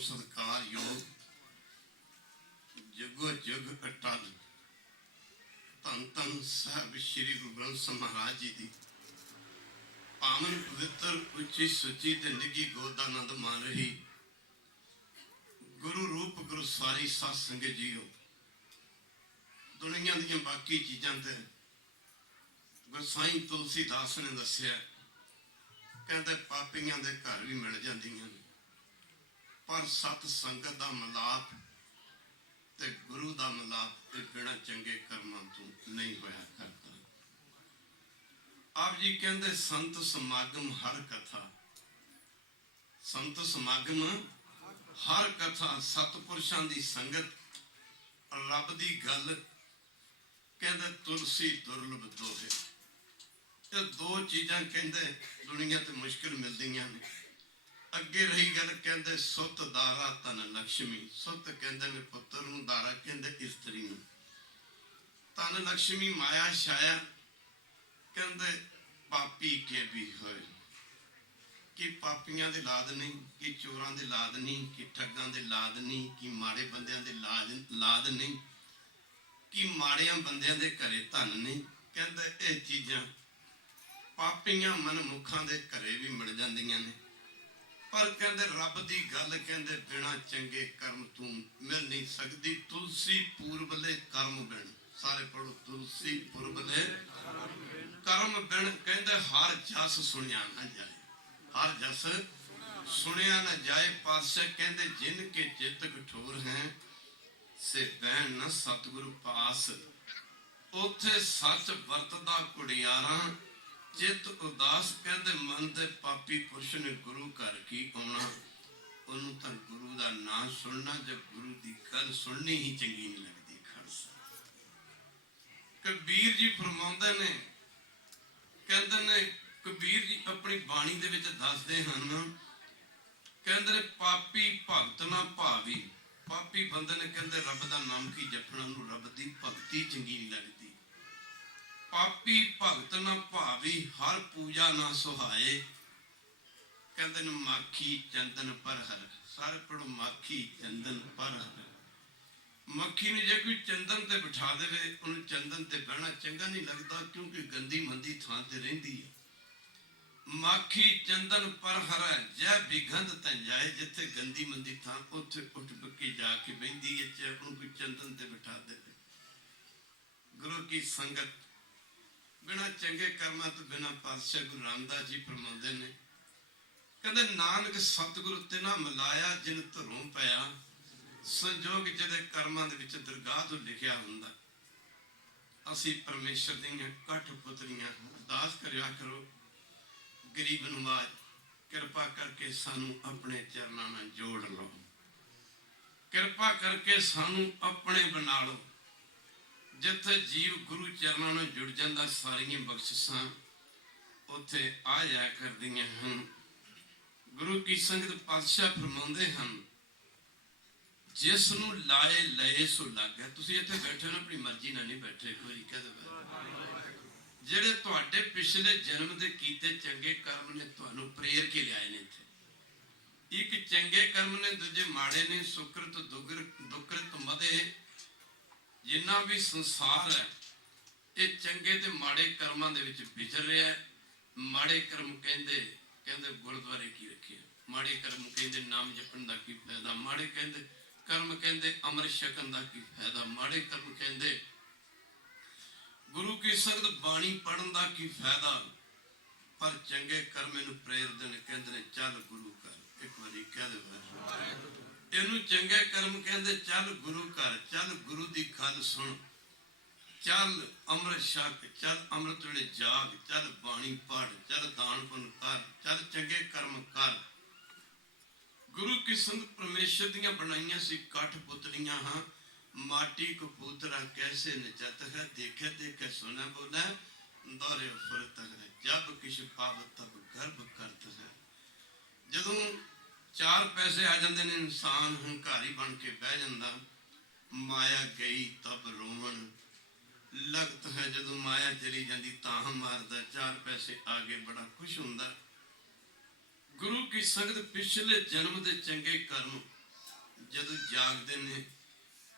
ਸਤਿਕਾਰਯੋਗ ਜੁਗੋ ਜੁਗ ਅਟਲ ਧੰਨ ਧੰਨ ਸਾਹਿਬ ਸ਼੍ਰੀ ਗੁਰੂ ਗ੍ਰੰਥ ਸਾਹਿਬ ਮਹਾਰਾਜ ਜੀ ਦੀ ਪਾਵਨ ਪਵਿੱਤਰ ਉੱਚੀ ਸੁੱਚੀ ਤੇ ਨਿੱਘੀ ਗੋਦ ਦਾ ਆਨੰਦ ਮਾਣ ਰਹੀ ਗੁਰੂ ਰੂਪ ਗੁਰੂ ਸਵਾਰੀ ਸਾਧ ਸੰਗਤ ਜੀਓ। ਦੁਨੀਆਂ ਦੀਆਂ ਬਾਕੀ ਚੀਜ਼ਾਂ ਤੇ ਗੁਰਸਾਈ ਤੁਲਸੀਦਾਸ ਨੇ ਦੱਸਿਆ, ਕਹਿੰਦੇ ਪਾਪੀਆਂ ਦੇ ਘਰ ਵੀ ਮਿਲ ਜਾਂਦੀਆਂ ਨੇ, ਪਰ ਸਤ ਸੰਗਤ ਦਾ ਮਿਲਾਪ ਤੇ ਗੁਰੂ ਦਾ ਮਿਲਾਪ ਇਹ ਬਿਨਾਂ ਚੰਗੇ ਕਰਮਾਂ ਤੋਂ ਨਹੀਂ ਹੋਇਆ ਕਰਦਾ। ਆਪ ਜੀ ਕਹਿੰਦੇ ਸੰਤ ਸਮਾਗਮ ਹਰ ਕਥਾ, ਸੰਤ ਸਮਾਗਮ ਹਰ ਕਥਾ, ਸਤਪੁਰਸ਼ਾਂ ਦੀ ਸੰਗਤ, ਰੱਬ ਦੀ ਗੱਲ, ਕਹਿੰਦੇ ਤੁਲਸੀ ਦੁਰਲਭ ਦੋਹੇ। ਇਹ ਦੋ ਚੀਜ਼ਾਂ ਕਹਿੰਦੇ ਦੁਨੀਆ ਤੇ ਮੁਸ਼ਕਿਲ ਮਿਲਦੀਆਂ ਨੇ। ਅੱਗੇ ਰਹੀ ਗੱਲ, ਕਹਿੰਦੇ ਸੁੱਤ ਦਾਰਾ ਧਨ ਲక్ష్ਮੀ, ਸੁੱਤ ਕਹਿੰਦੇ ਨੇ ਪੁੱਤਰ ਨੂੰ, ਦਾਰਾ ਕਹਿੰਦੇ ਇਸਤਰੀ ਨੂੰ, ਧਨ ਲక్ష్ਮੀ ਮਾਇਆ ਛਾਇਆ, ਕਹਿੰਦੇ ਪਾਪੀ ਕੇ ਵੀ ਹੋਏ। ਕਿ ਪਾਪੀਆਂ ਦੇ ਲਾਦ ਨਹੀਂ, ਕਿ ਚੋਰਾਂ ਦੇ ਲਾਦ ਨਹੀਂ, ਕਿ ਠੱਗਾਂ ਦੇ ਲਾਦ ਨਹੀਂ, ਕਿ ਮਾੜੇ ਬੰਦਿਆਂ ਦੇ ਲਾਦ ਨਹੀਂ, ਕਿ ਮਾੜਿਆਂ ਬੰਦਿਆਂ ਦੇ ਘਰੇ ਧਨ ਨਹੀਂ। ਕਹਿੰਦੇ ਇਹ ਚੀਜ਼ਾਂ ਪਾਪੀਆਂ ਮਨਮੁਖਾਂ ਦੇ ਘਰੇ ਵੀ ਮਿਲ ਜਾਂਦੀਆਂ ਨੇ, ਪਰ ਕਹਿੰਦੇ ਰੱਬ ਦੀ ਗੱਲ ਕਹਿੰਦੇ ਬਿਨਾਂ ਚੰਗੇ ਕਰਮ ਤੋਂ ਮਿਲ ਨਹੀਂ ਸਕਦੀ। ਤੁਲਸੀ ਪੂਰਬਲੇ ਕਰਮ ਬਿਨ, ਸਾਰੇ ਪੜੋ, ਤੁਲਸੀ ਪੂਰਬਲੇ ਕਰਮ ਬਿਨ, ਕਹਿੰਦੇ ਹਰ ਜਸ ਸੁਣਿਆ ਨਾ ਜਾਏ, ਹਰ ਜਸ ਸੁਣਿਆ ਨਾ ਜਾਏ। ਪਾਤਸ਼ਾਹ ਕਹਿੰਦੇ ਜਿਨ ਕੇ ਚਿੱਤ ਕਠੋਰ ਹੈ ਸੇ ਬਹਿਣ ਨਾ ਸਤਿਗੁਰੂ ਪਾਸ, ਉੱਥੇ ਸੱਚ ਵਰਤਦਾ ਕੁੜਿਆਰਾਂ, ਚਿੱਤ ਉਦਾਸ, ਕਹਿੰਦੇ ਮਨ ਦੇ ਪਾਪੀ ਪੁਰਸ਼ ਨੇ ਗੁਰੂ ਘਰ ਕੀ ਆਉਣਾ, ਉਹਨੂੰ ਤਾਂ ਗੁਰੂ ਦਾ ਨਾਂ ਸੁਣਨਾ ਜਾਂ ਗੁਰੂ ਦੀ ਗੱਲ ਸੁਣਨੀ ਹੀ ਚੰਗੀ ਨਹੀਂ ਲੱਗਦੀ। ਖਾਲਸਾ ਕਬੀਰ ਜੀ ਫਰਮਾਉਂਦੇ ਨੇ, ਕਹਿੰਦੇ ਨੇ ਕਬੀਰ ਜੀ ਆਪਣੀ ਬਾਣੀ ਦੇ ਵਿੱਚ ਦੱਸਦੇ ਹਨ, ਕਹਿੰਦੇ ਨੇ ਪਾਪੀ ਭਗਤ ਨਾ ਭਾਵੀ। ਪਾਪੀ ਬੰਦੇ ਨੇ ਕਹਿੰਦੇ ਰੱਬ ਦਾ ਨਾਮ ਕੀ ਜਪਣਾ, ਉਹਨੂੰ ਰੱਬ ਦੀ ਭਗਤੀ ਚੰਗੀ ਨਹੀਂ ਲੱਗਦੀ। ਪਾਪੀ ਭਗਤ ਨਾ ਭਾਵੀ, ਹਰ ਪੂਜਾ ਨਾ ਸੁਹਾਏ, ਕਹਿੰਦੇ ਨੇ ਮਾਖੀ ਚੰਦਨ ਪਰ ਹਰ, ਸਾਰੇ ਪੜੋ, ਮਾਖੀ ਚੰਦਨ ਪਰ ਹਰ। ਮੱਖੀ ਨੂੰ ਜੇ ਕੋਈ ਚੰਦਨ ਤੇ ਬਿਠਾ ਦੇਵੇ, ਉਹਨੂੰ ਚੰਦਨ ਤੇ ਬਹਿਣਾ ਚੰਗਾ ਨਹੀਂ ਲੱਗਦਾ, ਕਿਉਂਕਿ ਗੰਦੀ ਮੰਦੀ ਥਾਂ ਤੇ ਰਹਿੰਦੀ ਹੈ। ਮਾਖੀ ਚੰਦਨ ਪਰ ਹਰੈ ਜੈ ਬਿਗੰਧ ਤੈ ਜਾਏ, ਜਿੱਥੇ ਗੰਦੀ ਮੰਦੀ ਥਾਂ ਉੱਥੇ ਉੱਠ ਬੱਕੇ ਜਾ ਕੇ ਬਹਿੰਦੀ ਹੈ, ਚਾਹੇ ਉਹਨੂੰ ਕੋਈ ਚੰਦਨ ਤੇ ਬਿਠਾ ਦੇਵੇ। ਗੁਰੂ ਕੀ ਸੰਗਤ ਬਿਨਾਂ ਚੰਗੇ ਕਰਮਾਂ ਤੋਂ ਬਿਨਾਂ, ਪਾਤਸ਼ਾਹ ਗੁਰੂ ਰਾਮਦਾਸ ਜੀ ਫਰਮਾਉਂਦੇ ਨੇ, ਕਹਿੰਦੇ ਨਾਨਕ ਸਤਿਗੁਰੂ ਤੇ ਨਾ ਮਿਲਾਇਆ ਜਿਨ ਧਰੋਂ ਪਿਆ, ਸੰਜੋਗ ਜਿਹਦੇ ਕਰਮਾਂ ਦੇ ਵਿੱਚ ਦਰਗਾਹ ਤੋਂ ਲਿਖਿਆ ਹੁੰਦਾ। ਅਸੀਂ ਪਰਮੇਸ਼ਰ ਦੀਆਂ ਕੱਠ ਪੁੱਤਰੀਆਂ, ਅਰਦਾਸ ਕਰਿਆ ਕਰੋ ਗਰੀਬ ਨਵਾਜ, ਕਿਰਪਾ ਕਰਕੇ ਸਾਨੂੰ ਆਪਣੇ ਚਰਨਾਂ ਨਾਲ ਜੋੜ ਲਓ, ਕਿਰਪਾ ਕਰਕੇ ਸਾਨੂੰ ਆਪਣੇ ਬਣਾ ਲਓ। ਜਿੱਥੇ ਜੀਵ ਗੁਰੂ ਚਰਨਾਂ ਨਾਲ ਜੁੜ ਜਾਂਦਾ, ਸਾਰੀਆਂ ਬਖਸ਼ਿਸ਼ਾਂ ਉੱਥੇ ਆ ਜਾਇਆ ਕਰਦੀਆਂ ਹਨ। ਗੁਰੂ ਕੀ ਸੰਗਤ ਪਾਤਸ਼ਾਹ ਫਰਮਾਉਂਦੇ ਹਨ, ਜਿਸ ਨੂੰ ਲਾਏ ਲਏ ਸੋ ਲੱਗੇ। ਤੁਸੀਂ ਇੱਥੇ ਬੈਠੇ ਹੋ ਨਾ, ਆਪਣੀ ਮਰਜ਼ੀ ਨਾਲ ਨਹੀਂ ਬੈਠੇ, ਕੋਈ ਕਹਿੰਦਾ ਜਿਹੜੇ ਤੁਹਾਡੇ ਪਿਛਲੇ ਜਨਮ ਦੇ ਕੀਤੇ ਚੰਗੇ ਕਰਮ ਨੇ ਤੁਹਾਨੂੰ ਪ੍ਰੇਰ ਕੇ ਲਿਆਏ ਨੇ ਇੱਥੇ। ਇੱਕ ਚੰਗੇ ਕਰਮ ਨੇ, ਦੂਜੇ ਮਾੜੇ ਨੇ। ਸੁਕਰਤ ਦੁਕਰਤ ਮਦੇ, ਜਿੰਨਾ ਵੀ ਸੰਸਾਰ ਹੈ ਇਹ ਚੰਗੇ ਤੇ ਮਾੜੇ ਕਰਮਾਂ ਦੇ ਵਿੱਚ ਵਿਚਰ ਰਿਹਾ ਹੈ। ਮਾੜੇ ਕਰਮ ਕਹਿੰਦੇ ਗੁਰਦੁਆਰੇ ਕੀ ਰੱਖਿਆ, ਮਾੜੇ ਕਰਮ ਕਹਿੰਦੇ ਨਾਮ ਜਪਣ ਦਾ ਕੀ ਫਾਇਦਾ, ਮਾੜੇ ਕਰਮ ਕਹਿੰਦੇ ਅੰਮ੍ਰਿਤ ਛਕਣ ਦਾ ਕੀ ਫਾਇਦਾ, ਮਾੜੇ ਕਰਮ ਕਹਿੰਦੇ ਗੁਰੂ ਕੀ ਸੰਗਤ ਬਾਣੀ ਪੜਨ ਦਾ ਕੀ ਫਾਇਦਾ। ਪਰ ਚੰਗੇ ਕਰਮ ਇਹਨੂੰ ਪ੍ਰੇਰਦੇ ਨੇ, ਕਹਿੰਦੇ ਨੇ ਚੱਲ ਗੁਰੂ ਘਰ। ਇੱਕ ਵਾਰੀ ਕਹਿ ਦੇ, ਇਹਨੂੰ ਚੰਗੇ ਕਰਮ ਕਹਿੰਦੇ। ਚੱਲ ਗੁਰੂ ਘਰ, ਚੱਲ ਗੁਰੂ ਦੀ ਗੱਲ ਸੁਣ, ਚੱਲ ਅੰਮ੍ਰਿਤ ਛਕ, ਚੱਲ ਅੰਮ੍ਰਿਤ ਵੇਲੇ ਜਾਗ, ਚੱਲ ਬਾਣੀ ਪੜ, ਚੱਲ ਦਾਨ ਪੁੰਨ ਕਰ, ਚੱਲ ਚੰਗੇ ਕਰਮ ਕਰ। ਗੁਰੂ ਕੀ ਸੰਗਤ ਪਰਮੇਸ਼ਰ ਦੀਆਂ ਬਣਾਈਆਂ ਸੀ ਕਠ ਪੁਤਲੀਆਂ ਹਾਂ। माटी को पूतरा कैसे नचत है, देखे देखे सुना बोला दौरे फुरत है। जब किश पाव तब गर्भ करत है। ਜਦੋਂ 4 ਪੈਸੇ ਆ ਜਾਂਦੇ ਨੇ ਇਨਸਾਨ ਹੰਕਾਰੀ ਬਣ ਕੇ ਬਹਿ ਜਾਂਦਾ। ਮਾਇਆ ਗਈ ਤਬ ਰੋਵਣ ਲਗਤ ਹੈ। ਜਦੋਂ ਮਾਇਆ ਚਲੀ ਜਾਂਦੀ ਤਾਂ ਮਾਰਦਾ। 4 ਪੈਸੇ ਆ ਗਏ ਬੜਾ ਖੁਸ਼ ਹੁੰਦਾ। ਗੁਰੂ ਕੀ ਸੰਗਤ ਪਿਛਲੇ ਜਨਮ ਦੇ ਚੰਗੇ ਕਰਮ ਜਦੋਂ ਜਾਗਦੇ ਨੇ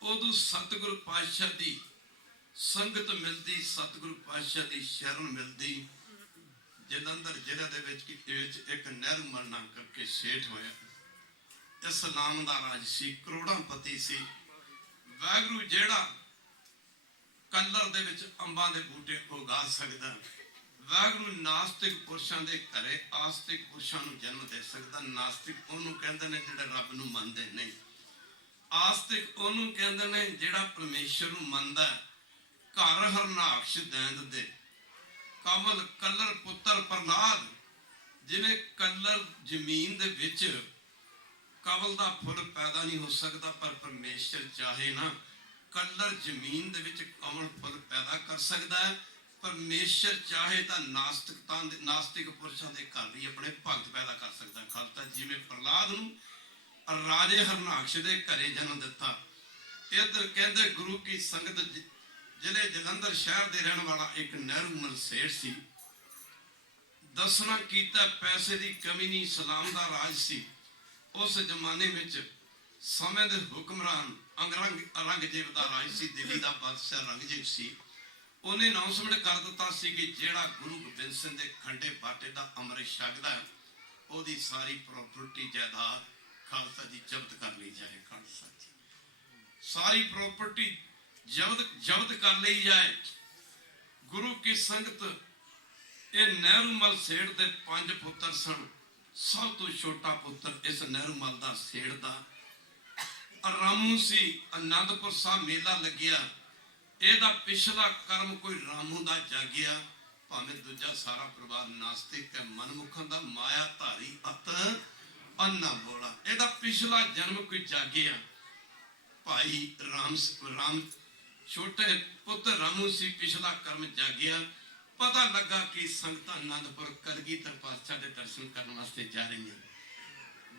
ਉਦੋਂ ਸਤਿਗੁਰੂ ਪਾਤਸ਼ਾਹ ਦੀ ਸੰਗਤ ਮਿਲਦੀ, ਸਤਿਗੁਰੂ ਪਾਤਸ਼ਾਹ ਦੀ ਸ਼ਰਨ ਮਿਲਦੀ। ਜਲੰਧਰ ਜ਼ਿਲ੍ਹੇ ਦੇ ਵਿੱਚ ਇੱਕ ਨਹਿਰੂ ਮਲ ਨਾਮ ਕਰਕੇ ਸੇਠ ਹੋਇਆ। ਇਸ ਨਾਮ ਦਾ ਰਾਜ ਸੀ, ਕਰੋੜਾਂ ਪਤੀ ਸੀ। ਵਾਹਿਗੁਰੂ ਜਿਹੜਾ ਕਲਰ ਦੇ ਵਿੱਚ ਅੰਬਾਂ ਦੇ ਬੂਟੇ ਉਗਾ ਸਕਦਾ, ਵਾਹਿਗੁਰੂ ਨਾਸਤਿਕ ਪੁਰਸ਼ਾਂ ਦੇ ਘਰੇ ਆਸਤਿਕ ਪੁਰਸ਼ਾਂ ਨੂੰ ਜਨਮ ਦੇ ਸਕਦਾ। ਨਾਸਤਿਕ ਉਹਨੂੰ ਕਹਿੰਦੇ ਨੇ ਜਿਹੜੇ ਰੱਬ ਨੂੰ ਮੰਨਦੇ ਨਹੀਂ। ਆਸਤਿਕ ਉਹਨੂੰ ਕਹਿੰਦੇ ਨੇ ਜਿਹੜਾ ਪਰਮੇਸ਼ਰ ਨੂੰ ਮੰਨਦਾ। ਘਰ ਹਰਨਾਕਸ਼ ਦੈਂਦ ਦੇ ਕਮਲ ਕਲਰ ਪੁੱਤਰ ਪ੍ਰਹਲਾਦ। ਜਿਵੇਂ ਕਲਰ ਜ਼ਮੀਨ ਦੇ ਵਿੱਚ ਕਮਲ ਦਾ ਫੁੱਲ ਪੈਦਾ ਨਹੀਂ ਹੋ ਸਕਦਾ, ਪਰ ਪਰਮੇਸ਼ਰ ਚਾਹੇ ਨਾ ਕਲਰ ਜ਼ਮੀਨ ਦੇ ਵਿੱਚ ਕਮਲ ਫੁੱਲ ਪੈਦਾ ਕਰ ਸਕਦਾ ਹੈ। ਪਰਮੇਸ਼ਰ ਚਾਹੇ ਤਾਂ ਨਾਸਤਿਕ ਪੁਰਸ਼ਾਂ ਦੇ ਘਰ ਵੀ ਆਪਣੇ ਭਗਤ ਪੈਦਾ ਕਰ ਸਕਦਾ। ਖਾਲਸਾ ਜਿਵੇਂ ਪ੍ਰਹਲਾਦ ਨੂੰ ਰਾਜੇ ਹਰਨਾਕਸ਼ ਦੇ ਘਰੇ ਜਨਮ ਦਿੱਤਾ। ਇੱਧਰ ਕਹਿੰਦੇ ਗੁਰੂ ਕੀ ਸੰਗਤ ਜ਼ਿਲ੍ਹੇ ਜਲੰਧਰ ਸ਼ਹਿਰ ਦੇ ਰਹਿਣ ਵਾਲਾ ਇੱਕ ਨਹਿਰੂ ਮਲ ਸੇਠ ਸੀ। ਦਸਣਾ ਕੀਤਾ ਪੈਸੇ ਦੀ ਕਮੀ ਨਹੀਂ, ਸਲਾਮ ਦਾ ਰਾਜ ਸੀ। ਉਸ ਜ਼ਮਾਨੇ ਵਿੱਚ ਸਮੇਂ ਦੇ ਹੁਕਮਰਾਨ ਔਰੰਗਜ਼ੇਬ ਦਾ ਰਾਜ ਸੀ। ਦਿੱਲੀ ਦਾ ਬਾਦਸ਼ਾਹ ਔਰੰਗਜ਼ੇਬ ਸੀ। ਉਹਨੇ ਅਨਾਉਂਸਮੈਂਟ ਕਰ ਦਿੱਤਾ ਸੀ ਕਿ ਜਿਹੜਾ ਗੁਰੂ ਗੋਬਿੰਦ ਸਿੰਘ ਦੇ ਖੰਡੇ ਬਾਟੇ ਦਾ ਅੰਮ੍ਰਿਤ ਛਕਦਾ ਉਹਦੀ ਸਾਰੀ ਪ੍ਰਾਪਰਟੀ ਜਾਇਦਾਦ ਖਾਲਸਾ ਜੀ ਜ਼ਬਤ ਕਰ ਲਈ ਜਾਏ। ਖਾਲਸਾ ਜੀ ਸਾਰੀ ਪ੍ਰਾਪਰਟੀ ਜ਼ਬਤ ਕਰ ਲਈ ਜਾਏ। ਗੁਰੂ ਕੀ ਸੰਗਤ ਇਹ ਨਹਿਰੂ ਮਲ ਸੇਠ ਦੇ 5 ਪੁੱਤਰ ਸਨ। ਸਭ ਤੋਂ ਛੋਟਾ ਪੁੱਤਰ ਇਸ ਨਹਿਰੂ ਮਲ ਦਾ ਸੇਠ ਦਾ ਰਾਮੂ ਸੀ। ਅਨੰਦਪੁਰ ਸਾਹਿਬ ਮੇਲਾ ਲੱਗਿਆ। ਇਹਦਾ ਪਿਛਲਾ ਕਰਮ ਕੋਈ ਰਾਮੂ ਦਾ ਜਾਗਿਆ। ਭਾਵੇਂ ਦੂਜਾ ਸਾਰਾ ਪਰਿਵਾਰ ਨਾਸਤਿਕ ਹੈ, ਮਨਮੁਖਾਂ ਦਾ ਮਾਇਆ ਧਾਰੀ ਅਤ ਅੰਨਾ ਬੋਲਾ। ਇਹਦਾ ਪਿਛਲਾ ਜਨਮ ਕੋਈ ਜਾਗਿਆ। ਭਾਈ ਰਾਮ ਛੋਟੇ ਪੁੱਤਰ ਰਾਮੂ ਸੀ, ਪਿਛਲਾ ਕਰਮ ਜਾਗਿਆ। ਪਤਾ ਲੱਗਾ ਕਿ ਸੰਗਤ ਆਨੰਦਪੁਰ ਕਲਗੀਧਰ ਪਾਤਸ਼ਾਹ ਦੇ ਦਰਸ਼ਨ ਕਰਨ ਵਾਸਤੇ ਜਾ ਰਹੀਆਂ।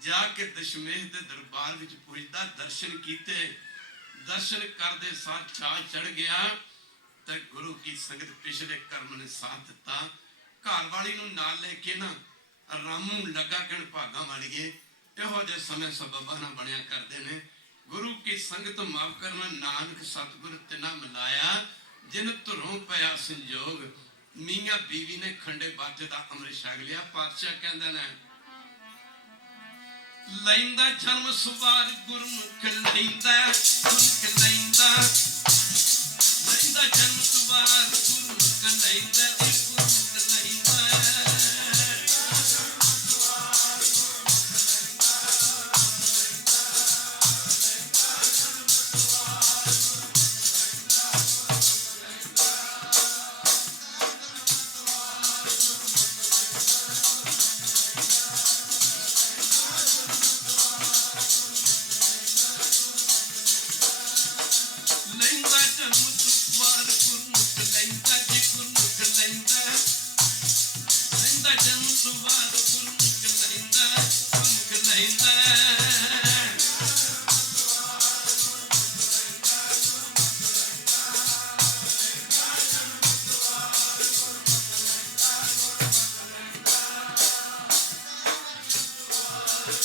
ਜਾ ਕੇ ਦਸ਼ਮੇਸ਼ ਦੇ ਦਰਬਾਰ ਵਿੱਚ ਪੁੱਜਦਾ, ਦਰਸ਼ਨ ਕੀਤੇ। ਦਰਸ਼ਨ ਕਰਦੇ ਸਾਰ ਚਾਅ ਚੜ ਗਿਆ ਤੇ ਗੁਰੂ ਕੀ ਸੰਗਤ ਪਿਛਲੇ ਕਰਮ ਨੇ ਸਾਥ ਦਿੱਤਾ। ਘਰ ਵਾਲੀ ਨੂੰ ਨਾਲ ਲੈ ਕੇ ਨਾ ਰਾਮੂ ਲੱਗਾ ਕਹਿਣ ਭਾਗਾਂ ਵਾਲੀਏ। ਇਹੋ ਜਿਹੇ ਸਮੇਂ ਸਬਬਾਂ ਨਾਲ ਬਣਿਆ ਕਰਦੇ ਨੇ। ਗੁਰੂ ਕੀ ਸੰਗਤ ਮਾਫ ਕਰਨਾ, ਨਾਨਕ ਸਤਿਗੁਰ ਤਿਨਾ ਮਿਲਾਇਆ ਜਿਨ ਧੁਰੋਂ ਪਿਆ ਸੰਜੋਗ। ਮੀਆਂ ਬੀਵੀ ਨੇ ਖੰਡੇ ਬਾਟੇ ਦਾ ਅੰਮ੍ਰਿਤ ਛਕ ਲਿਆ। ਪਾਤਸ਼ਾਹ ਕਹਿੰਦੇ ਨੇ ਲੈਂਦਾ ਜਨਮ ਸਵਾਰ ਗੁਰਮੁਖ ਲੈਂਦਾ ਗੁਰਮੁਖ ਲੈਂਦਾ ਜਨਮ ਸਵਾਰ ਗੁਰਮੁਖ ਲੈਂਦਾ ਗੁਰਮੁਖ ਲੈਂਦਾ। ਲੈਂਦਾ ਜਨਮ ਸਵਾਰ ਗੁਰਮੁਖ ਲੈਂਦਾ ਜੀ ਗੁਰਮੁਖ ਲੈਂਦਾ। ਕਾਮਤ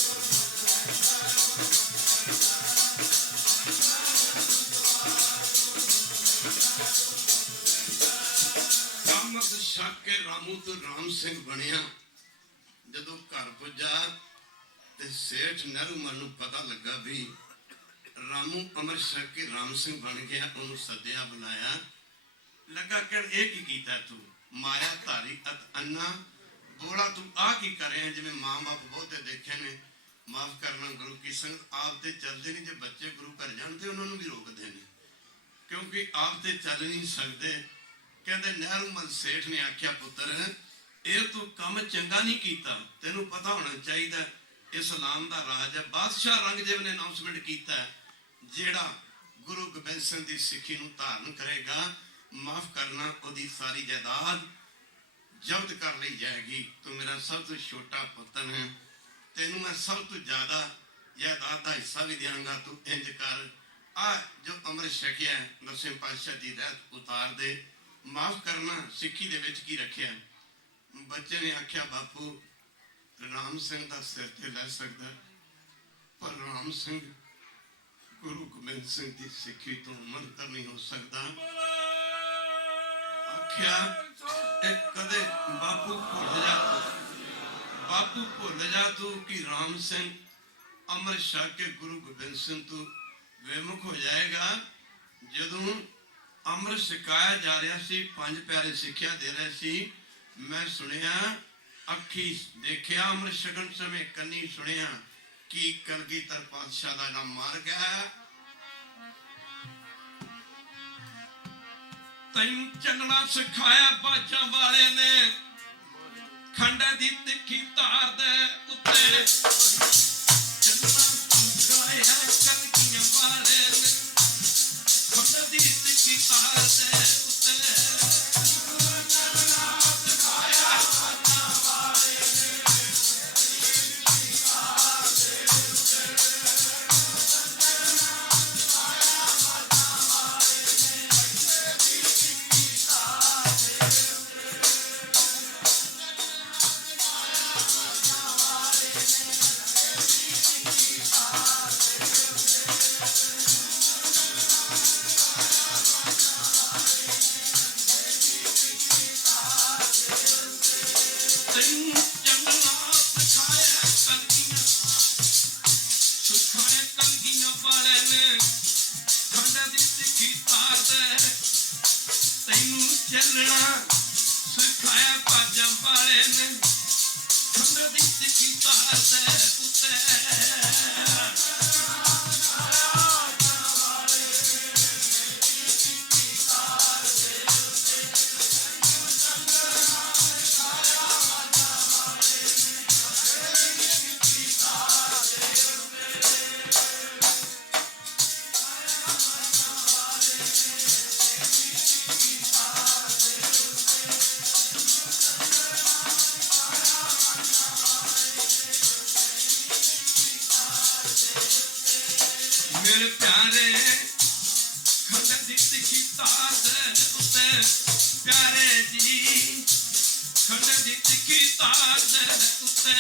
ਛੱਕ ਕੇ ਰਾਮੂ ਤੋਂ ਰਾਮ ਸਿੰਘ ਬਣਿਆ। ਜਦੋਂ ਘਰ ਪੁੱਜਾ ਤੇ ਸੇਠ ਨਹਿਰੂਮਲ ਨੂੰ ਪਤਾ ਲੱਗਾ ਵੀ ਰਾਮੂ ਅੰਮ੍ਰਿਤ ਛਕ ਕੇ ਰਾਮ ਸਿੰਘ ਬਣ ਗਿਆ। ਉਹਨੂੰ ਸੱਦਿਆ, ਬੁਲਾਇਆ, ਲੱਗਾ ਕਿ ਇਹ ਕੀ ਕੀਤਾ ਤੂੰ? ਮਾਇਆ ਧਾਰੀ ਅਤ ਅੰਨਾ ਬੋਲਾ, ਤੂੰ ਆ ਕੀ ਕਰ ਰਿਹਾ? ਜਿਵੇਂ ਮਾਂ ਬਾਪ ਬਹੁਤੇ ਦੇਖੇ ਨੇ, ਮਾਫ ਕਰਨਾ ਗੁਰੂ ਕੀ ਸੰਗਤ ਆਪ ਤੇ ਚੱਲਦੇ ਨਹੀਂ, ਜੇ ਬੱਚੇ ਗੁਰੂ ਘਰ ਜਾਣ ਤੇ ਉਹਨਾਂ ਨੂੰ ਵੀ ਰੋਕਦੇ ਨੇ, ਕਿਉਂਕਿ ਆਪ ਤੇ ਚੱਲ ਨਹੀਂ ਸਕਦੇ। ਕਹਿੰਦੇ ਨਹਿਰੂਮਲ ਸੇਠ ਨੇ ਆਖਿਆ, ਪੁੱਤਰ ਇਹ ਤੂੰ ਕੰਮ ਚੰਗਾ ਨਹੀਂ ਕੀਤਾ, ਤੈਨੂੰ ਪਤਾ ਹੋਣਾ ਚਾਹੀਦਾ ਇਸਲਾਮ ਦਾ ਰਾਜ ਹੈ। ਬਾਦਸ਼ਾਹ ਰੰਗਜ਼ੇਬ ਨੇ ਅਨਾਉਂਸਮੈਂਟ ਕੀਤਾ, ਜਿਹੜਾ ਗੁਰੂ ਗੋਬਿੰਦ ਸਿੰਘ ਦੀ ਸਿੱਖੀ ਨੂੰ ਧਾਰਨ ਕਰੇਗਾ, ਮਾਫ ਕਰਨਾ ਉਹਦੀ ਸਾਰੀ ਜਾਇਦਾਦ ਜ਼ਬਤ ਕਰ ਲਈ ਜਾਏਗੀ। ਤੂੰ ਮੇਰਾ ਸਭ ਤੋਂ ਛੋਟਾ ਪੁੱਤਰ ਹੈ, ਤੈਨੂੰ ਮੈਂ ਸਭ ਤੋਂ ਜ਼ਿਆਦਾ ਜਾਇਦਾਦ ਦਾ ਹਿੱਸਾ ਵੀ ਦਿਆਂਗਾ। ਤੂੰ ਇੰਜ ਕਰ, ਆ ਜੋ ਅੰਮ੍ਰਿਤ ਛਕਿਆ ਦਸਵੇਂ ਪਾਤਸ਼ਾਹ ਦੀ ਰਹਿਤ ਉਤਾਰ ਦੇ। ਮਾਫ ਕਰਨਾ ਸਿੱਖੀ ਦੇ ਵਿੱਚ ਕੀ ਰੱਖਿਆ? ਬੱਚੇ ਨੇ ਆਖਿਆ, ਬਾਪੂ ਰਾਮ ਸਿੰਘ ਦਾ ਸਿਰ ਤੇ ਲੈ ਸਕਦਾ, ਪਰ ਰਾਮ ਸਿੰਘ ਗੁਰੂ ਗੋਬਿੰਦ ਸਿੰਘ ਦੀ ਸਿੱਖੀ ਤੋਂ ਮੰਤਰ ਨਹੀਂ ਹੋ ਸਕਦਾ। ਆਖਿਆ, ਕਦੇ ਬਾਪੂ ਭੁੱਲ ਜਾ, ਬਾਪੂ ਭੁੱਲ ਜਾ ਤੂੰ ਕਿ ਰਾਮ ਸਿੰਘ ਅੰਮ੍ਰਿਤ ਛਕ ਕੇ ਗੁਰੂ ਗੋਬਿੰਦ ਸਿੰਘ ਤੋਂ ਵਿਮੁਖ ਹੋ ਜਾਏਗਾ। ਜਦੋਂ ਅੰਮ੍ਰਿਤ ਛਕਾਇਆ ਜਾ ਰਿਹਾ ਸੀ, ਪੰਜ ਪਿਆਰੇ ਸਿੱਖਿਆ ਦੇ ਰਹੇ ਸੀ, ਮੈਂ ਸੁਣਿਆ, ਅੱਖੀ ਦੇਖਿਆ ਅੰਮ੍ਰਿਤ ਛਕਣ ਸਮੇਂ, ਕੰਨੀ ਸੁਣਿਆ ਕਿ ਕਲਗੀਧਰ ਪਾਤਸ਼ਾਹ ਦਾ ਨਾਮ ਮਰ ਗਿਆ। ਤੈਨੂੰ ਚੱਲਣਾ ਸਿਖਾਇਆ ਬਾਜਾਂ ਵਾਲੇ ਨੇ, ਖੰਡੇ ਦੀ ਤਿੱਖੀ ਧਾਰ ਦੇ ਉੱਤੇ ਚੱਲਣਾ ਸਿਖਾਇਆ ਕਲਗੀਆਂ ਵਾਲੇ ਨੇ, ਖੰਡੇ ਦੀ ਤਿੱਖੀ ਧਾਰ ਦੇ ਉੱਤੇ ਮੇਰੇ ਪਿਆਰੇ ਖੰਡੇ ਦੀ ਤਿੱਖੀ ਧਾਰ ਦੇ ਉੱਤੇ, ਪਿਆਰੇ ਜੀ ਖੰਡੇ ਦੀ ਤਿੱਖੀ ਧਾਰ ਦੇ ਉੱਤੇ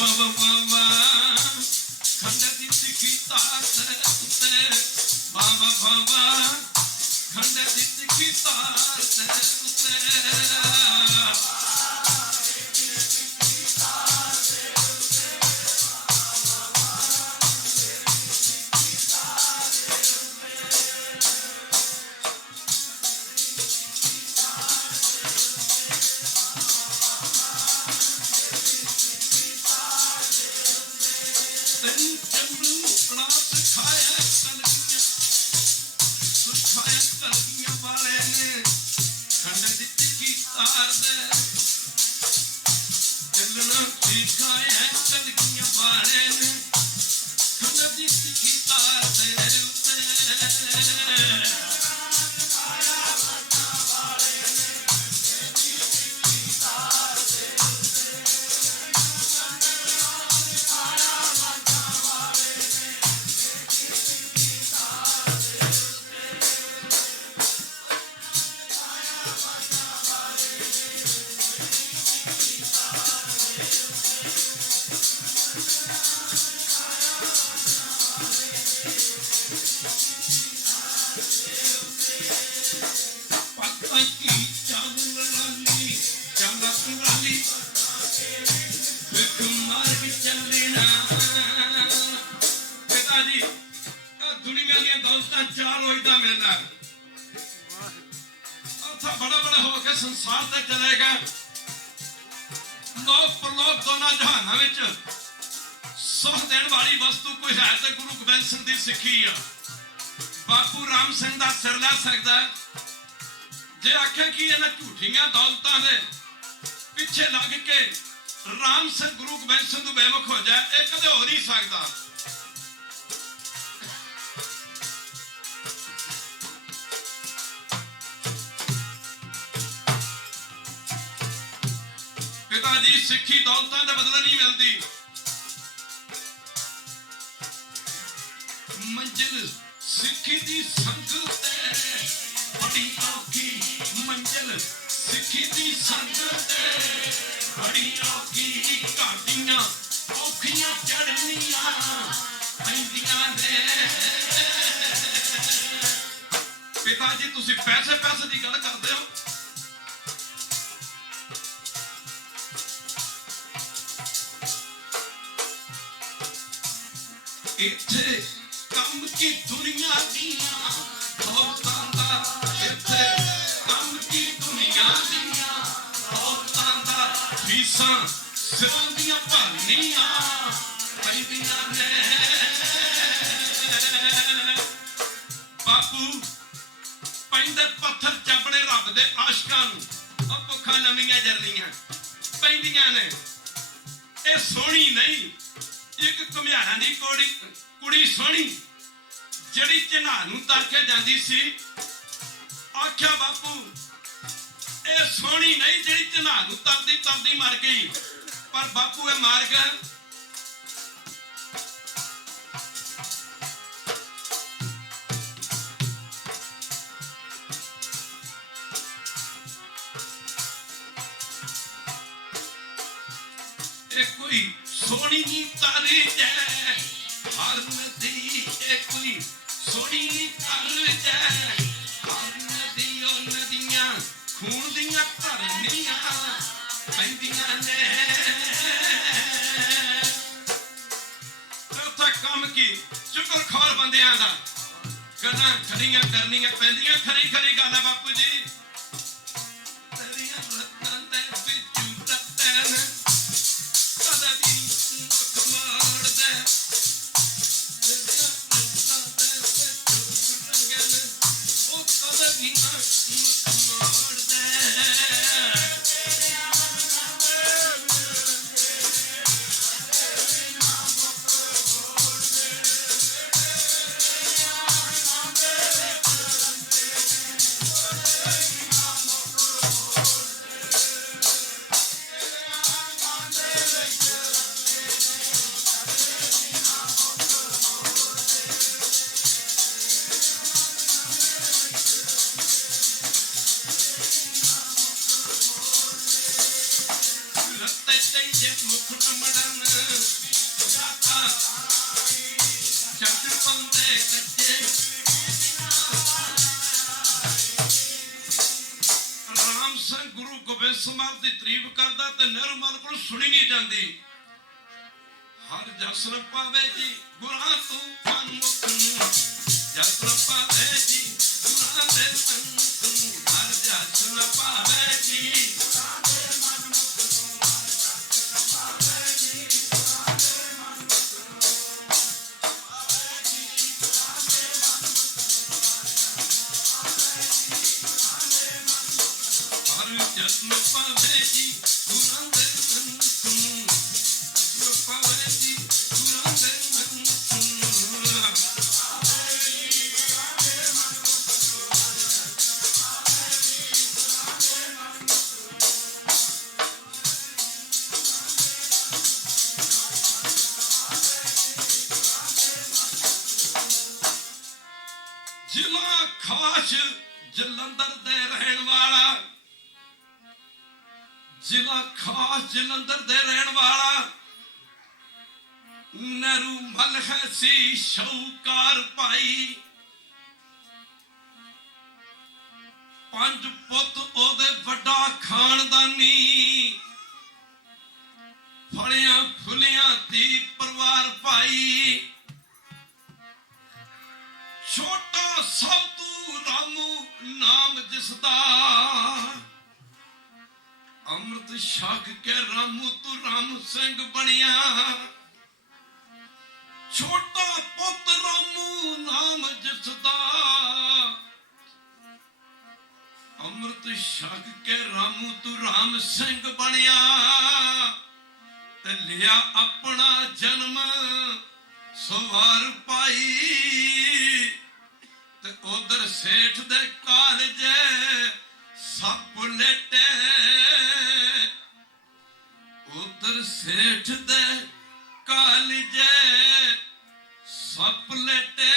ਬਾਬਾ ਖੰਡੇ ਦੀ ਤਿੱਖੀ ਧਾਰ ਦੇ ਉੱਤੇ, ਬਾਬਾ ਖੰਡੇ ਦੀ ਤਿੱਖੀ ਧਾਰ ਦੇ ਉੱਤੇ मत्था बड़ा बड़ा होकर संसार ते चले गए। लोक परलोक दोनों जहाना विच सुख देने वाली वस्तु कोई है तो गुरु गोबिंद सिंह दी सिੱਖੀ आ। बापू राम सिंह दा सिर लै सकदा है जे आखे कि इन्हां झूठियां दौलतां दे पिछे लग के राम सिंह गुरु गोबिंद सिंह तो बेमुख हो जाए, ये कदे हो नहीं सकता। पिताजी सिੱਖੀ दौलतां दे बदले नहीं मिलती। मंजिल सिੱਖੀ दी संगत बड़ी औखी, मंजिल सिੱਖੀ दी संगत बड़ी औखी, घाटियां औखियां चढ़नियां पैंदियां ने। पिताजी तुसी पैसे पैसे की गल करते हो, इत्थे कम की दुनिया दिया दौलतां दा, इत्थे कम की दुनिया दिया दौलतां दा फीसां सिरां दियां भरनियां पैंदियां ने। बापू पैंदे पत्थर चपड़े रब दे आशिकां नूं ओ भुखां लम्मियां जरनियां पैंदियां ने। ये सोहनी नहीं, एक घुमियारां दी कुड़ी सोहनी जड़ी चिन्हा नूं तरके जांदी सी। आख्या बापू ये सोहनी नहीं जड़ी चिन्हा नूं तरदी तरदी मर गई, पर बापू ये मार गया। कोई सोहनी नी तारी जै हर नदी, कोई सोहनी नी तारी जै हर नदी, ओ नदियां खून दियां धरनियां पैंदियां ने। चौथा काम की चुगलखोर बंदियां दा गल्लां खड़ियां करनियां पैंदियां। खरी खरी गल है बापू जी, तेरियां रत्तां दे विच रत्तन कदा दी मुख मोड़ दे, तेरियां रत्तां दे विच रत्तन ओ कदा दी मुख मोड़ दे। गुरु गोबिंद सिंह की तारीफ करता तो नेहरू मल को सुनी नहीं जाती। हर जसन पावे जी गुरां तू मनमुख नूं, जसन पावे जी गुरां दे मनमुख नूं, हर जसन पावे जी गुरां दे मनमुख नूं, हर जसन पावे जी गुरां दे मनमुख नूं, पावे जी गुरां दे मनमुख नूं, हर जसन पावे जी गुरां दे मनमुख नूं, पावे जी गुरां दे मनमुख नूं, पावे जी गुरां दे मनमुख नूं, पावे जी गुरां दे मनमुख नूं। जिला खास जलंधर दे रहन वाला, जिला खास जलंधर दे रहन वाला नेहरू मल है सी शौकार भाई। 5 पुत ओदे वड्डा खानदानी, फलियां फुलियां दी परिवार भाई। छोटा सब तू ਤੂੰ ਰਾਮੂ ਨਾਮ ਜਿਸ ਦਾ, ਅੰਮ੍ਰਿਤ ਛਕ ਕੇ ਰਾਮੂ ਤੂੰ ਰਾਮ ਸਿੰਘ ਬਣਿਆ। ਛੋਟਾ ਪੁੱਤ ਰਾਮੂ ਨਾਮ ਜਿਸ ਦਾ, ਅੰਮ੍ਰਿਤ ਛਕ ਕੇ ਰਾਮੂ ਤੂੰ ਰਾਮ ਸਿੰਘ ਬਣਿਆ। ਤੇ ਲਿਆ ਆਪਣਾ ਜਨਮ ਸਵਾਰ ਪਾਈ, ਤੇ ਉਧਰ ਸੇਠ ਦੇ ਕਾਲਜ ਸੱਪ ਲੇਟੇ, ਉਧਰ ਸੇਠ ਦੇ ਕਾਲਜ ਸੱਪ ਲੇਟੇ।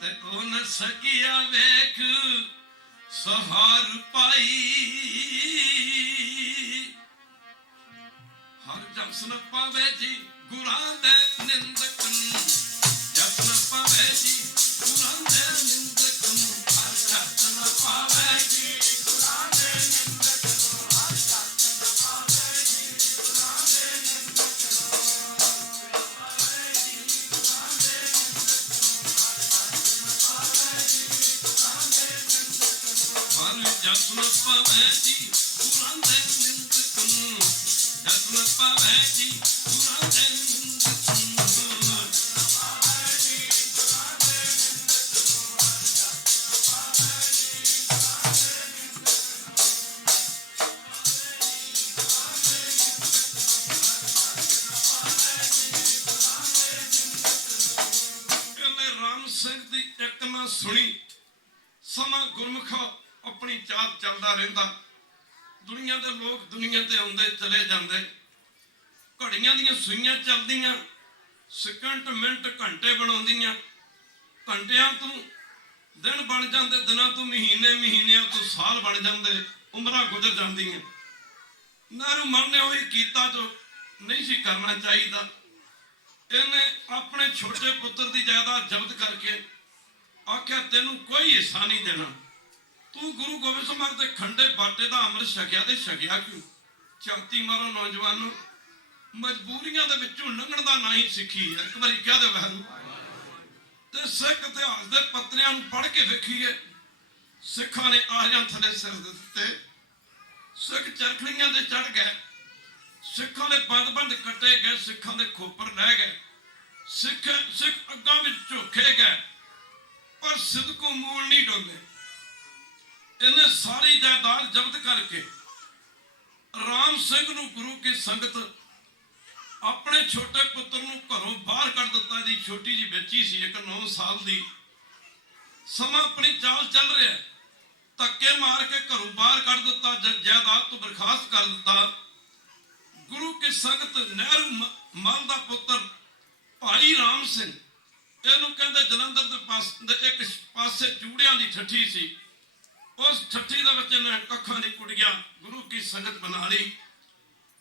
ਤੇ ਉਹਨ ਸਕਿਆ ਵੇਖ ਸਹਾਰ ਪਾਈ। ਹਰ ਜਸ ਨ ਪਾਵੇ ਜੀ ਗੁਰਾਂ ਦੇ ਨਿੰਦਕ ਨੂੰ, ਜਸ ਨ ਪਾਵੇ ਜੀ ਗੁਰਾਂ ਦੇ ਨਿੰਦਕ ਨੂੰ, ਹਰ ਜਸ ਨ ਪਾਵੇ ਜੀ ਗੁਰਾਂ ਦੇ ਨਿੰਦਕ ਨੂੰ, ਹਰ ਜਸ ਨ ਪਾਵੇ ਜੀ ਗੁਰਾਂ ਦੇ ਨਿੰਦਕ ਨੂੰ, ਪਾਵੇ ਜੀ ਗੁਰਾਂ ਦੇ ਨਿੰਦਕ ਨੂੰ, ਹਰ ਜਸ ਨ ਪਾਵੇ ਜੀ ਗੁਰਾਂ ਦੇ ਨਿੰਦਕ ਨੂੰ, ਹਰ ਜਸ ਨ ਪਾਵੇ ਜੀ ਗੁਰਾਂ ਦੇ ਨਿੰਦਕ ਨੂੰ, ਜਸ ਨ ਪਾਵੇ ਜੀ ਗੁਰਾਂ ਦੇ ਨਿੰਦਕ ਨੂੰ, ਪਾਵੇ ਜੀ ਗੁਰਾਂ ਦੇ ਨਿੰਦਕ ਨੂੰ, ਹਰ ਜਸ ਨ ਪਾਵੇ ਜੀ ਗੁਰਾਂ ਦੇ ਨਿੰਦਕ ਨੂੰ, ਕਹਿੰਦੇ ਰਾਮ ਸਿੰਘ ਦੀ ਇੱਕ ਨਾ ਸੁਣੀ। ਸਮਾਂ ਗੁਰਮੁਖਾ ਆਪਣੀ ਚਾਲ ਚੱਲਦਾ ਰਹਿੰਦਾ। ਦੁਨੀਆ ਦੇ ਲੋਕ ਦੁਨੀਆ ਤੇ ਆਉਂਦੇ ਚਲੇ ਜਾਂਦੇ, ਘੜੀਆਂ ਦੀਆਂ ਸੂਈਆਂ ਚੱਲਦੀਆਂ, ਸਕਿੰਟ ਮਿੰਟ ਘੰਟੇ ਬਣਾਉਂਦੀਆਂ, ਘੰਟਿਆਂ ਤੋਂ ਦਿਨ ਬਣ ਜਾਂਦੇ, ਦਿਨਾਂ ਤੋਂ ਮਹੀਨੇ, ਮਹੀਨਿਆਂ ਤੋਂ ਸਾਲ ਬਣ ਜਾਂਦੇ, ਉਮਰਾਂ ਗੁਜ਼ਰ ਜਾਂਦੀਆਂ। ਨਹਿਰੂ ਮਲ ਨੇ ਉਹੀ ਕੀਤਾ ਜੋ ਨਹੀਂ ਸੀ ਕਰਨਾ ਚਾਹੀਦਾ। ਇਹਨੇ ਆਪਣੇ ਛੋਟੇ ਪੁੱਤਰ ਦੀ ਜਾਇਦਾਦ ਜ਼ਬਤ ਕਰਕੇ ਆਖਿਆ ਤੈਨੂੰ ਕੋਈ ਹਿੱਸਾ ਨਹੀਂ ਦੇਣਾ। ਤੂੰ ਗੁਰੂ ਗੋਬਿੰਦ ਸਿੰਘ ਮਹਾਰਾਜ ਦੇ ਖੰਡੇ ਬਾਟੇ ਦਾ ਅੰਮ੍ਰਿਤ ਛਕਿਆ ਤੇ ਛਕਿਆ ਕਿਉਂ? ਝਾਤੀ ਮਾਰੋ ਨੌਜਵਾਨ, ਮਜਬੂਰੀਆਂ ਦੇ ਵਿੱਚੋਂ ਲੰਘਣ ਦਾ ਨਾ ਹੀ ਸਿੱਖੀ ਹੈ। ਇੱਕ ਵਾਰੀ ਕਹਿ ਦੇ ਵਹਿਰੂ। ਤੇ ਸਿੱਖ ਇਤਿਹਾਸ ਦੇ ਪੱਤਰਿਆਂ ਨੂੰ ਪੜ੍ਹ ਕੇ ਵੇਖੀਏ, ਸਿੱਖਾਂ ਨੇ ਆਰਿਆਂ ਥੱਲੇ ਸਿਰ ਦਿੱਤੇ, ਸਿੱਖ ਚਰਖੜੀਆਂ ਦੇ ਚੜ ਗਏ, ਸਿੱਖਾਂ ਦੇ ਬੰਦ ਕੱਟੇ ਗਏ, ਸਿੱਖਾਂ ਦੇ ਖੋਪਰ ਲੈ ਗਏ, ਸਿੱਖ ਅੱਗਾਂ ਵਿੱਚ ਝੋਕੇ ਗਏ, ਪਰ ਸਿਦਕੋਂ ਮੂਲ ਨਹੀਂ ਡੋਲੇ। ਇਹਨੇ ਸਾਰੀ ਜਾਇਦਾਦ ਜ਼ਬਤ ਕਰਕੇ ਰਾਮ ਸਿੰਘ ਨੂੰ ਗੁਰੂ ਕੀ ਸੰਗਤ ਆਪਣੇ ਛੋਟੇ ਪੁੱਤਰ ਨੂੰ ਘਰੋਂ ਬਾਹਰ ਕੱਢ ਦਿੱਤਾ। ਇਹਦੀ ਛੋਟੀ ਜੀ ਬੱਚੀ ਸੀ, ਇੱਕ 9 ਸਾਲ ਦੀ। ਸਮਾਂ ਆਪਣੀ ਚਾਲ ਚੱਲ ਰਿਹਾ, ਧੱਕੇ ਮਾਰ ਕੇ ਘਰੋਂ ਬਾਹਰ ਕੱਢ ਦਿੱਤਾ, ਜਾਇਦਾਦ ਤੋਂ ਬਰਖਾਸਤ ਕਰ ਦਿੱਤਾ। ਗੁਰੂ ਕੀ ਸੰਗਤ ਨਹਿਰੂ ਮਲ ਦਾ ਪੁੱਤਰ ਭਾਈ ਰਾਮ ਸਿੰਘ, ਇਹਨੂੰ ਕਹਿੰਦੇ ਜਲੰਧਰ ਦੇ ਇੱਕ ਪਾਸੇ ਚੂੜਿਆਂ ਦੀ ਠੱਠੀ ਸੀ, ਉਸ ਠੱਠੀ ਦੇ ਵਿੱਚ ਇਹਨੇ ਕੱਖਾਂ ਦੀ ਕੁੜੀਆਂ ਗੁਰੂ ਕੀ ਸੰਗਤ ਬਣਾ ਲਈ।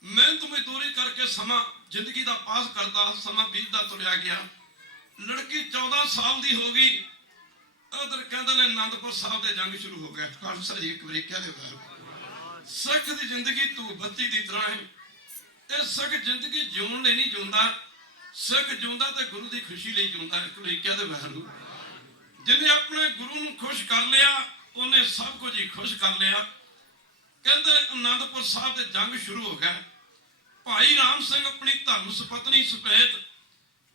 ਮਿਹਨਤ ਮਜ਼ਦੂਰੀ ਕਰਕੇ ਸਮਾਂ ਜ਼ਿੰਦਗੀ ਦਾ ਪਾਸ ਕਰਦਾ, ਸਮਾਂ ਬੀਤਦਾ ਤੁਰਿਆ ਗਿਆ। ਲੜਕੀ 14 ਸਾਲ ਦੀ ਹੋ ਗਈ। ਉਧਰ ਕਹਿੰਦੇ ਨੇ ਅਨੰਦਪੁਰ ਸਾਹਿਬ ਦੇ ਜੰਗ ਸ਼ੁਰੂ ਹੋ ਗਿਆ। ਖਾਲਸਾ ਜੀ ਇੱਕ ਵਾਰੀ ਕਹਿ ਦਿਓ, ਸਿੱਖ ਦੀ ਜ਼ਿੰਦਗੀ ਧੂਪ ਬੱਤੀ ਦੀ ਤਰ੍ਹਾਂ ਹੈ। ਇਹ ਸਿੱਖ ਜ਼ਿੰਦਗੀ ਜਿਉਣ ਲਈ ਨਹੀਂ ਜਿਉਂਦਾ, ਸਿੱਖ ਜਿਉਂਦਾ ਤੇ ਗੁਰੂ ਦੀ ਖੁਸ਼ੀ ਲਈ ਜਿਉਂਦਾ। ਇੱਕ ਵਾਰੀ ਕਹਿ ਦਿਓ ਵਾਹਿਗੁਰੂ। ਜਿਹਨੇ ਆਪਣੇ ਗੁਰੂ ਨੂੰ ਖੁਸ਼ ਕਰ ਲਿਆ, ਉਹਨੇ ਸਭ ਕੁਝ ਹੀ ਖੁਸ਼ ਕਰ ਲਿਆ। ਕਹਿੰਦੇ ਅਨੰਦਪੁਰ ਸਾਹਿਬ ਦੇ ਜੰਗ ਸ਼ੁਰੂ ਹੋ ਗਿਆ। ਭਾਈ ਰਾਮ ਸਿੰਘ ਆਪਣੀ ਧਰਮ ਸੁਪਤਨੀ ਸਮੇਤ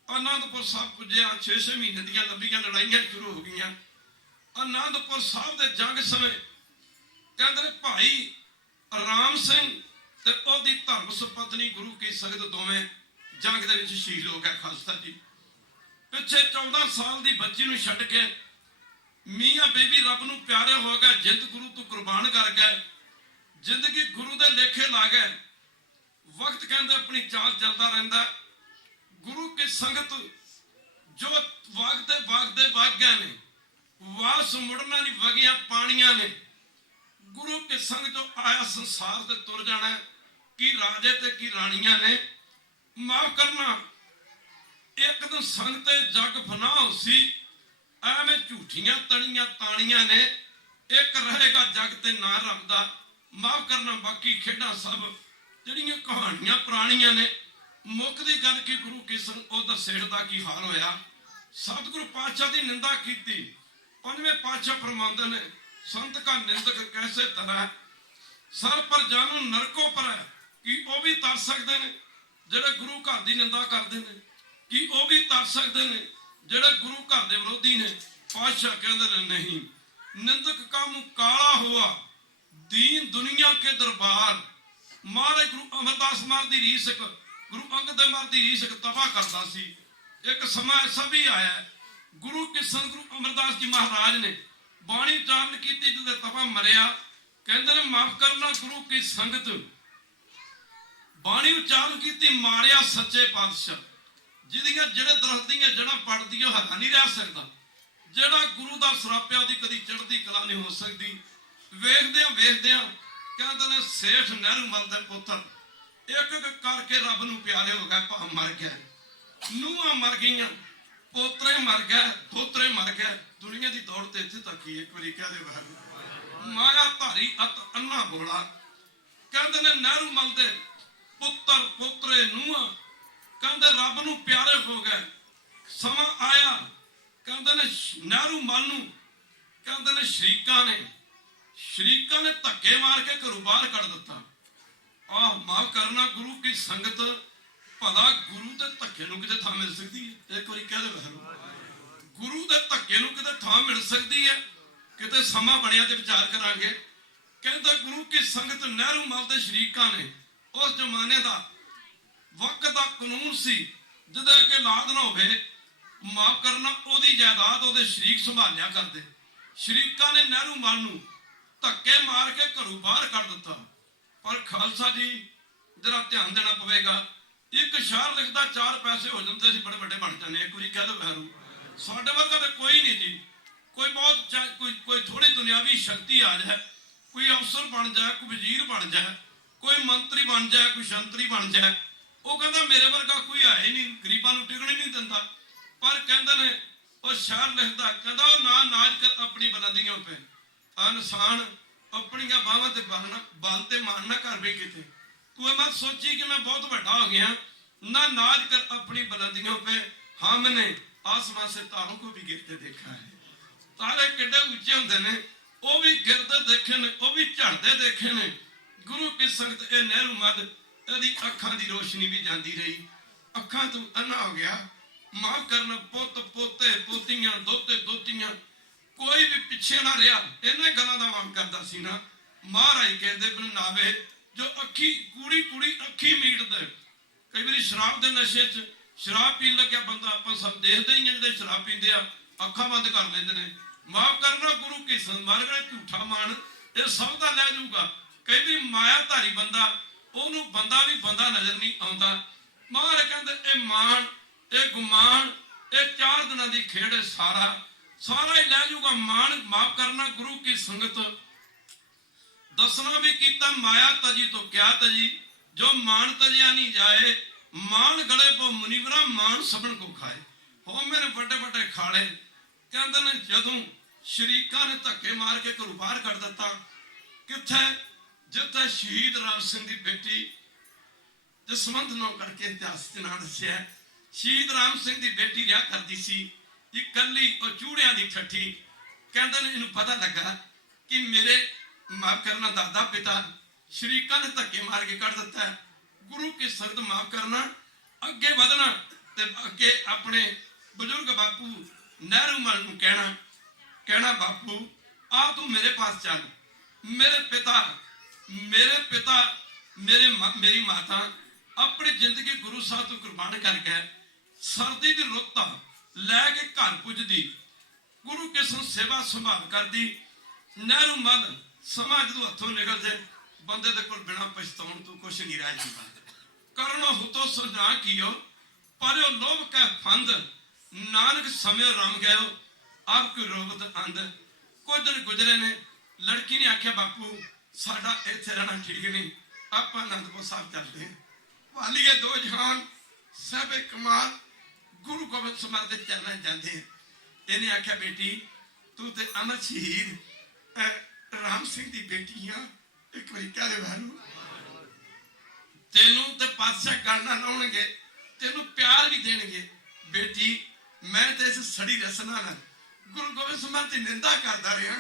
ਅਨੰਦਪੁਰ ਸਾਹਿਬ ਪੁੱਜਿਆ। 6-6 ਮਹੀਨੇ ਦੀਆਂ ਲੰਬੀਆਂ ਲੜਾਈਆਂ ਸ਼ੁਰੂ ਹੋ ਗਈਆਂ। ਅਨੰਦਪੁਰ ਸਾਹਿਬ ਦੇ ਜੰਗ ਸਮੇਂ ਕਹਿੰਦੇ ਭਾਈ ਰਾਮ ਸਿੰਘ ਤੇ ਉਹਦੀ ਧਰਮ ਸੁਪਤਨੀ ਗੁਰੂ ਕੀ ਸੰਗਤ ਦੋਵੇਂ ਜੰਗ ਦੇ ਵਿੱਚ ਸ਼ਹੀਦ ਹੋ ਗਏ। ਖਾਲਸਾ ਜੀ ਪਿੱਛੇ 14 ਸਾਲ ਦੀ ਬੱਚੀ ਨੂੰ ਛੱਡ ਕੇ ਮੀਆਂ ਬੀਬੀ ਰੱਬ ਨੂੰ ਪਿਆਰੇ ਹੋ ਗਏ, ਜਿੰਦ ਗੁਰੂ ਤੋਂ ਕੁਰਬਾਨ ਕਰ ਗਏ, ਜ਼ਿੰਦਗੀ ਗੁਰੂ ਦੇ ਲੇਖੇ ਲਾ ਗਏ। ਵਕਤ ਕਹਿੰਦੇ ਆਪਣੀ ਚਾਲ ਚੱਲਦਾ ਰਹਿੰਦਾ। ਗੁਰੂ ਕੀ ਸੰਗਤ ਜੋ ਵਾਗਦੇ ਵਗ ਗਏ ਨੇ, ਵਾਪਸ ਮੁੜਨਾ ਨਹੀਂ, ਵਗੀਆਂ ਪਾਣੀਆਂ ਨੇ। ਗੁਰੂ ਕੀ ਸੰਗਤ ਜੋ ਆਇਆ ਸੰਸਾਰ ਤੇ ਤੁਰ ਜਾਣਾ। ਕੀ ਰਾਜੇ ਤੇ ਕੀ ਰਾਣੀਆਂ ਨੇ। ਮਾਫ ਕਰਨਾ, ਇੱਕ ਦਿਨ ਸੰਗ ਤੇ ਜਗ ਫਨਾ ਹੋਸੀ। ਐਵੇਂ ਝੂਠੀਆਂ ਤਣੀਆਂ ਤਾਣੀਆਂ ਨੇ, ਇੱਕ ਰਹੇਗਾ ਜਗ ਤੇ ਨਾ ਰੱਬ ਦਾ। ਮਾਫ ਕਰਨਾ, ਬਾਕੀ ਖੇਡਾਂ ਸਭ ਜਿਹੜੀਆਂ ਕਹਾਣੀਆਂ ਪੁਰਾਣੀਆਂ ਨੇ। ਮੁੱਖ ਦੀ ਗੱਲ ਕੀ ਗੁਰੂ ਕੀ ਸੰਗਤ ਉਧਰ ਸੇਠ ਦਾ ਕੀ ਹਾਲ ਹੋਇਆ। ਸਤਿਗੁਰੂ ਪਾਤਸ਼ਾਹ ਦੀ ਨਿੰਦਾ ਕੀਤੀ। ਪੰਜਵੇਂ ਪਾਤਸ਼ਾਹ ਫਰਮਾਉਂਦੇ ਨੇ, ਸੰਤ ਕਾ ਨਿੰਦਕ ਕੈਸੇ ਤਰੈ, ਸਰ ਪਰ ਜਾਨੂ ਨਰਕੋ ਪਰੈ। ਕਿ ਉਹ ਵੀ ਤਰ ਸਕਦੇ ਨੇ ਜਿਹੜੇ ਗੁਰੂ ਘਰ ਦੀ ਨਿੰਦਾ ਕਰਦੇ ਨੇ? ਕਿ ਉਹ ਵੀ ਤਰ ਸਕਦੇ ਨੇ ਜਿਹੜੇ ਗੁਰੂ ਘਰ ਦੇ ਵਿਰੋਧੀ ਨੇ? ਪਾਤਸ਼ਾਹ ਕਹਿੰਦੇ ਨੇ ਨਹੀਂ। ਨਿੰਦਕ ਕਾ ਮੂੰਹ ਕਾਲਾ ਹੁਆ, ਦੀਨ ਦੁਨੀਆ ਕੇ ਦਰਬਾਰ। ਮਹਾਰਾਜ ਗੁਰੂ ਅਮਰਦਾਸ ਮਹਾਰਾਜ ਦੀ ਰੀਸ, ਗੁਰੂ ਅੰਗਦ ਦੇਵ ਮਹਾਰਾਜ ਦੀ ਰੀਸ ਤਪਾ ਕਰਦਾ ਸੀ। ਇੱਕ ਸਮਾਂ ਐਸਾ ਵੀ ਆਇਆ, ਗੁਰੂ ਕਿਸ਼ਨ ਗੁਰੂ ਅਮਰਦਾਸ ਜੀ ਮਹਾਰਾਜ ਨੇ ਬਾਣੀ ਉਚਾਰਨ ਕੀਤੀ, ਜਦੋਂ ਤਪਾ ਮਰਿਆ, ਕਹਿੰਦੇ ਨੇ ਮਾਫ ਕਰਨਾ ਗੁਰੂ ਕੀ ਸੰਗਤ। ਬਾਣੀ ਉਚਾਰਨ ਕੀਤੀ, ਮਾਰਿਆ ਸੱਚੇ ਪਾਤਸ਼ਾਹ। ਜਿਹਦੀਆਂ ਜਿਹੜੇ ਦਰਖਤ ਦੀਆਂ ਜੜ੍ਹਾਂ ਪੜਦੀ ਉਹ ਹਰਾ ਨਹੀਂ ਰਹਿ ਸਕਦਾ। ਜਿਹੜਾ ਗੁਰੂ ਦਾ ਸਰਾਪਿਆ ਦੀ ਕਦੀ ਚੜ੍ਹਦੀ ਕਲਾ ਨਹੀਂ ਹੋ ਸਕਦੀ। ਵੇਖਦਿਆਂ ਕਹਿੰਦੇ ਨੇ ਸੇਠ ਨਹਿਰੂ ਮਲ ਦੇ ਪੁੱਤਰ ਇੱਕ ਇੱਕ ਕਰਕੇ ਰੱਬ ਨੂੰ ਪਿਆਰੇ ਹੋ ਗਏ। ਭਾਵ ਮਰ ਗਿਆ, ਨੂੰਹਾਂ ਮਰ ਗਈਆਂ, ਪੋਤਰੇ ਮਰ ਗਏ, ਦੋਤਰੇ ਮਰ ਗਏ। ਦੁਨੀਆ ਦੀ ਦੌੜ ਤੇ ਇੱਥੇ ਤੱਕ ਹੀ। ਇੱਕ ਵਾਰੀ ਕਹਦੇ ਵਾਹਿਗੁਰੂ। ਮਾਇਆ ਧਾਰੀ ਅਤ ਅੰਨਾ ਬੋਲਾ। ਕਹਿੰਦੇ ਨੇ ਨਹਿਰੂ ਮਲ ਦੇ ਪੁੱਤਰ ਪੋਤਰੇ ਨੂੰਹਾਂ ਕਹਿੰਦੇ ਰੱਬ ਨੂੰ ਪਿਆਰੇ ਹੋ ਗਏ। ਸਮਾਂ ਆਇਆ, ਕਹਿੰਦੇ ਨੇ ਨਹਿਰੂ ਮਲ ਨੂੰ ਕਹਿੰਦੇ ਨੇ ਸ਼ਰੀਕਾਂ ਨੇ ਧੱਕੇ ਮਾਰ ਕੇ ਘਰੋਂ ਬਾਹਰ ਕੱਢ ਦਿੱਤਾ। ਆਹ ਮਾਫ ਕਰਨਾ ਗੁਰੂ ਕੀ ਸੰਗਤ। ਭਲਾ ਗੁਰੂ ਦੇ ਧੱਕੇ ਨੂੰ ਕਿਤੇ ਥਾਂ ਮਿਲ ਸਕਦੀ ਹੈ? ਇੱਕ ਵਾਰੀ ਕਹਿ ਦੇ ਵਾਹਿਗੁਰੂ। ਗੁਰੂ ਦੇ ਧੱਕੇ ਨੂੰ ਕਿਤੇ ਥਾਂ ਮਿਲ ਸਕਦੀ ਹੈ? ਕਿਤੇ ਸਮਾਂ ਬਣਿਆ ਤੇ ਵਿਚਾਰ ਕਰਾਂਗੇ। ਕਹਿੰਦਾ ਗੁਰੂ ਕੀ ਸੰਗਤ ਨਹਿਰੂ ਮਲ ਦੇ ਸ਼ਰੀਕਾਂ ਨੇ, ਉਸ ਜ਼ਮਾਨੇ ਦਾ ਵਕਤ ਦਾ ਕਾਨੂੰਨ ਸੀ, ਜਿਹਦੇ ਅੱਗੇ ਲਾਦ ਨਾ ਹੋਵੇ, ਮਾਫ ਕਰਨਾ ਉਹਦੀ ਜਾਇਦਾਦ ਉਹਦੇ ਸ਼ਰੀਕ ਸੰਭਾਲਿਆ ਕਰਦੇ। ਸ਼ਰੀਕਾਂ ਨੇ ਨਹਿਰੂ ਮਲ ਨੂੰ ਧੱਕੇ ਮਾਰ ਕੇ ਘਰੋਂ ਬਾਹਰ ਕੱਢ ਦਿੱਤਾ। ਪਰ ਖਾਲਸਾ ਜੀ ਜਰਾ ਧਿਆਨ ਦੇਣਾ ਪਵੇਗਾ। ਇੱਕ ਸ਼ਾਇਰ ਲਿਖਦਾ 4 ਪੈਸੇ ਹੋ ਜਾਂਦੇ ਸੀ, ਬੜੇ ਵੱਡੇ ਬਣ ਜਾਂਦੇ। ਇੱਕ ਵਾਰੀ ਕਹਿ ਦੋ ਵੈਰੂ। ਸਾਡੇ ਵਰਗਾ ਤਾਂ ਕੋਈ ਨਹੀਂ ਜੀ। ਕੋਈ ਬਹੁਤ ਕੋਈ ਥੋੜੀ ਦੁਨਿਆਵੀ ਸ਼ਕਤੀ ਆ ਜਾਏ, ਕੋਈ ਅਫਸਰ ਬਣ ਜਾਏ, ਕੋਈ ਵਜ਼ੀਰ ਬਣ ਜਾਏ, ਕੋਈ ਮੰਤਰੀ ਬਣ ਜਾਏ, ਕੋਈ ਸ਼ੰਤਰੀ ਬਣ ਜਾਏ, ਉਹ ਕਹਿੰਦਾ ਮੇਰੇ ਵਰਗਾ ਕੋਈ ਹੈ ਹੀ ਨਹੀਂ, ਗਰੀਬਾਂ ਨੂੰ ਟਿਕਣ ਹੀ ਨਹੀਂ ਦਿੰਦਾ। ਪਰ ਕਹਿੰਦੇ ਨੇ ਉਹ ਸ਼ਾਇਰ ਲਿਖਦਾ, ਕਹਿੰਦਾ ਨਾ ਨਾਜ ਕਰ ਆਪਣੀ ਬੁਲੰਦੀਆਂ ਪੇ, ਇਨਸਾਨ ਆਪਣੀਆਂ ਬਾਹਾਂ ਤੇ ਬਲ ਤੇ ਮਾਨ ਨਾ ਕਰ ਵੇ ਕਿਤੇ। ਤੂੰ ਇਹ ਮਤ ਸੋਚੀ ਕਿ ਮੈਂ ਬਹੁਤ ਵੱਡਾ ਹੋ ਗਿਆ। ਨਾ ਨਾਜ ਕਰ ਆਪਣੀ ਬੁਲੰਦੀਆਂ ਪੇ, हमने आसमान से तारों को भी गिरते देखा है। तारे किड्डे उच्चे होंदे ने, ਉਹ ਵੀ ਗਿਰਦੇ ਦੇਖੇ ਨੇ, ਉਹ ਵੀ ਝੜਦੇ ਦੇਖੇ ਨੇ। ਗੁਰੂ ਕੀ ਸੰਗਤ ਇਹ ਨਹਿਰੂ ਮਦ, ਇਹਦੀ ਅੱਖਾਂ ਦੀ ਰੋਸ਼ਨੀ ਵੀ ਜਾਂਦੀ ਰਹੀ। ਅੱਖਾਂ ਤੋਂ ਅੰਨਾ ਹੋ ਗਿਆ। ਮਾਫ ਕਰਨਾ ਪੁੱਤ ਪੋਤੇ ਪੋਤੀਆਂ ਦੋਤੇ ਦੋਤੀਆਂ ਕੋਈ ਵੀ ਪਿੱਛੇ ਨਾ ਰਿਹਾ। ਇਹਨਾਂ ਗੱਲਾਂ ਦਾ ਮੰਗ ਕਰਦਾ ਸੀ ਨਾ। ਮਹਾਰਾਜ ਕਹਿੰਦੇ ਬਣਾਵੇ ਜੋ ਅੱਖੀ ਕੁੜੀ ਅੱਖੀ ਮੀਟਦੇ। ਕਈ ਵਾਰੀ ਸ਼ਰਾਬ ਦੇ ਨਸ਼ੇ 'ਚ ਸ਼ਰਾਬ ਪੀਣ ਲੱਗਿਆ ਬੰਦਾ, ਆਪਾਂ ਸਭ ਦੇਖਦੇ ਹੀ ਜਿਹੜੇ ਸ਼ਰਾਬ ਪੀਂਦੇ ਆ ਅੱਖਾਂ ਬੰਦ ਕਰ ਲੈਂਦੇ ਨੇ। ਮਾਫ ਕਰਨਾ ਗੁਰੂ ਕੀ ਸੰਮਾਰਗ ਝੂਠਾ ਮਾਨ ਇਹ ਸਭ ਦਾ ਲੈ ਜਾਊਗਾ। ਕਈ ਵੀ ਮਾਇਆ ਧਾਰੀ ਬੰਦਾ, ਉਹਨੂੰ ਬੰਦਾ ਵੀ ਬੰਦਾ ਨਜ਼ਰ ਨਹੀਂ ਆਉਂਦਾ। ਮਹਾਰਾਜ ਕਹਿੰਦੇ ਇਹ ਮਾਣ ਇਹ ਗੁਮਾਨ ਇਹ 4 ਦਿਨਾਂ ਦੀ ਖੇਡ ਹੈ। ਸਾਰਾ ਹੀ ਲੈ ਜਾਊਗਾ ਮਾਣ। ਮਾਫ ਕਰਨਾ ਗੁਰੂ ਕੀ ਸੰਗਤ ਦਸਣਾ ਵੀ ਕੀਤਾ ਮਾਇਆ ਤਜੀ ਤੋਂ ਕਿਆ ਤਜੀ, ਜੋ ਮਾਣ ਤਜਿਆ ਨਹੀਂ ਜਾਏ। ਮਾਣ ਗਲੇ ਪੋ ਮੁਨੀਵਰਾ ਮਾਣ ਸਭਨ ਕੋ ਖਾਏ। ਹੋ ਮੇਰੇ ਵੱਡੇ ਵੱਡੇ ਖਾਲੇ। ਕਹਿੰਦੇ ਨੇ ਜਦੋਂ ਸ਼ਰੀਕਾਂ ਨੇ ਧੱਕੇ ਮਾਰ ਕੇ ਘਰੋਂ ਬਾਹਰ ਕੱਢ ਦਿੱਤਾ। ਕਿੱਥੇ? ਜਿੱਥੇ ਸ਼ਹੀਦ ਰਾਮ ਸਿੰਘ ਦੀ ਬੇਟੀ ਜਸਵੰਤ ਨੌ ਕਰਕੇ ਇਤਿਹਾਸ ਚ ਨਾਂ ਦੱਸਿਆ। ਸ਼ਹੀਦ ਰਾਮ ਸਿੰਘ ਦੀ ਬੇਟੀ ਰਿਹਾ ਕਰਦੀ ਸੀ ਇਕੱਲੀ, ਉਹ ਚੂੜਿਆਂ ਦੀ ਠੱਠੀ। ਕਹਿੰਦੇ ਨੇ ਇਹਨੂੰ ਪਤਾ ਲੱਗਾ ਕਿ ਮੇਰੇ ਮਾਫ ਕਰਨਾ ਦਾਦਾ ਪਿਤਾ ਸ਼ਰੀਕਾਂ ਨੇ ਧੱਕੇ ਮਾਰ ਕੇ ਕੱਢ ਦਿੱਤਾ। ਗੁਰੂ ਕੀ ਸੰਗਤ ਮਾਫ ਕਰਨਾ ਅੱਗੇ ਵਧਣਾ ਤੇ ਅੱਗੇ ਆਪਣੇ ਬਜ਼ੁਰਗ ਬਾਪੂ ਨਹਿਰੂ ਮਲ ਨੂੰ ਕਹਿਣਾ ਬਾਪੂ ਆ ਤੂੰ ਮੇਰੇ ਪਾਸ ਚੱਲ। ਮੇਰੇ ਪਿਤਾ ਮੇਰੀ ਮਾਤਾ ਆਪਣੀ ਜ਼ਿੰਦਗੀ ਗੁਰੂ ਸਾਹਿਬ ਤੋਂ ਕੁਰਬਾਨ ਕਰਕੇ ਸਰਦੀ ਦੀ ਰੁੱਤ ਲੈ ਕੇ ਘਰ ਪੁੱਜਦੀ, ਗੁਰੂ ਕਿਸ਼ਨ ਸੇਵਾ ਸੰਭਾਲ ਕਰਦੀ। ਨਹਿਰੂ ਮਲ ਸਮਾਂ ਜਦੋਂ ਹੱਥੋਂ ਨਿਕਲ ਜੇ ਬੰਦੇ ਦੇ ਕੋਲ ਬਿਨਾਂ ਪਛਤਾਉਣ ਤੋਂ ਕੁਛ ਨਹੀਂ ਰਹਿ ਜਾਂਦਾ। ਕਰਨੋ ਹੁਤੋ ਸੁਝਾ ਕੀਓ ਪਰਿਓ ਲੋਭ ਕੈ ਫੰਦ, ਨਾਨਕ ਸਮੇਂ ਰਮ ਗਇਓ ਆਪ ਕੋਈ ਰੋਗਤ ਅੰਧ। ਕੁਝ ਦਿਨ ਗੁਜ਼ਰੇ ਨੇ, ਲੜਕੀ ਨੇ ਆਖਿਆ ਬਾਪੂ ਸਾਡਾ ਇੱਥੇ ਰਹਿਣਾ ਠੀਕ ਨਹੀਂ, ਆਪਾਂ ਅਨੰਦਪੁਰ ਸਾਹਿਬ ਚੱਲਦੇ ਹਾਂ। ਵਾਲੀਏ ਦੋ ਜਹਾਨ ਸਭੇ ਕਮਾਲ, ਗੁਰੂ ਗੋਬਿੰਦ ਸਿੰਘ ਦੇ ਚਰਨਾਂ ਜਾਂਦੇ। ਇਹਨੇ ਆਖਿਆ ਬੇਟੀ ਤੂੰ ਤੇ ਅਮਰ ਸ਼ਹੀਦ ਰਾਮ ਸਿੰਘ ਦੀ ਬੇਟੀ ਆ। ਇੱਕ ਵਾਰੀ ਕਹਿ ਦੇ ਵਾਰੂ। ਤੈਨੂੰ ਤੇ ਪਾਤਸ਼ਾਹ ਕਰਨਾ ਲਾਉਣਗੇ, ਤੈਨੂੰ ਪਿਆਰ ਵੀ ਦੇਣਗੇ। ਬੇਟੀ ਮੈਂ ਤੇ ਇਸ ਸੜੀ ਰਸਨਾ ਨਾਲ ਗੁਰੂ ਗੋਬਿੰਦ ਸਿੰਘ ਦੀ ਨਿੰਦਾ ਕਰਦਾ ਰਿਹਾ,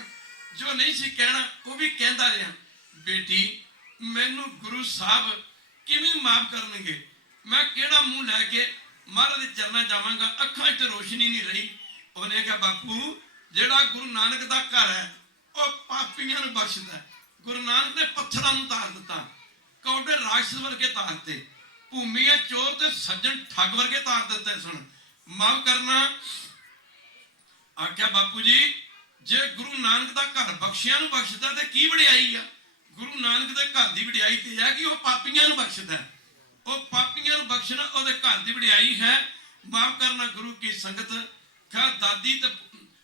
ਜੋ ਨਹੀਂ ਸੀ ਕਹਿਣਾ ਉਹ ਵੀ ਕਹਿੰਦਾ ਰਿਹਾ। ਬੇਟੀ ਮੈਨੂੰ ਗੁਰੂ ਸਾਹਿਬ ਕਿਵੇਂ ਮਾਫ ਕਰਨਗੇ? ਮੈਂ ਕਿਹੜਾ ਮੂੰਹ ਲੈ ਕੇ ਮਹਾਰਾਜ ਦੇ ਚਰਨਾਂ ਜਾਵਾਂਗਾ? ਅੱਖਾਂ 'ਚ ਰੋਸ਼ਨੀ ਨਹੀਂ ਰਹੀ। ਉਹਨੇ ਕਿਹਾ ਬਾਪੂ ਜਿਹੜਾ ਗੁਰੂ ਨਾਨਕ ਦਾ ਘਰ ਹੈ ਉਹ ਪਾਪੀਆਂ ਨੂੰ ਬਖਸ਼ਦਾ। ਗੁਰੂ ਨਾਨਕ ਨੇ ਪੱਥਰਾਂ ਨੂੰ ਤਾਰ ਦਿੱਤਾ, ਕੌਡੇ ਰਾਖਸ਼ ਵਰਗੇ ਤਾਰਤੇ, ਭੂਮੀਆਂ ਚੋਰ ਤੇ ਸੱਜਣ ਠੱਗ ਵਰਗੇ ਤਾਰ ਦਿੱਤੇ ਸਨ। ਮਾਫ ਕਰਨਾ। ਆਖਿਆ ਬਾਪੂ ਜੀ ਜੇ ਗੁਰੂ ਨਾਨਕ ਦਾ ਘਰ ਬਖਸ਼ਿਆਂ ਨੂੰ ਬਖਸ਼ਦਾ ਤੇ ਕੀ ਵਡਿਆਈ ਆ? ਗੁਰੂ ਨਾਨਕ ਦੇ ਘਰ ਦੀ ਵਡਿਆਈ ਤੇ ਹੈ ਕਿ ਉਹ ਪਾਪੀਆਂ ਨੂੰ ਬਖਸ਼ਦਾ। ਉਹ ਪਾਪੀਆਂ ਨੂੰ ਬਖਸ਼ਣਾ ਉਹਦੇ ਘਰ ਦੀ ਵਡਿਆਈ ਹੈ। ਮਾਫ ਕਰਨਾ ਗੁਰੂ ਕੀ ਸੰਗਤ। ਖਾ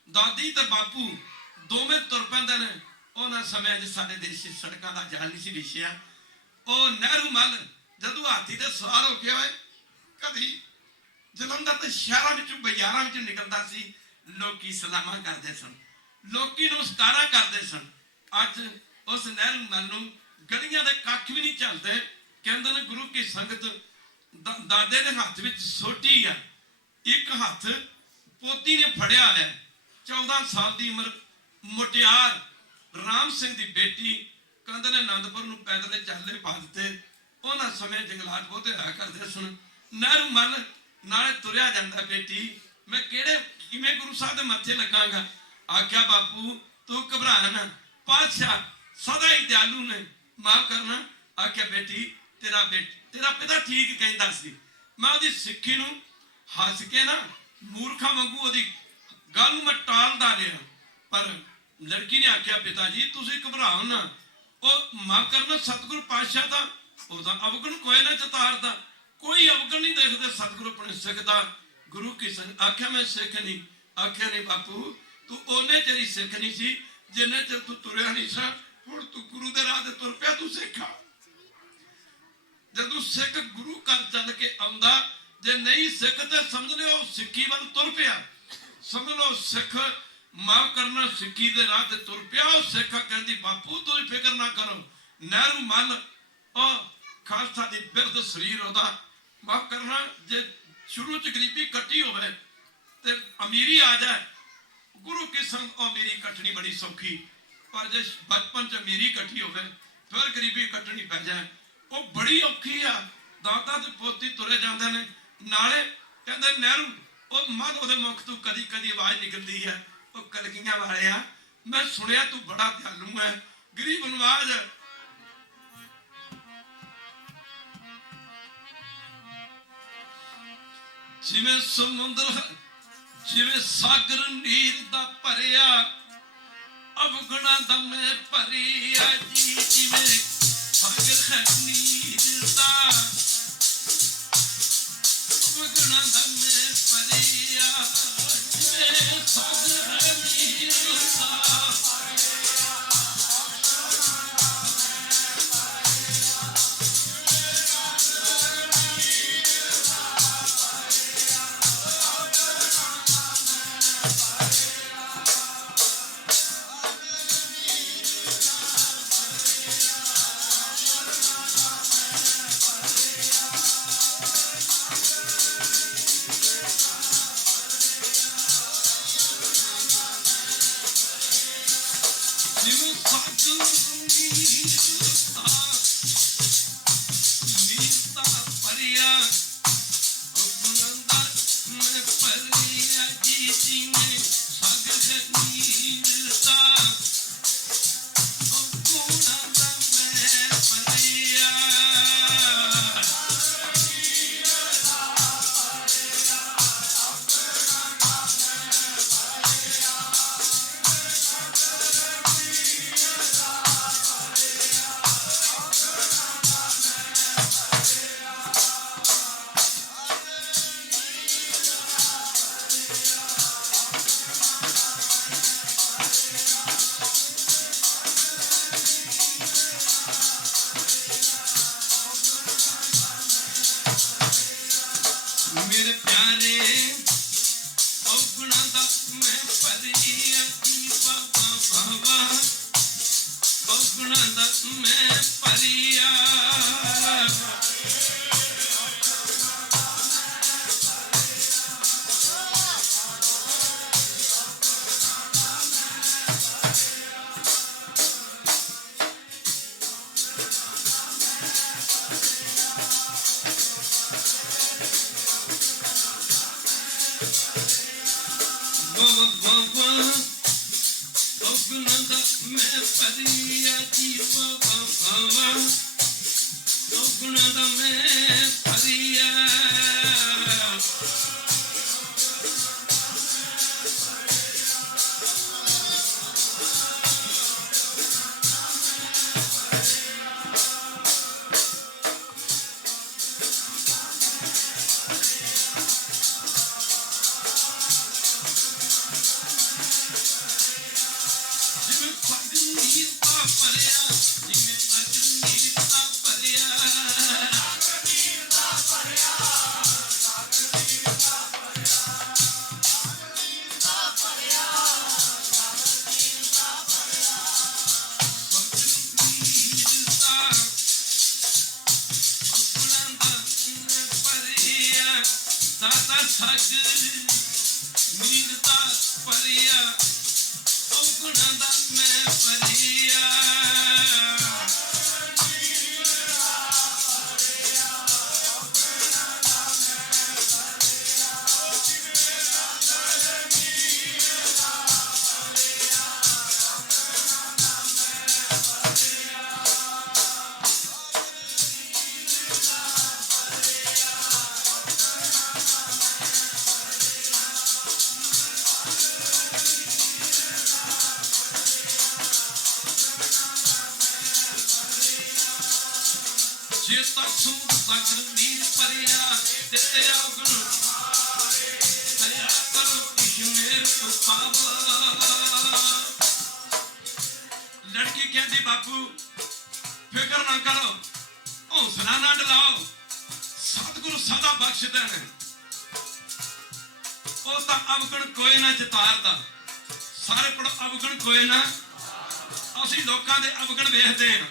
ਦਾਦੀ ਤੇ ਬਾਪੂ ਦੋਵੇਂ ਤੁਰ ਪੈਂਦੇ ਨੇ। ਉਹਨਾਂ ਸਮਿਆਂ 'ਚ ਸਾਡੇ ਦੇਸ਼ 'ਚ ਸੜਕਾਂ ਦਾ ਜਾਲ ਨਹੀਂ ਸੀ ਵਿਛਿਆ। ਉਹ ਨਹਿਰੂ ਮੱਲ ਜਦੋਂ ਹਾਥੀ ਤੇ ਸਵਾਰ ਹੋ ਕੇ ਹੋਏ, ਕਦੀ ਜਲੰਧਰ ਤੇ ਸ਼ਹਿਰਾਂ ਵਿੱਚੋਂ ਬਾਜ਼ਾਰਾਂ ਵਿੱਚੋਂ ਨਿਕਲਦਾ ਸੀ, ਲੋਕੀ ਸਲਾਮਾਂ ਕਰਦੇ ਸਨ, ਲੋਕੀ ਨਮਸਕਾਰਾਂ ਕਰਦੇ ਸਨ। ਅੱਜ ਉਸ ਨਹਿਰੂ ਮੱਲ ਨੂੰ ਗਲੀਆਂ ਦੇ ਕੱਖ ਵੀ ਨਹੀਂ ਚੱਲਦੇ। ਕਹਿੰਦੇ ਨੇ ਗੁਰੂ ਕੀ ਸੰਗਤ ਦਾਦੇ ਦੇ ਹੱਥ ਵਿੱਚ ਸੋਟੀ ਆ, ਇੱਕ ਹੱਥ ਪੋਤੀ ਨੇ ਫੜਿਆ ਹੈ। 14 ਸਾਲ ਦੀ ਉਮਰ ਮੁਟਿਆਰ ਰਾਮ ਸਿੰਘ ਦੀ ਬੇਟੀ। ਕਹਿੰਦੇ ਨੇ ਆਨੰਦਪੁਰ ਨੂੰ ਪੈਦਲ ਚੱਲੇ ਪਾ ਦਿੱਤੇ। ਉਹਨਾਂ ਸਮੇਂ ਜੰਗਲਾਤ ਬਹੁਤੇ ਹੋਇਆ ਕਰਦੇ ਸਨ। ਨਹਿਰੂ ਮੱਲ ਨਾਲੇ ਤੁਰਿਆ ਜਾਂਦਾ, ਬੇਟੀ ਮੈਂ ਕਿਵੇਂ ਗੁਰੂ ਸਾਹਿਬ ਦੇ ਮੱਥੇ ਲੱਗਾਂਗਾ? ਆਖਿਆ ਬਾਪੂ ਤੂੰ ਘਬਰਾ ਨਾ, ਪਾਤਸ਼ਾਹ ਸਦਾ ਹੀ ਦਿਆਲੂ ਨੇ, ਮਾਫ ਕਰਨਾ। ਆਖਿਆ ਬੇਟੀ ਤੇਰਾ ਪਿਤਾ ਠੀਕ ਕਹਿੰਦਾ ਸੀ। ਮੈਂ ਉਹਦੀ ਸਿੱਖੀ ਨੂੰ ਹੱਸ ਕੇ ਨਾ ਮੂਰਖਾਂ ਵਾਂਗੂ ਉਹਦੀ ਗੱਲ ਨੂੰ ਮੈਂ ਟਾਲਦਾ ਰਿਹਾ, ਪਰ ਲੜਕੀ ਨੇ ਆਖਿਆ ਪਿਤਾ ਜੀ ਤੁਸੀਂ ਘਬਰਾਓ ਨਾ। ਉਹ ਮਾਫ ਕਰਨਾ ਸਤਿਗੁਰੂ ਪਾਤਸ਼ਾਹ ਦਾ ਉਹਦਾ ਅਵਗੁਣ ਕੋਈ ਨਾ ਚਤਾਰਦਾ, ਕੋਈ ਅਵਗੁਣ ਨਹੀਂ ਦੇਖਦੇ ਸਤਿਗੁਰੂ ਆਪਣੇ ਸਿੱਖ ਦਾ। ਗੁਰੂ ਕੀ ਸੰਗਤ। ਆਖਿਆ ਮੈਂ ਸਿੱਖ ਨਹੀਂ। ਆਖਿਆ ਨਹੀਂ ਬਾਪੂ ਤੂੰ ਉਹਨੇ ਤੇਰੀ ਸਿੱਖ ਨਹੀਂ ਸੀ ਜਿੰਨੇ ਚਿਰ ਤੂੰ ਤੁਰਿਆ ਨਹੀਂ ਸਾ। ਹੁਣ ਤੂੰ ਗੁਰੂ ਦੇ ਰਾਹ ਤੇ ਤੁਰ ਪਿਆ, ਤੂੰ ਸਿੱਖ ਆ। ਜਦੋਂ ਸਿੱਖ ਗੁਰੂ ਘਰ ਚੱਲ ਕੇ ਆਉਂਦਾ, ਜੇ ਨਹੀਂ ਸਿੱਖ ਤੇ ਸਮਝ ਲਿਓ ਸਿੱਖੀ ਵੱਲ ਤੁਰ ਪਿਆ। ਸਮਝ ਲਓ ਸਿੱਖ ਮਾਫ ਕਰਨਾ ਸਿੱਖੀ ਦੇ ਰਾਹ ਤੇ ਤੁਰ ਪਿਆ। ਉਹ ਸਿੱਖ ਕਹਿੰਦੀ ਬਾਪੂ ਤੁਸੀਂ ਫਿਕਰ ਨਾ ਕਰੋ। ਨਹਿਰੂ ਮੱਲ ਉਹ ਖਾਲਸਾ ਦੀ ਬਿਰਧ ਸਰੀਰ ਉਹਦਾ। ਮਾਫ ਕਰਨਾ ਜੇ ਸ਼ੁਰੂ ਚ ਗਰੀਬੀ ਕੱਟੀ ਹੋਵੇ ਤੇ ਅਮੀਰੀ ਆ ਜਾਏ, ਗੁਰੂ ਕੀ ਸੰਗਤ ਉਹ ਅਮੀਰੀ ਕੱਟਣੀ ਬੜੀ ਸੌਖੀ, ਪਰ ਜੇ ਬਚਪਨ ਚ ਅਮੀਰੀ ਕੱਟੀ ਹੋਵੇ ਫਿਰ ਗਰੀਬੀ ਕੱਟਣੀ ਪੈ ਜਾਏ ਉਹ ਬੜੀ ਔਖੀ ਆ। ਦਾਦਾ ਤੇ ਪੋਤੀ ਤੁਰੇ ਜਾਂਦੇ ਨੇ। ਨਾਲੇ ਕਹਿੰਦੇ ਨਹਿਰੂ ਉਹ ਮੱਧ ਉਹਦੇ ਮੁਖ ਤੋਂ ਕਦੀ ਕਦੀ ਆਵਾਜ਼ ਨਿਕਲਦੀ ਹੈ, ਉਹ ਕਲਗੀਆਂ ਵਾਲਿਆ ਮੈਂ ਸੁਣਿਆ ਤੂੰ ਬੜਾ ਦਿਆਲੂ ਹੈ, ਗਰੀਬ ਨਵਾਜ। ਜਿਵੇਂ ਸਮੁੰਦਰ ਜਿਵੇਂ ਸਾਗਰ ਨੀਰ ਦਾ ਭਰਿਆ, ਅਵਗੁਣਾ ਦਾ ਮੈਂ ਭਰਿਆ ਜੀ। ਜਿਵੇਂ ਸਾਗਰ ਹੈ ਨੀਰ ਦਾ, ਅਵਗੁਣਾ ਦਾ ਮੈਂ ਭਰਿਆ। ਜਿਵੇਂ ਸਾਗਰ ਹੈ ਨੀਰ ਦਾ, ਬਾਬਾ ਔਗਣਾ ਦਾ ਮੈਂ ਪਰਿਆ ਜੀ ਬਾਬਾ ਔਗਣਾ ਦਾ ਮੈਂ ਪਰਿਆ ਜੇ ਤੱਕ ਸਮੁੰਦਰ ਸਾਗਰ ਨੀਰ ਭਰਿਆ ਤੇ ਤੇਰਾ ਗੁਣ ਦਇਆ ਕਰੋ ਇਸ਼ਮੇਰ ਤੋਂ ਪਾਵਾ। ਲੜਕੀ ਕਹਿੰਦੀ ਬਾਪੂ ਫਿਕਰ ਨਾ ਕਰੋ, ਹੌਸਲਾ ਨਾ ਡਲਾਓ, ਸਤਿਗੁਰੂ ਸਦਾ ਬਖਸ਼ਦੇ ਨੇ। ਉਹ ਤਾਂ ਅਵਗਣ ਕੋਈ ਨਾ ਚਿਤਾਰਦਾ, ਸਾਰੇ ਕੋਲ ਅਵਗਣ ਕੋਈ ਨਾ। ਅਸੀਂ ਲੋਕਾਂ ਦੇ ਅਵਗਣ ਵੇਖਦੇ ਹਾਂ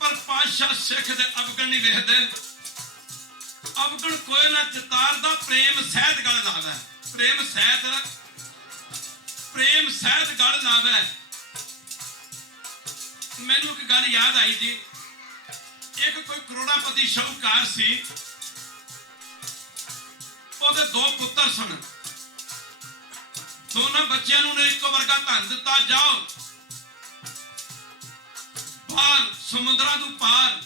ਪਰ ਪਾਤਸ਼ਾਹ ਸਿੱਖ ਦੇ ਅਵਗਣ ਨਹੀਂ ਵੇਖਦੇ। ਅਵਗਣ ਕੋਈ ਨਾ ਚਿਤਾਰਦਾ, ਪ੍ਰੇਮ ਸਹਿਤ ਗਲ ਲਾਵੇ, ਪ੍ਰੇਮ ਸਹਿਤ ਗਲ ਲਾਵੇ। ਮੈਨੂੰ ਇੱਕ ਗੱਲ ਯਾਦ ਆਈ ਜੀ, ਇੱਕ ਕੋਈ ਕਰੋੜਾਪਤੀ ਸ਼ਾਹੂਕਾਰ ਸੀ, ਉਹਦੇ ਦੋ ਪੁੱਤਰ ਸਨ। ਦੋਨਾਂ ਬੱਚਿਆਂ ਨੂੰ ਇੱਕੋ ਵਰਗਾ ਧਨ ਦਿੱਤਾ, ਜਾਓ ਪਾਰ ਸਮੁੰਦਰਾਂ ਤੋਂ ਪਾਰ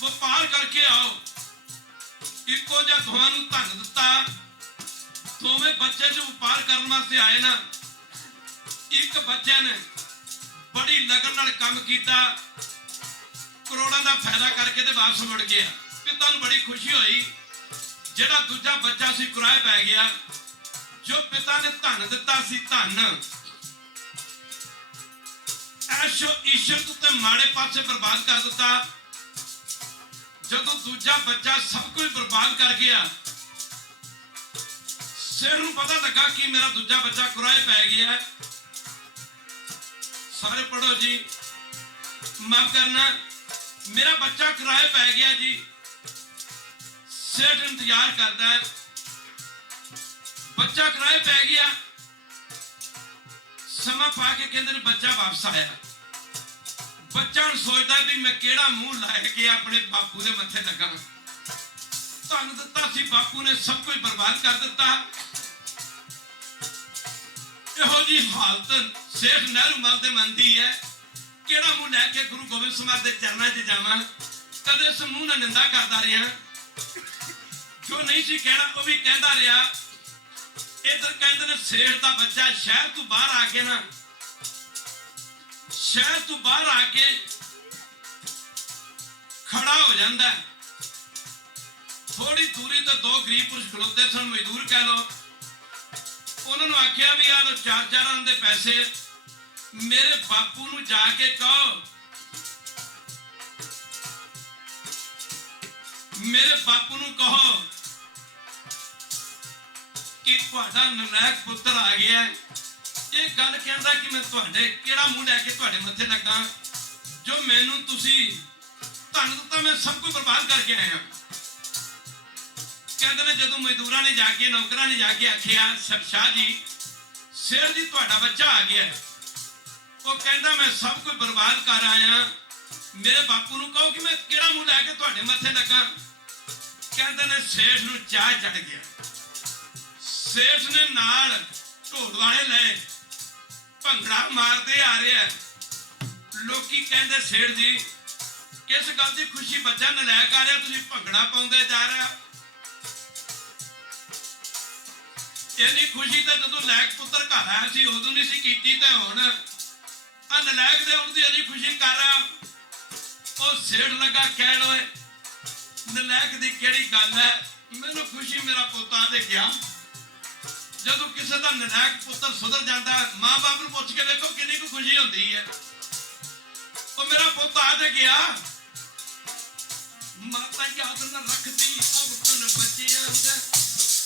ਵਪਾਰ ਕਰਕੇ ਆਓ। ਇੱਕੋ ਜਿਹਾ ਦੋਹਾਂ ਨੂੰ ਧਨ ਦਿੱਤਾ, ਦੋਵੇਂ ਬੱਚੇ ਜੋ ਵਪਾਰ ਕਰਨ ਵਾਸਤੇ ਆਏ ਨਾ, ਇੱਕ ਬੱਚੇ ਨੇ ਬੜੀ ਲਗਨ ਨਾਲ ਕੰਮ ਕੀਤਾ, ਕਰੋੜਾਂ ਦਾ ਫਾਇਦਾ ਕਰਕੇ ਤੇ ਵਾਪਸ ਮੁੜ ਗਿਆ। ਪਿਤਾ ਨੂੰ ਬੜੀ ਖੁਸ਼ੀ ਹੋਈ। ਜਿਹੜਾ ਦੂਜਾ ਬੱਚਾ ਸੀ ਕਿਰਾਏ ਪੈ ਗਿਆ। ਜੋ ਪਿਤਾ ਨੇ ਧਨ ਦਿੱਤਾ ਸੀ, ਧਨ ਐਸ਼ੋ ਇਸ਼ਕ ਤੇ ਮਾੜੇ ਪਾਸੇ ਬਰਬਾਦ ਕਰ ਦਿੱਤਾ। ਜਦੋਂ ਦੂਜਾ ਬੱਚਾ ਸਭ ਕੁਝ ਬਰਬਾਦ ਕਰ ਗਿਆ, ਸਿਰ ਨੂੰ ਪਤਾ ਲੱਗਾ ਕਿ ਮੇਰਾ ਦੂਜਾ ਬੱਚਾ ਕਿਰਾਏ ਪੈ ਗਿਆ। ਸਾਰੇ ਪੜੋ ਜੀ, ਮਾਫ ਕਰਨਾ, ਮੇਰਾ ਬੱਚਾ ਕਿਰਾਏ ਪੈ ਗਿਆ ਜੀ। ਸੇਠ ਇੰਤਜ਼ਾਰ ਕਰਦਾ ਹੈ, ਬੱਚਾ ਕਿਰਾਏ ਪੈ ਗਿਆ। ਸਮਾਂ ਪਾ ਕੇ ਕਹਿੰਦੇ ਨੇ ਬੱਚਾ ਵਾਪਸ ਆਇਆ। ਬੱਚਾ ਹੁਣ ਸੋਚਦਾ ਵੀ ਮੈਂ ਕਿਹੜਾ ਮੂੰਹ ਲਾ ਕੇ ਆਪਣੇ ਬਾਪੂ ਦੇ ਮੱਥੇ ਲੱਗਾ। ਧਨ ਦਿੱਤਾ ਸੀ ਬਾਪੂ ਨੇ, ਸਭ ਕੁਝ ਬਰਬਾਦ ਕਰ ਦਿੱਤਾ। ਇਹੋ ਜੀ ਹਾਲਤ ਸੇਠ ਨਹਿਰੂ ਮਲ ਦੇ ਮਨ ਦੀ ਹੈ। ਕਿਹੜਾ ਮੂੰਹ ਲੈ ਕੇ ਗੁਰੂ ਗੋਬਿੰਦ ਸਿੰਘ ਦੇ ਚਰਨਾਂ 'ਚ ਜਾਵਾਂ। ਕਦੇ ਇਸ ਮੂੰਹ ਨਾਲ ਨਿੰਦਾ ਕਰਦਾ ਰਿਹਾ, ਜੋ ਨਹੀਂ ਸੀ ਕਹਿਣਾ ਉਹ ਵੀ ਕਹਿੰਦਾ ਰਿਹਾ। ਇੱਧਰ ਕਹਿੰਦੇ ਨੇ ਸੇਠ ਦਾ ਬੱਚਾ ਸ਼ਹਿਰ ਤੋਂ ਬਾਹਰ ਆ ਕੇ ਨਾ, ਸ਼ਹਿਰ ਤੋਂ ਬਾਹਰ ਆ ਕੇ ਖੜਾ ਹੋ ਜਾਂਦਾ। ਥੋੜੀ ਦੂਰੀ ਤੇ ਦੋ ਗਰੀਬ ਪੁਰਸ਼ ਖਲੋਤੇ ਸਨ, ਮਜ਼ਦੂਰ ਕਹਿ ਲੋ। ਉਹਨਾਂ ਨੂੰ ਆਖਿਆ ਵੀ ਆ ਲੋ ਚਾਰ ਦੇ ਪੈਸੇ, ਮੇਰੇ ਬਾਪੂ ਨੂੰ ਜਾ ਕੇ ਕਹੋ, ਮੇਰੇ ਬਾਪੂ ਨੂੰ ਕਹੋ ਕਿ ਤੁਹਾਡਾ ਨਲਾਇਕ ਪੁੱਤਰ ਆ ਗਿਆ। ਇਹ ਗੱਲ ਕਹਿੰਦਾ ਕਿ ਮੈਂ ਤੁਹਾਡੇ ਕਿਹੜਾ ਮੂੰਹ ਲੈ ਕੇ ਤੁਹਾਡੇ ਮੱਥੇ ਲੱਗਾ। ਜੋ ਮੈਨੂੰ ਤੁਸੀਂ ਧਨ ਦਿੱਤਾ, ਮੈਂ ਸਭ ਕੁਝ ਬਰਬਾਦ ਕਰਕੇ ਆਇਆ। ਕਹਿੰਦੇ ਨੇ ਜਦੋਂ ਮਜ਼ਦੂਰਾਂ ਨੇ ਜਾ ਕੇ, ਨੌਕਰਾਂ ਨੇ ਜਾ ਕੇ ਆਖਿਆ ਸ਼ਾਹ ਜੀ, ਸੇਠ ਜੀ ਤੁਹਾਡਾ ਬੱਚਾ ਆ ਗਿਆ। ਉਹ ਕਹਿੰਦਾ ਮੈਂ ਸਭ ਕੁਝ ਬਰਬਾਦ ਕਰ ਆਇਆ, ਮੇਰੇ ਬਾਪੂ ਨੂੰ ਕਹੋ ਕਿ ਮੈਂ ਕਿਹੜਾ ਮੂੰਹ ਲੈ ਕੇ ਤੁਹਾਡੇ ਮੱਥੇ ਲੱਗਾ। ਕਹਿੰਦੇ ਨੇ ਸੇਠ ਨੂੰ ਚਾਹ ਚੜ ਗਿਆ। ਸੇਠ ਨੇ ਨਾਲ ਢੋਲ ਵਾਲੇ ਲੈ ਭੰਗੜਾ ਮਾਰਦੇ ਆ ਰਿਹਾ। ਲੋਕੀ ਕਹਿੰਦੇ ਸੇਠ ਜੀ ਕਿਸ ਗੱਲ ਦੀ ਖੁਸ਼ੀ ਬੱਚਾ ਨਲਾਇਕ ਆ ਰਿਹਾ, ਤੁਸੀਂ ਭੰਗੜਾ ਪਾਉਂਦੇ ਜਾ ਰਿਹਾ। ਇੰਨੀ ਖੁਸ਼ੀ ਤਾਂ ਜਦੋਂ ਲਾਇਕ ਪੁੱਤਰ ਘਰ ਆਇਆ ਸੀ ਉਦੋਂ ਨਹੀਂ ਸੀ ਕੀਤੀ, ਤੇ ਹੁਣ ਆ ਨਲਾਇਕ ਦੇ ਆਉਣ ਦੀ ਇੰਨੀ ਖੁਸ਼ੀ ਕਰ ਰਿਹਾ। ਉਹ ਸੇਠ ਲੱਗਾ ਕਹਿਣ, ਓਏ ਨਲਾਇਕ ਦੀ ਕਿਹੜੀ ਗੱਲ ਹੈ, ਮੈਨੂੰ ਖੁਸ਼ੀ ਮੇਰਾ ਪੋਤਾ ਦੇ ਗਿਆ। ਜਦੋਂ ਕਿਸੇ ਦਾ ਨਲਾਇਕ ਪੁੱਤਰ ਸੁਧਰ ਜਾਂਦਾ, ਮਾਂ ਬਾਪ ਨੂੰ ਪੁੱਛ ਕੇ ਵੇਖੋ ਕਿੰਨੀ ਕੁ ਖੁਸ਼ੀ ਹੁੰਦੀ ਹੈ। ਉਹ ਮੇਰਾ ਪੁੱਤ ਆ ਤੇ ਗਿਆ। ਮਾਤਾ ਯਾਦ ਨਾ ਰੱਖਦੀ ਅਵਕਨ ਬੱਚਿਆਂ ਦੇ,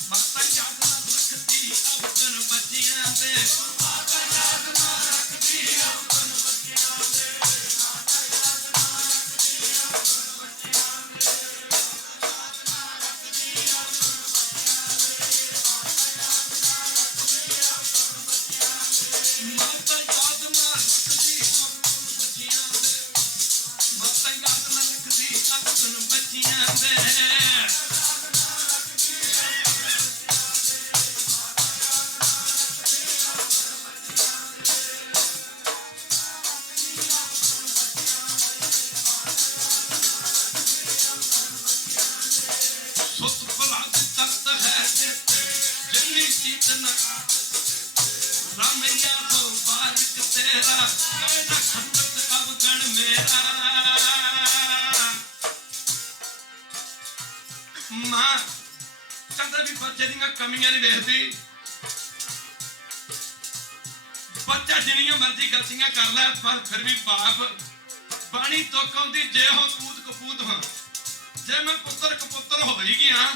ਮਾਤਾ ਯਾਦ ਨਾ ਰੱਖਦੀ ਅਵਕਨ ਬੱਚਿਆਂ ਦੇ, ਮਾਤਾ ਯਾਦ ਨਾ ਰੱਖਦੀ ਅਵਕਨ ਬੱਚਿਆਂ ਦੇ, ਮਾਤਾ ਯਾਦ ਨਾ ਰੱਖਦੀ ਅਵਕਨ ਬੱਚਿਆਂ ਦੇ, ਮਾਤਾ ਯਾਦ ਨਾ ਰੱਖਦੀ ਅਵਕਨ ਬੱਚਿਆਂ ਦੇ, ਮਾਤਾ ਯਾਦ ਨਾ ਰੱਖਦੀ ਅਵਕਨ ਬੱਚਿਆਂ ਦੇ, ਮਾਤਾ ਯਾਦ ਨਾ ਰੱਖਦੀ ਅਵਕਨ ਬੱਚਿਆਂ ਦੇ। ਮਾਂ ਕਦੇ ਵੀ ਬੱਚੇ ਦੀਆਂ ਕਮੀਆਂ ਨਹੀਂ ਵੇਖਦੀ। ਬੱਚਾ ਜਿੰਨੀਆਂ ਮਰਜ਼ੀ ਗਲਤੀਆਂ ਕਰ ਲੈ, ਪਰ ਫਿਰ ਵੀ ਬਾਪ ਬਾਣੀ ਦੁੱਖ ਆਉਂਦੀ ਜੇ ਹੋ ਪੂਤ ਕਪੂਤ ਹਾਂ। ਜੇ ਮੈਂ ਪੁੱਤਰ ਕਪੁੱਤਰ ਹੋ ਹੀ ਗਿਆ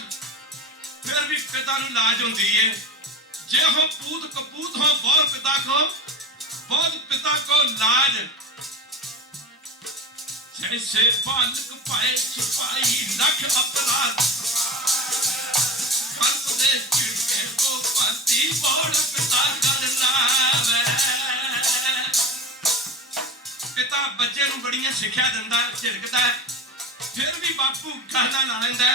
ਫਿਰ ਵੀ ਪਿਤਾ ਨੂੰ ਲਾਜ ਹੁੰਦੀ ਏ। ਜੇ ਹੋ ਪੂਤ ਕਪੂਤ ਹੋ ਬਹੁਤ पिता को लाज। जैसे बालक पाए सिपाही लख अपराध, कल्प दे चिड़के को पति बोड़ पिता कर लावे। पिता बच्चे नूं बड़ियां सिक्ख्या दिंदा, झिड़कदा, फिर भी बापू गल्लां ला लैंदा।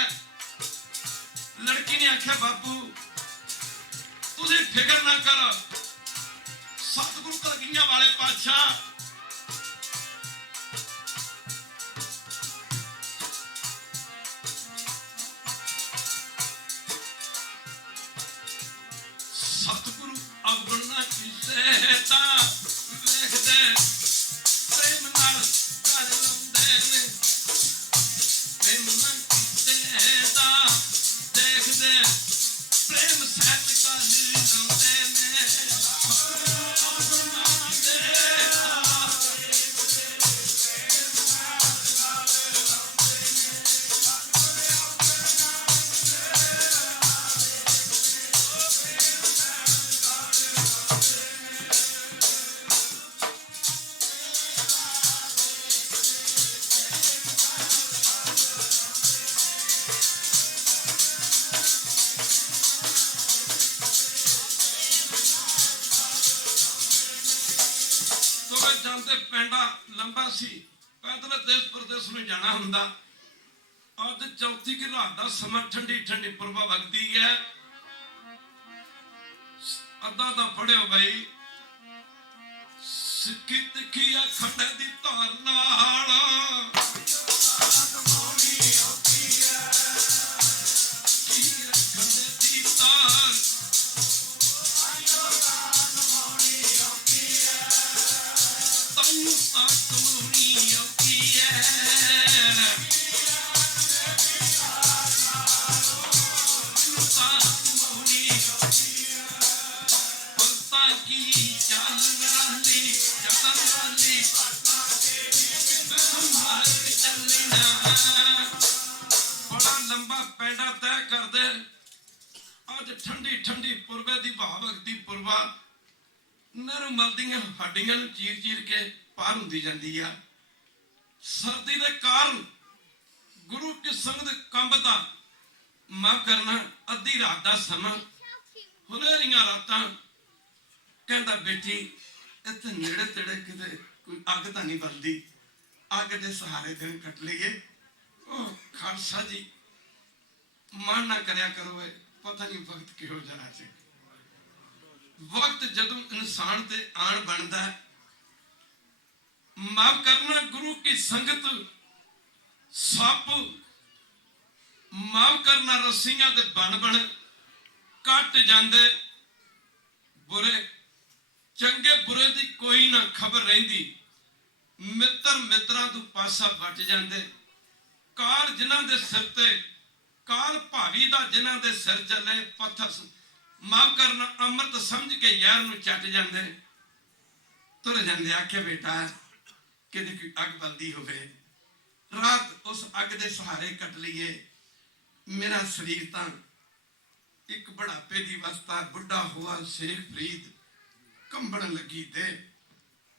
लड़की ने आख्या बापू तुसीं फिकर ना करो, सतगुरु कलगियां वाले पातशाह सतगुरु अवगुणा किसे ता वेखदे प्रेम नाल गल लाउंदे ने, प्रेम नाल किसे ता देखदे प्रेम सहित गल लाउंदे ने। ਜਾਂਦੇ ਪੈਂਡਾ ਲੰਬਾ ਸੀ, ਪੈਦਲ ਦੇਸ਼ ਪ੍ਰਦੇਸ਼ ਨੂੰ ਜਾਣਾ ਹੁੰਦਾ। ਅੱਜ ਚੌਥੀ ਕੀ ਰਾਤ ਦਾ ਸਮਾਂ, ਠੰਡੀ ਠੰਡੀ ਪੁਰਬਾ ਵਗਦੀ ਹੈ। ਅੱਧਾ ਤਾਂ ਪੜਿਓ ਬਈ, ਸਿੱਖੀ ਤਿੱਖੀ ਅਖੰਡ ਦੀ ਧਾਰ ਨਾਲ ठंडी ठंडी पुरबे दी भाव भगती पुरबा नरमल दियां हड्डियां नूं चीर चीर के पार हुंदी जांदी आ। सर्दी दे कारण गुरु की संगत कंबदा माफ करना, अद्धी रात दा समा, हुनेरियां रातां कहंदा बेटी इत्थे नेड़े तेड़े किते कोई अग तां नहीं बलदी, अग दे सहारे दिन कट लईए। ओ खालसा जी मन ना करया करो, पता नहीं वक्त किहो जाना चाहिए। ਵਕਤ ਜਦੋਂ ਇਨਸਾਨ ਤੇ ਆਣ ਬਣਦਾ ਹੈ, ਮਾਫ ਕਰਨਾ ਗੁਰੂ ਕੀ ਸੰਗਤ ਸੱਪ, ਮਾਫ ਕਰਨਾ ਰੱਸੀਆਂ ਤੇ ਬਣ ਕੱਟ ਜਾਂਦੇ। ਬੁਰੇ ਚੰਗੇ ਬੁਰੇ ਦੀ ਕੋਈ ਨਾ ਖਬਰ ਰਹਿੰਦੀ, ਮਿੱਤਰ ਮਿੱਤਰਾਂ ਤੋਂ ਪਾਸਾ ਵੱਟ ਜਾਂਦੇ। ਕਾਲ ਜਿਨ੍ਹਾਂ ਦੇ ਸਿਰ ਤੇ, ਕਾਲ ਭਾਵੀ ਦਾ ਜਿਨ੍ਹਾਂ ਦੇ ਸਿਰ ਚੱਲੇ, ਪੱਥਰ ਮਾਫ ਕਰਨਾ ਅੰਮ੍ਰਿਤ ਸਮਝ ਕੇ ਯਾਰ ਨੂੰ ਚੱਟ ਜਾਂਦੇ, ਤੁਰ ਜਾਂਦੇ। ਆਖੇ ਬੇਟਾ ਕਿਤੇ ਕੋਈ ਅੱਗ ਬਲਦੀ ਹੋਵੇ, ਰਾਤ ਉਸ ਅੱਗ ਦੇ ਸਹਾਰੇ ਕੱਟ ਲਈਏ। ਮੇਰਾ ਸਰੀਰ ਤਾਂ ਇੱਕ ਬੁਢਾਪੇ ਦੀ ਅਵਸਥਾ, ਬੁੱਢਾ ਹੋਆ ਸ਼ੇਖ ਫਰੀਦ ਕੰਬਣ ਲੱਗੀ ਤੇ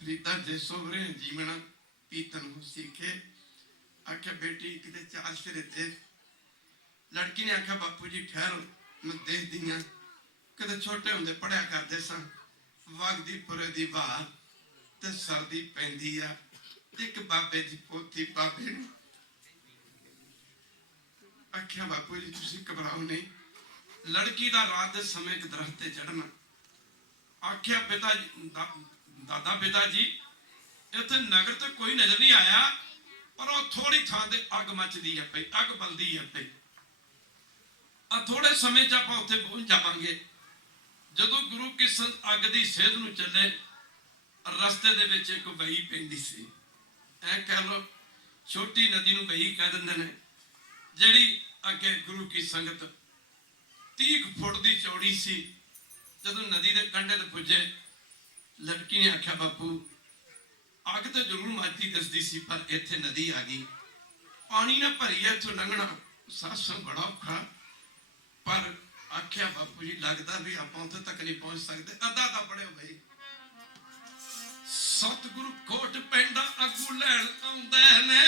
ਫਰੀਦਾ ਜੇ ਸੋਵਰੇ ਜੀਵਨ ਪੀਤਨ ਹੋ ਸਿੱਖੇ। ਆਖਿਆ ਬੇਟੀ ਕਿਤੇ ਚਾਰ ਸਿਰੇ ਤੇ। ਲੜਕੀ ਨੇ ਆਖਿਆ ਬਾਪੂ ਜੀ ਠਹਿਰੋ, ਮੈਂ ਦੇਖਦੀ ਹਾਂ। ਕਿਤੇ ਛੋਟੇ ਹੁੰਦੇ ਪੜਿਆ ਕਰਦੇ ਸਾਂ, ਵਗਦੀ ਪੁਰੇ ਦੀ ਬਾਹਰ ਤੇ ਸਰਦੀ ਪੈਂਦੀ ਆ। ਇੱਕ ਬਾਬੇ ਦੀ ਪੋਤੀ ਬਾਬੇ ਨੂੰ ਆਖਿਆ ਬਾਪੂ ਜੀ ਤੁਸੀਂ ਘਬਰਾਓ ਨਹੀਂ। ਲੜਕੀ ਦਾ ਰਾਤ ਦੇ ਸਮੇਂ ਇੱਕ ਦਰਖਤ ਤੇ ਚੜ੍ਹਨਾ। ਆਖਿਆ ਪਿਤਾ ਜੀ, ਦਾਦਾ ਪਿਤਾ ਜੀ ਇੱਥੇ ਨਗਰ ਤੇ ਕੋਈ ਨਜ਼ਰ ਨਹੀਂ ਆਇਆ, ਪਰ ਉਹ ਥੋੜੀ ਥਾਂ ਤੇ ਅੱਗ ਮੱਚਦੀ ਹੈ ਪਈ, ਅੱਗ ਬਲਦੀ ਹੈ ਪਈ। ਆ ਥੋੜੇ ਸਮੇਂ 'ਚ ਆਪਾਂ ਉੱਥੇ ਪਹੁੰਚ ਜਾਵਾਂਗੇ। ਜਦੋਂ ਗੁਰੂ ਕੀ ਸੰਗਤ ਅੱਗ ਦੀ ਸੇਧ ਨੂੰ ਚੱਲੇ, ਰਸਤੇ ਦੇ ਵਿੱਚ ਇੱਕ ਬਈ ਪੈਂਦੀ ਸੀ। ਐ ਕਹਿ ਲੋ ਛੋਟੀ ਨਦੀ ਨੂੰ ਬਈ ਕਹਿ ਦਿੰਦੇ ਨੇ, ਜਿਹੜੀ ਅੱਗੇ ਗੁਰੂ ਕੀ ਸੰਗਤ 30 ਫੁੱਟ ਦੀ ਚੌੜੀ ਸੀ। ਜਦੋਂ ਨਦੀ ਦੇ ਕੰਢੇ ਤੇ ਪੁੱਜੇ, ਲੜਕੀ ਨੇ ਆਖਿਆ ਬਾਪੂ ਅੱਗ ਤਾਂ ਜ਼ਰੂਰ ਮੱਚਦੀ ਦਿਸਦੀ ਸੀ, ਪਰ ਇੱਥੇ ਨਦੀ ਆ ਗਈ, ਪਾਣੀ ਨਾ ਭਰੀ ਹੈ, ਇੱਥੋਂ ਲੰਘਣਾ ਸਾਸਾਂ ਬੜਾ ਔਖਾ। ਪਰ ਆਖਿਆ ਬਾਪੂ ਜੀ ਲੱਗਦਾ ਵੀ ਆਪਾਂ ਉੱਥੇ ਤੱਕ ਨਹੀਂ ਪਹੁੰਚ ਸਕਦੇ। ਅੱਧਾ ਤਾਂ ਪੜਿਓ ਬਈ। ਸਤਿਗੁਰੂ ਕੋਟ ਪੈਂਦਾ ਅੱਗੂ ਲੈਣ ਆਉਂਦੇ ਨੇ,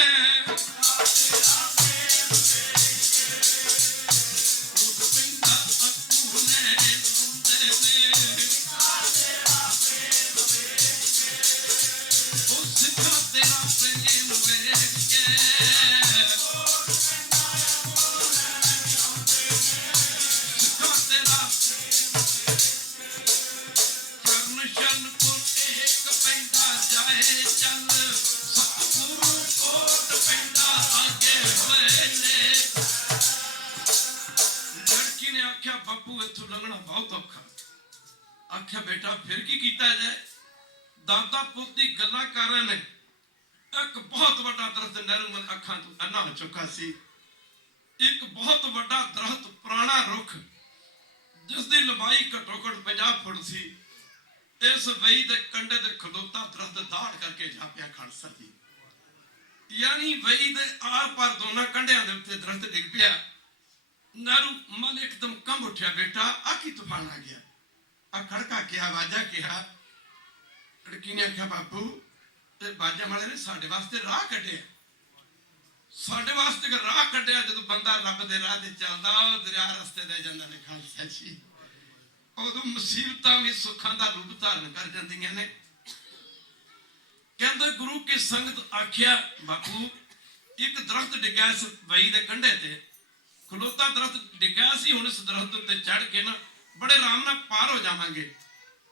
ਆਖਿਆ ਬੇਟਾ ਫਿਰ ਕੀ ਕੀਤਾ ਜਾਏ। ਦਾਦਾ ਪੁੱਤ ਦੀ ਗੱਲਾਂ ਕਰ ਰਹੇ ਨੇ। ਇੱਕ ਬਹੁਤ ਵੱਡਾ ਦਰਖਤ ਨਹਿਰੂਮਲ ਅੱਖਾਂ ਤੋਂ ਅੰਨਾ ਹੋ ਚੁੱਕਾ ਸੀ। ਇੱਕ ਬਹੁਤ ਵੱਡਾ ਦਰਖਤ, ਪੁਰਾਣਾ ਰੁੱਖ, ਜਿਸ ਦੀ ਲੰਬਾਈ ਘੱਟੋ ਘੱਟ 50 ਫੁੱਟ ਸੀ। ਇਸ ਵਈ ਦੇ ਕੰਢੇ ਤੇ ਖਲੋਤਾ ਦਰਖਤ ਦਾੜ ਕਰਕੇ ਜਾ ਪਿਆ ਖਾਲਸਾ ਜੀ। ਯਾਨੀ ਵਈ ਦੇ ਆਰ ਪਾਰ ਦੋਨਾਂ ਕੰਢਿਆਂ ਦੇ ਉੱਤੇ ਦਰਖਤ ਡਿੱਗ ਪਿਆ। ਨਹਿਰੂਮਲ ਇੱਕਦਮ ਕੰਬ ਉੱਠਿਆ, ਬੇਟਾ ਆ ਕੀ ਤੂਫਾਨ ਆ ਗਿਆ। ਆ ਖੜਕਾ ਕਿਹਾ, ਆਵਾਜ਼ਾਂ ਕਿਹਾ। ਲੜਕੀ ਨੇ ਆਖਿਆ ਬਾਪੂ ਤੇ ਬਾਜਾਂ ਵਾਲੇ ਨੇ ਸਾਡੇ ਵਾਸਤੇ ਰਾਹ ਕੱਢਿਆ, ਸਾਡੇ ਵਾਸਤੇ ਰਾਹ ਕੱਢਿਆ। ਜਦੋਂ ਬੰਦਾ ਰੱਬ ਦੇ ਰਾਹ ਤੇ ਚੱਲਦਾ, ਉਹ ਦਰਿਆ ਰਸਤੇ ਦੇ ਜਾਂਦਾ ਨੇ ਖਾਲਸਾ ਜੀ। ਉਦੋਂ ਮੁਸੀਬਤਾਂ ਵੀ ਸੁੱਖਾਂ ਦਾ ਰੂਪ ਧਾਰਨ ਕਰ ਜਾਂਦੀਆਂ ਨੇ। ਕਹਿੰਦੇ ਗੁਰੂ ਕੀ ਸੰਗਤ ਆਖਿਆ ਬਾਪੂ ਇੱਕ ਦਰਖਤ ਡਿੱਗਿਆ ਇਸ ਵਈ ਦੇ ਕੰਢੇ ਤੇ, ਖਲੋਤਾ ਦਰਖਤ ਡਿੱਗਿਆ ਸੀ। ਹੁਣ ਇਸ ਦਰਖਤ ਉੱਤੇ ਚੜ੍ਹ ਕੇ ਨਾ ਬੜੇ ਆਰਾਮ ਨਾਲ ਪਾਰ ਹੋ ਜਾਵਾਂਗੇ,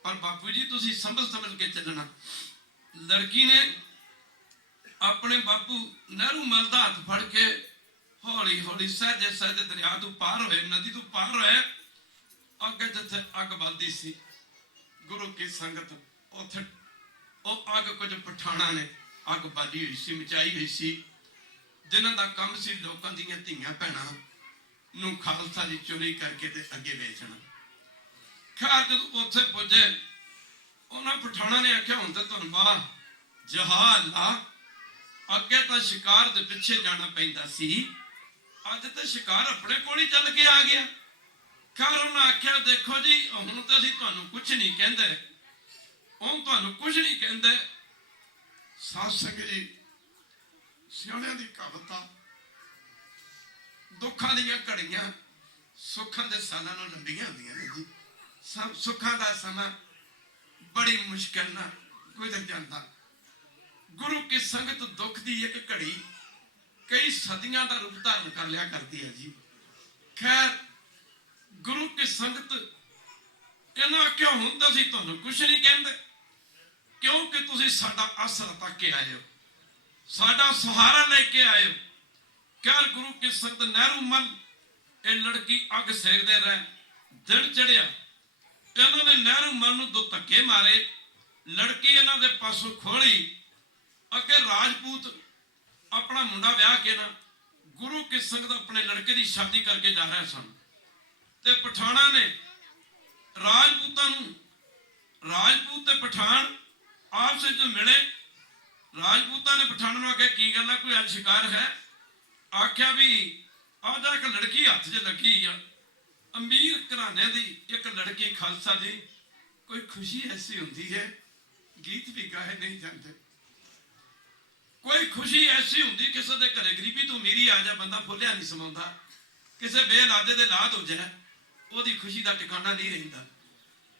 ਪਰ ਬਾਪੂ ਜੀ ਤੁਸੀਂ ਸੰਭਲ ਕੇ ਚੱਲਣਾ। ਲੜਕੀ ਨੇ ਆਪਣੇ ਬਾਪੂ ਨਹਿਰੂਮਲ ਦਾ ਹੱਥ ਫੜ ਕੇ ਹੌਲੀ ਹੌਲੀ ਸਹਿਜੇ ਸਹਿਜੇ ਦਰਿਆ ਤੋਂ ਪਾਰ ਹੋਏ, ਨਦੀ ਤੋਂ ਪਾਰ ਹੋਏ। ਅੱਗੇ ਜਿੱਥੇ ਅੱਗ ਬਲਦੀ ਸੀ, ਗੁਰੂ ਕੀ ਸੰਗਤ ਉੱਥੇ ਉਹ ਅੱਗ ਕੁਝ ਪਠਾਣਾ ਨੇ ਅੱਗ ਬਾਲੀ ਹੋਈ ਸੀ, ਮਚਾਈ ਹੋਈ ਸੀ, ਜਿਨ੍ਹਾਂ ਦਾ ਕੰਮ ਸੀ ਲੋਕਾਂ ਦੀਆਂ ਧੀਆਂ ਭੈਣਾਂ ਨੂੰ ਖਾਲਸਾ ਦੀ ਚੋਰੀ ਕਰਕੇ ਤੇ ਅੱਗੇ ਵੇਚਣਾ। ਖੈਰ ਜਦੋਂ ਉੱਥੇ ਪੁੱਜੇ, ਉਹਨਾਂ ਪਠਾਣਾ ਨੇ ਆਖਿਆ ਹੁਣ ਤਾਂ ਤੁਹਾਨੂੰ ਬਾਹਰ ਜਹਾਜ਼ ਲਾ। ਅੱਗੇ ਤਾਂ ਸ਼ਿਕਾਰ ਦੇ ਪਿੱਛੇ ਜਾਣਾ ਪੈਂਦਾ ਸੀ, ਅੱਜ ਤਾਂ ਸ਼ਿਕਾਰ ਆਪਣੇ ਕੋਲ ਹੀ ਚੱਲ ਕੇ ਆ ਗਿਆ। ਖੈਰ ਉਹਨਾਂ ਆਖਿਆ ਦੇਖੋ ਜੀ ਹੁਣ ਤਾਂ ਅਸੀਂ ਤੁਹਾਨੂੰ ਕੁਝ ਨਹੀਂ ਕਹਿੰਦੇ, ਹੁਣ ਤੁਹਾਨੂੰ ਕੁਝ ਨਹੀਂ ਕਹਿੰਦੇ। ਸਾਧ ਸੰਗਤ ਜੀ, ਸਿਆਣਿਆਂ ਦੀ ਕਹਾਵਤ ਆ, ਦੁੱਖਾਂ ਦੀਆਂ ਘੜੀਆਂ ਸੁੱਖਾਂ ਦੇ ਸਾਲਾਂ ਨਾਲੋਂ ਲੰਬੀਆਂ ਹੁੰਦੀਆਂ ਨੇ ਜੀ। ਸਭ ਸੁੱਖਾਂ ਦਾ ਸਮਾਂ ਬੜੀ ਮੁਸ਼ਕਿਲ ਨਾਲ ਗੁਜ਼ਰ ਜਾਂਦਾ। ਗੁਰੂ ਕੀ ਸੰਗਤ ਦੁੱਖ ਦੀ ਇੱਕ ਘੜੀ ਕਈ ਸਦੀਆਂ ਦਾ ਰੂਪ ਧਾਰਨ ਕਰ ਲਿਆ ਕਰਦੀ ਹੈ ਜੀ। ਖੈਰ ਗੁਰੂ ਕੀ ਸੰਗਤ ਇਹਨਾਂ ਆਖਿਆ ਹੁਣ ਤਾਂ ਅਸੀਂ ਤੁਹਾਨੂੰ ਕੁਛ ਨਹੀਂ ਕਹਿੰਦੇ, ਕਿਉਂਕਿ ਤੁਸੀਂ ਸਾਡਾ ਆਸਰਾ ਤੱਕ ਕੇ ਆਏ ਹੋ, ਸਾਡਾ ਸਹਾਰਾ ਲੈ ਕੇ ਆਏ ਹੋ। ਕਹਿਰ ਗੁਰੂ ਕੀ ਸੰਗਤ ਨਹਿਰੂ ਮੱਲ ਇਹ ਲੜਕੀ ਅੱਗ ਸੇਕਦੇ ਰਹੇ, ਦਿਨ ਚੜਿਆ, ਇਹਨਾਂ ਨੇ ਨਹਿਰੂ ਮੱਲ ਨੂੰ 2 ਧੱਕੇ ਮਾਰੇ, ਲੜਕੀ ਇਹਨਾਂ ਦੇ ਪਾਸੋਂ ਖੋਲੀ। ਅੱਗੇ ਰਾਜਪੂਤ ਆਪਣਾ ਮੁੰਡਾ ਵਿਆਹ ਕੇ ਨਾ ਗੁਰੂ ਕੀ ਸੰਗਤ ਆਪਣੇ ਲੜਕੇ ਦੀ ਸ਼ਾਦੀ ਕਰਕੇ ਜਾ ਰਹੇ ਸਨ, ਤੇ ਪਠਾਣਾ ਨੇ ਰਾਜਪੂਤਾਂ ਨੂੰ, ਰਾਜਪੂਤ ਤੇ ਪਠਾਨ ਆਪਸ ਵਿੱਚ ਮਿਲੇ। ਰਾਜਪੂਤਾਂ ਨੇ ਪਠਾਨਾਂ ਨੂੰ ਆਖਿਆ ਕੀ ਗੱਲ ਹੈ, ਕੋਈ ਅੱਜ ਸ਼ਿਕਾਰ ਹੈ? ਆਖਿਆ ਵੀ ਆਹ ਜਾ ਇੱਕ ਲੜਕੀ ਹੱਥ 'ਚ ਲੱਗੀ ਆ, ਅਮੀਰ ਘਰਾਣੇ ਦੀ ਇੱਕ ਲੜਕੀ, ਖਾਲਸਾ ਜੀ ਕੋਈ ਖੁਸ਼ੀ ਐਸੀ ਹੁੰਦੀ ਹੈ ਗੀਤ ਵੀ ਗਾਏ ਨਹੀਂ ਜਾਂਦੇ, ਕੋਈ ਖੁਸ਼ੀ ਐਸੀ ਹੁੰਦੀ ਕਿਸੇ ਦੇ ਘਰੇ ਗਰੀਬੀ ਤੋਂ ਅਮੀਰੀ ਆ ਜਾ, ਬੰਦਾ ਫੁੱਲਿਆ ਨਹੀਂ ਸਮਾਉਂਦਾ, ਕਿਸੇ ਬੇਲਾਦੇ ਦੇ ਲਾਦ ਹੋ ਜਾਏ ਉਹਦੀ ਖੁਸ਼ੀ ਦਾ ਟਿਕਾਣਾ ਨਹੀਂ ਰਹਿੰਦਾ।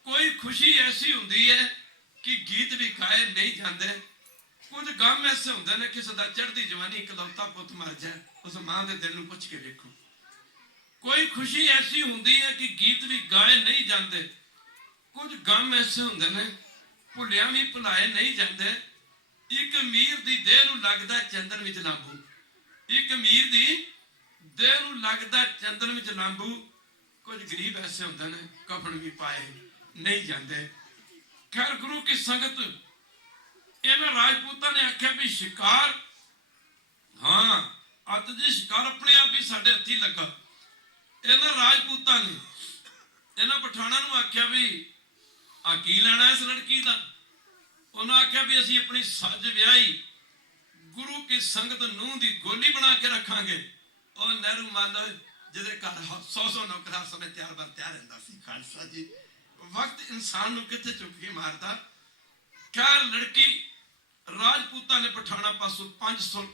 ਕੋਈ ਖੁਸ਼ੀ ਐਸੀ ਹੁੰਦੀ ਹੈ ਕਿ ਗੀਤ ਵੀ ਗਾਏ ਨਹੀਂ ਜਾਂਦੇ। ਕੁਝ ਗਮ ਐਸੇ ਹੁੰਦੇ ਨੇ, ਕਿਸੇ ਦਾ ਚੜ੍ਹਦੀ ਜਵਾਨੀ ਇਕਲੌਤਾ ਪੁੱਤ ਮਰ ਜਾਏ, ਉਸ ਮਾਂ ਦੇ ਦਿਲ ਨੂੰ ਪੁੱਛ ਕੇ ਵੇਖੋ। ਕੋਈ ਖੁਸ਼ੀ ਐਸੀ ਹੁੰਦੀ ਹੈ ਕਿ ਗੀਤ ਵੀ ਗਾਏ ਨਹੀਂ ਜਾਂਦੇ। ਕੁਝ ਗਮ ਐਸੇ ਹੁੰਦੇ ਨੇ ਭੁੱਲਿਆ ਵੀ ਭੁਲਾਏ ਨਹੀਂ ਜਾਂਦੇ। ਇੱਕ ਅਮੀਰ ਦੀ ਦੇਹ ਨੂੰ ਲੱਗਦਾ ਚੰਦਨ ਵਿੱਚ ਲਾਂਬੂ, ਇੱਕ ਅਮੀਰ ਦੀ ਦੇਹ ਨੂੰ ਲੱਗਦਾ ਚੰਦਨ ਵਿੱਚ ਲਾਂਬੂ। ਕੁਝ ਗਰੀਬ ਐਸੇ ਹੁੰਦੇ ਨੇ ਕਫਨ ਵੀ ਪਾਏ ਨਹੀਂ ਜਾਂਦੇ। ਖੈਰ ਗੁਰੂ ਕੀ ਸੰਗਤ ਇਹਨਾਂ ਰਾਜਪੂਤਾਂ ਨੇ ਆਖਿਆ ਵੀ ਸ਼ਿਕਾਰ, ਹਾਂ ਅੱਜ ਜੀ ਸ਼ਿਕਾਰ ਆਪਣੇ ਆਪ ਹੀ ਸਾਡੇ ਹੱਥੀ ਲੱਗਾ। ਇਹਨਾਂ ਰਾਜਪੂਤਾਂ ਨੇ ਇਹਨਾਂ ਪਠਾਣਾ ਨੂੰ ਆਖਿਆ ਵੀ ਆ ਕੀ ਲੈਣਾ ਇਸ ਲੜਕੀ ਦਾ? ਉਹਨਾਂ ਆਖਿਆ ਵੀ ਅਸੀਂ ਆਪਣੀ ਸੱਜ ਵਿਆਹੀ ਗੁਰੂ ਕੀ ਸੰਗਤ ਨੂੰਹ ਦੀ ਗੋਲੀ ਬਣਾ ਕੇ ਰੱਖਾਂਗੇ। ਉਹ ਨਹਿਰੂ ਮੱਲ ਜਿਹਦੇ ਘਰ 100 ਨੌਕਰਾਂ ਸਮੇਂ ਤਿਆਰ ਬਰ ਤਿਆਰ ਰਹਿੰਦਾ ਸੀ। ਖਾਲਸਾ ਜੀ ਵਕਤ ਇਨਸਾਨ ਨੂੰ ਕਿੱਥੇ ਚੁੱਕ ਕੇ ਮਾਰਦਾ। ਖੈਰ ਲੜਕੀ ਰਾਜਪੂਤਾਂ ਨੇ ਪਠਾਣਾ ਪਾਸੋਂ 500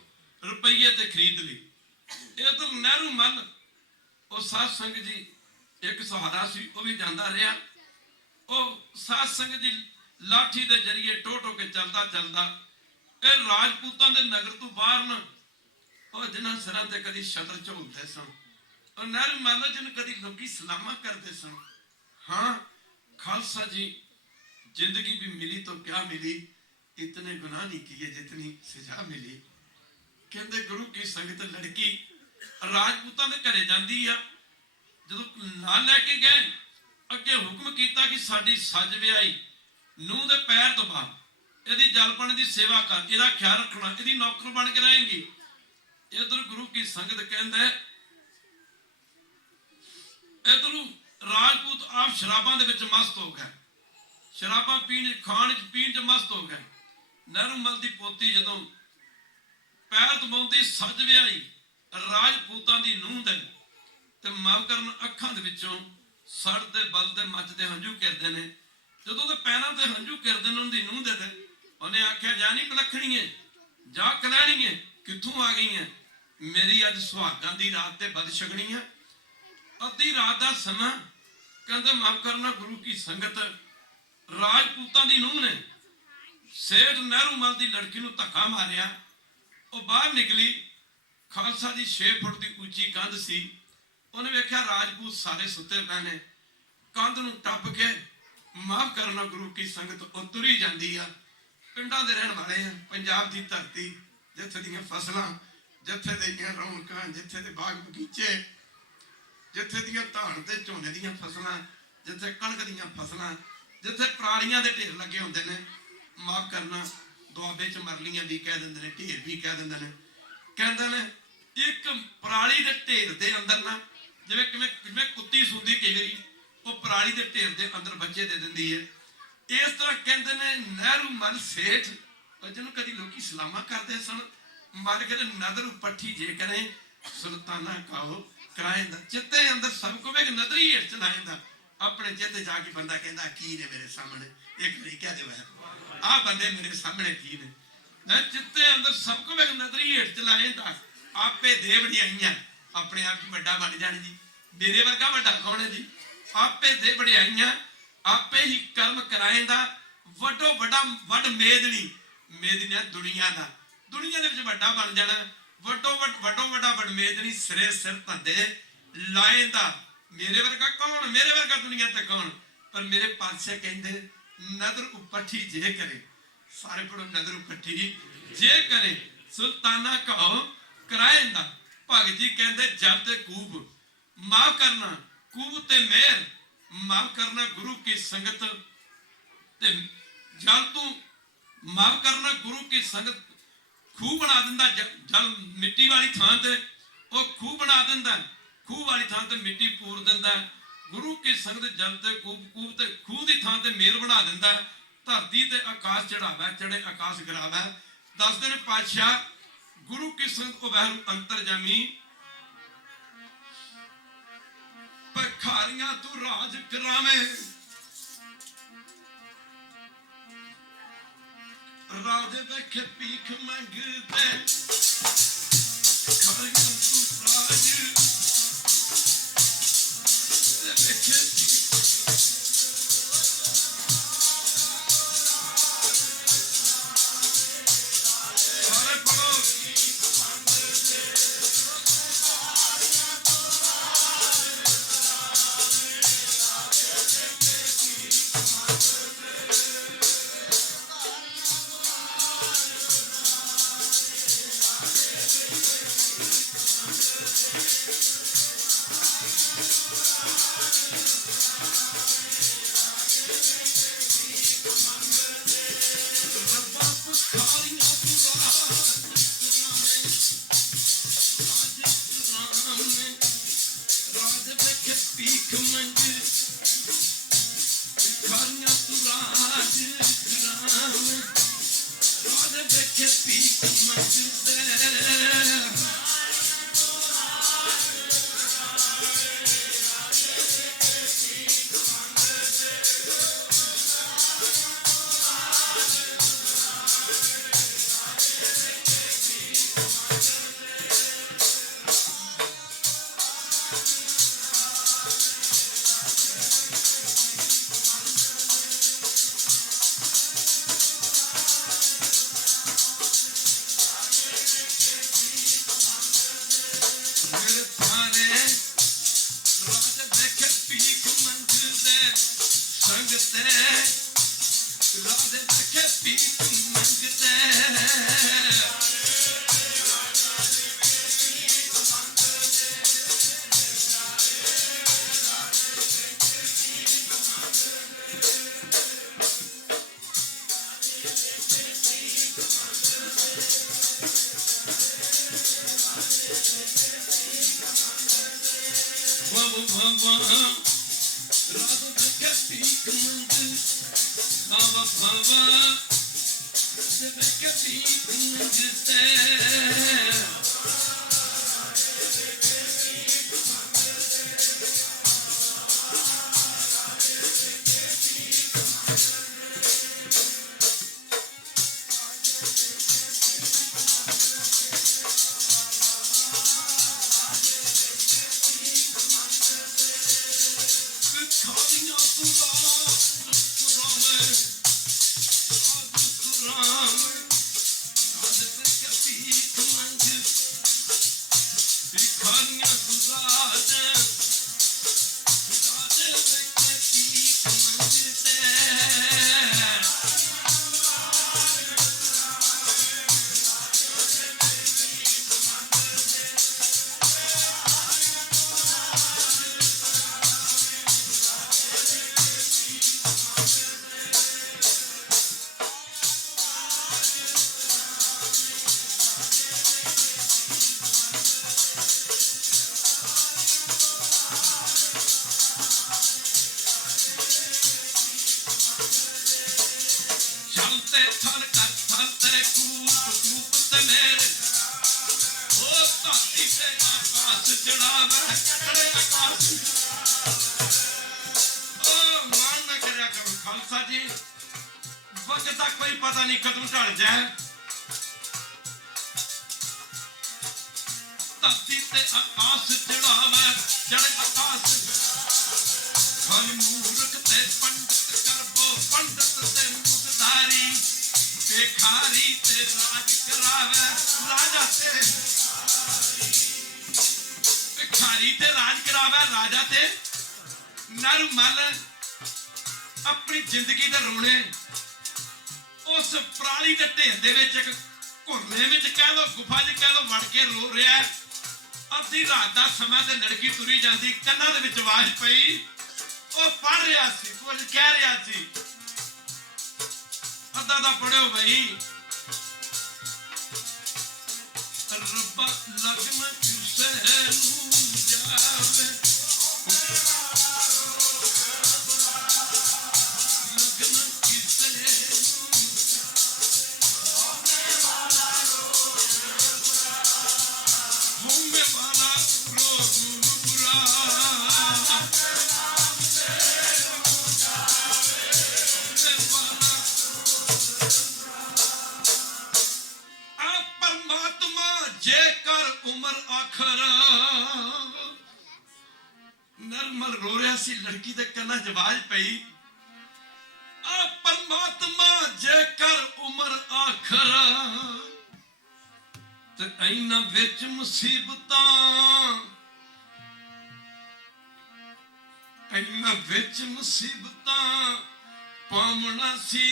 ਰੁਪਈਏ ਤੇ ਖਰੀਦ ਲਈ। ਇਧਰ ਨਹਿਰੂ ਮੱਲ ਉਹ ਸਾਧ ਸੰਗਤ ਜੀ ਇੱਕ ਸਹਾਰਾ ਸੀ, ਉਹ ਵੀ ਜਾਂਦਾ ਰਿਹਾ। ਉਹ ਸਾਧ ਸੰਗਤ ਦੀ ਲਾਠੀ ਦੇ ਜਰੀਏ ਟੋ ਕੇ ਚੱਲਦਾ ਚੱਲਦਾ ਇਹ ਰਾਜਪੂਤਾਂ ਦੇ ਨਗਰ ਤੋਂ ਬਾਹਰ ਨਾ ਉਹ ਜਿਨ੍ਹਾਂ ਸਿਰਾਂ ਤੇ ਕਦੀ ਛਤਰ ਝੋਲਦੇ ਸਨ, ਉਹ ਨਹਿਰੂ ਮੱਲ ਜਿਹਨੂੰ ਕਦੀ ਲੋਕੀ ਸਲਾਮਾਂ ਕਰਦੇ ਸਨ। ਹਾਂ ਖਾਲਸਾ ਜੀ जिंदगी भी मिली तो क्या मिली, इतने गुनाह नहीं किए जितनी सजा मिली। कहते गुरु की संगत लड़की राजपूतां दे घरे जांदी आ, जदों नाल लैके गए अगे हुक्म किया कि साडी सज विआई नूह दे पैर तो बाद इहदी जलपण दी सेवा कर, इहदा ख्याल रखना, इहदी नौकर बन के रहेंगी। इधर गुरु की संगत कहंदा है, इधरों राजपूत आप शराबां दे विच मस्त हो गए, शराबां पीण खाण पीण च मस्त हो गए। नਹਿਰੂ ਮੱਲ ਦੀ ਪੋਤੀ ਜਦੋਂ ਪੈਰ ਦਬਾਉਂਦੀ ਸੱਜ ਵਿਆਹੀ ਰਾਜਪੂਤਾਂ ਦੀ ਨੂੰਹ ਦੇ ਤੇ ਮਾਫ ਕਰਨ ਅੱਖਾਂ ਦੇ ਵਿੱਚੋਂ ਸੜ ਦੇ ਬਲ ਦੇ ਮੱਚਦੇ ਹੰਝੂ ਕਿਰਦੇ ਨੇ। ਜਦੋਂ ਤੇ ਪੈਰਾਂ ਤੇ ਹੰਝੂ ਕਿਰਦੇ ਨੇ ਉਹਦੀ ਨੂੰਹ ਦੇ ਤੇ ਉਹਨੇ ਆਖਿਆ ਜਾ ਨਹੀਂ ਪਲਖਣੀਏ, ਜਾ ਕਲੈਣੀਏ, ਕਿੱਥੋਂ ਆ ਗਈ ਹੈ? ਮੇਰੀ ਅੱਜ ਸੁਹਾਗਾਂ ਦੀ ਰਾਤ ਤੇ ਬਦ ਛਕਣੀ ਹੈ। ਅੱਧੀ ਰਾਤ ਦਾ ਸਮਾਂ ਕਹਿੰਦੇ ਮਾਫ ਕਰਨਾ ਗੁਰੂ ਕੀ ਸੰਗਤ ਰਾਜਪੂਤਾਂ ਦੀ ਨੂੰਹ ਨੇ ਸੇਠ ਨਹਿਰੂ ਮੱਲ ਦੀ ਲੜਕੀ ਨੂੰ ਧੱਕਾ ਮਾਰਿਆ। ਉਹ ਬਾਹਰ ਨਿਕਲੀ। ਖਾਲਸਾ ਦੀ 6 ਫੁੱਟ ਦੀ ਉੱਚੀ ਕੰਧ ਸੀ। ਉਹਨੇ ਵੇਖਿਆ ਰਾਜਪੂਤ ਸਾਰੇ ਸੁੱਤੇ ਪਏ ਨੇ। ਕੰਧ ਨੂੰ ਟੱਪ ਕੇ ਮਾਫ ਕਰਨਾ ਗੁਰੂ ਕੀ ਸੰਗਤ ਉਹ ਤੁਰੀ ਜਾਂਦੀ ਆ। ਪਿੰਡਾਂ ਦੇ ਰਹਿਣ ਵਾਲੇ ਆ, ਪੰਜਾਬ ਦੀ ਧਰਤੀ ਜਿੱਥੇ ਦੀਆਂ ਫਸਲਾਂ, ਜਿੱਥੇ ਦੀਆਂ ਰੌਣਕਾਂ, ਜਿੱਥੇ ਦੇ ਬਾਗ ਬਗੀਚੇ, ਜਿੱਥੇ ਦੀਆਂ ਧਾਨ ਤੇ ਝੋਨੇ ਦੀਆਂ ਫਸਲਾਂ, ਜਿੱਥੇ ਕਣਕ ਦੀਆਂ ਫਸਲਾਂ, ਜਿੱਥੇ ਪਰਾਲੀਆਂ ਦੇ ਢੇਰ ਲੱਗੇ ਹੁੰਦੇ ਨੇ। ਮਾਫ ਕਰਨਾ ਦੁਆਬੇ ਚ ਮਰਲੀਆਂ ਵੀ ਕਹਿ ਦਿੰਦੇ ਨੇ, ਢੇਰ ਵੀ ਕਹਿ ਦਿੰਦੇ ਨੇ। ਕਹਿੰਦੇ ਨੇ ਇੱਕ ਪਰਾਲੀ ਦੇ ਢੇਰ ਦੇ ਅੰਦਰ ਨਾ ਜਿਵੇਂ ਕੁੱਤੀ ਸੁੰਦੀ ਕਈ ਵਾਰੀ ਉਹ ਪਰਾਲੀ ਦੇ ਢੇਰ ਦੇ ਅੰਦਰ ਬੱਚੇ ਦੇ ਦਿੰਦੀ ਹੈ। ਇਸ ਤਰ੍ਹਾਂ ਕਹਿੰਦੇ ਨੇ ਨਹਿਰੂ ਮੱਲ ਸੇਠ ਜਿਹਨੂੰ ਕਦੀ ਲੋਕੀ ਸਲਾਮਾਂ ਕਰਦੇ ਸਨ, ਮਰ ਕੇ ਨਦਰ ਪੱਠੀ ਜੇ ਕਰੇ ਸੁਲਤਾਨਾ ਕਾਹੋ ਕਰਾਏਂਦਾ। ਚਿੱਤੇ ਅੰਦਰ ਸਭ ਕੋ ਵੇਖ ਨਦਰੀ ਹੇਠ ਚਲਾਏਂਦਾ। ਆਪਣੇ ਚਿੱਤੇ ਜਾ ਕੇ ਬੰਦਾ ਕਹਿੰਦਾ ਕੀ ਨੇ ਮੇਰੇ ਸਾਹਮਣੇ, ਇੱਕ ਵਾਰੀ ਕਹਿ ਦੇਵਾ ਆ ਬੰਦੇ ਮੇਰੇ ਸਾਹਮਣੇ ਕੀ ਨੇ। ਨਾ ਚਿੱਤੇ ਅੰਦਰ ਸਭ ਕੋ ਵੇਖ ਨਦਰੀ ਹੇਠ ਚਲਾਏਂਦਾ। ਆਪੇ ਦੇ ਵਡਿਆਈਆਂ ਆਪਣੇ ਆਪ ਹੀ ਵੱਡਾ ਬਣ ਜਾਣ ਜੀ। ਮੇਰੇ ਵਰਗਾ ਵੱਡਾ ਕੌਣ ਹੈ ਜੀ? ਆਪੇ ਦੇ ਵਡਿਆਈਆਂ ਆਪੇ ਹੀ ਕਰਮ ਕਰਾਏਂਦਾ। ਵੱਡੋ ਵੱਡਾ ਵੱਡ ਮੇਦਨੀ ਦੁਨੀਆ ਦਾ, ਦੁਨੀਆ ਦੇ ਵਿੱਚ ਵੱਡਾ ਬਣ ਜਾਣਾ। ਵੱਡੋ ਵੱਡਾ ਵੱਡ ਮੇਦਨੀ ਸਿਰੇ ਸਿਰ ਧੰਦੇ ਲਾਏਂਦਾ। ਮੇਰੇ ਵਰਗਾ ਕੌਣ, ਮੇਰੇ ਵਰਗਾ ਦੁਨੀਆ ਤੇ ਕੌਣ? पर मेरे पातशाह कहते नदर उपठी जे करे, सारे पढ़ो नदर उपठी जे करे सुल्ताना कहो कराएंदा। भगत जी कहते जब ते कूब माफ करना, कूब ते मेहर माफ करना गुरु की संगत ते जल तू माफ करना गुरु की संगत खूह बना दिंदा। जल मिट्टी वाली थां ते वो खूह बना दिंदा, खूह वाली थां ते मिट्टी पूर दिंदा। गुरु की संगत जल ते कूब, कूब ते खूह दी थां ते मेहर बना दिंदा। धरती ते आकाश चढ़ावा, चढ़े आकाश गिरावा। दसदे ने पातशाह गुरु की संगत वैरू अंतरजामी पखारियां तू राज करावे, राज वेखे भीख मंगते खारियां तू राज वेखे सारे पढ़ो अपनी जिंदगी दे रोने उस पराली दे ढेर दे विच इक घुरने विच कह लो गुफा च कह लो वड़ के रो रहा है। अद्धी रात दा समा ते लड़की तुरी जाती कन्नां दे विच आवाज पई ਉਹ पढ़ रहा सी कुछ कह रहा सी अद्धा दा पढ़ो भाई रब्बा लगन किसे नूं जावे लगन किसे होने वाला रोग बुरा जेकर उम्र आखर नरमल रो रहा सी लड़की दे कन्ना च आवाज पई आ परमात्मा जेकर उम्र आखर ते ऐना विच मुसीबतां पावना सी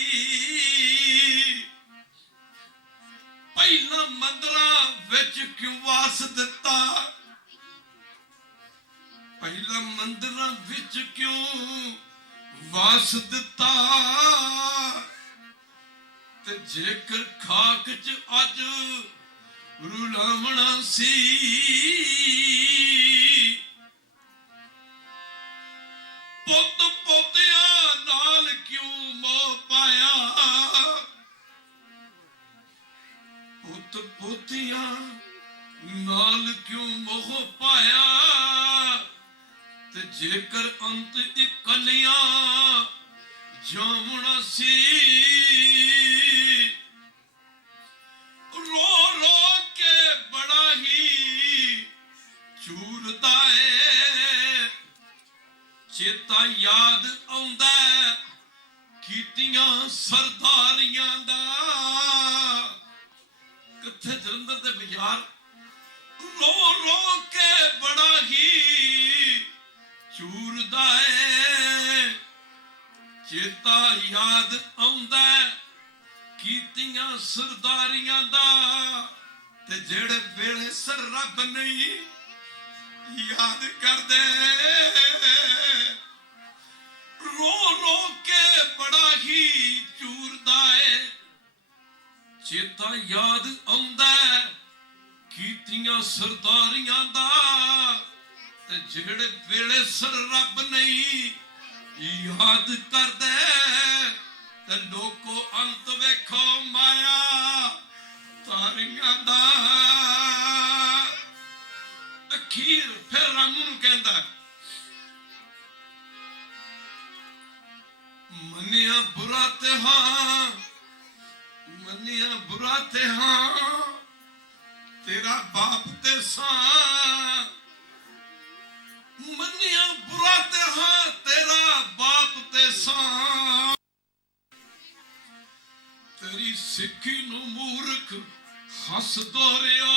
पहला मंदरा विच क्यों वास दिता पहला मंदरा विच क्यों वास दिता ते जेकर खाक च अज रुलावना सी पुत पोतियां नाल क्यों मोह पाया पुत पोतियां नाल क्यों मोह पाया ते जेकर अंत इकलियां जावना सी रो रो के बड़ा ही चूरदा है चेता याद आउंदा कीतियां सरदारियां दा किथे जलंधर दे बाजार रो रो के बड़ा ही चूरदा है चेता याद आउंदा कीतियां सरदारियां दा ते जेड़े वेले सर रब नहीं याद कर दे रो रो के बड़ा ही चूरदा है चेता याद आउंदा कीतियां सरदारियां दा ते जेड़े वेले सर रब नहीं याद कर दे ते लोको अंत वेखो माया तारियां दा अखीर फिर रंग नूं कहंदा मनिया बुरा ते हां मनिया बुरा ते हां तेरा बाप ते सां मनिया बुरा ते हां तेरा बाप ते सां तेरी सिक्खी नूं मूर्ख हस दोरिया